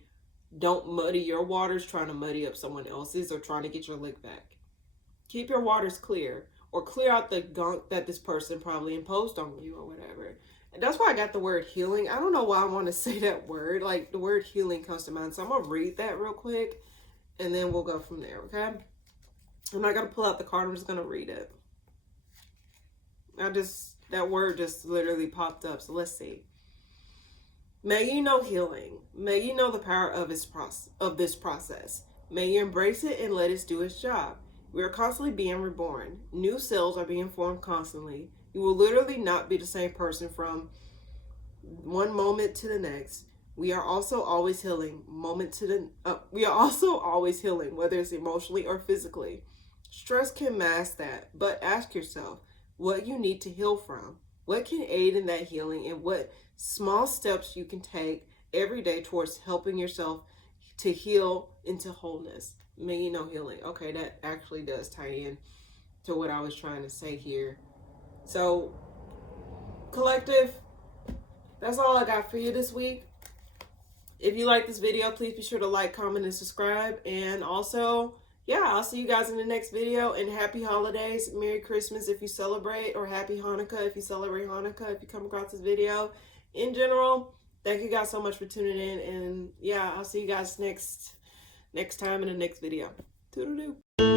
Don't muddy your waters trying to muddy up someone else's or trying to get your lick back. Keep your waters clear, or clear out the gunk that this person probably imposed on you or whatever. And that's why I got the word healing. I don't know why I want to say that word. Like, the word healing comes to mind. So I'm going to read that real quick, and then we'll go from there, okay? I'm not going to pull out the card. I'm just going to read it. That word just literally popped up. So let's see. May you know healing. May you know the power of this process. May you embrace it and let it do its job. We are constantly being reborn. New cells are being formed constantly. You will literally not be the same person from one moment to the next. We are also always healing. We are also always healing, whether it's emotionally or physically. Stress can mask that, but ask yourself what you need to heal from. What can aid in that healing, and what small steps you can take every day towards helping yourself to heal into wholeness. May you know healing. Okay, that actually does tie in to what I was trying to say here. So, collective, that's all I got for you this week. If you like this video, please be sure to like, comment, and subscribe. And also, yeah, I'll see you guys in the next video. And happy holidays. Merry Christmas if you celebrate, or happy Hanukkah if you celebrate Hanukkah, if you come across this video. In general, thank you guys so much for tuning in. And yeah, I'll see you guys next time in the next video. Toodaloo.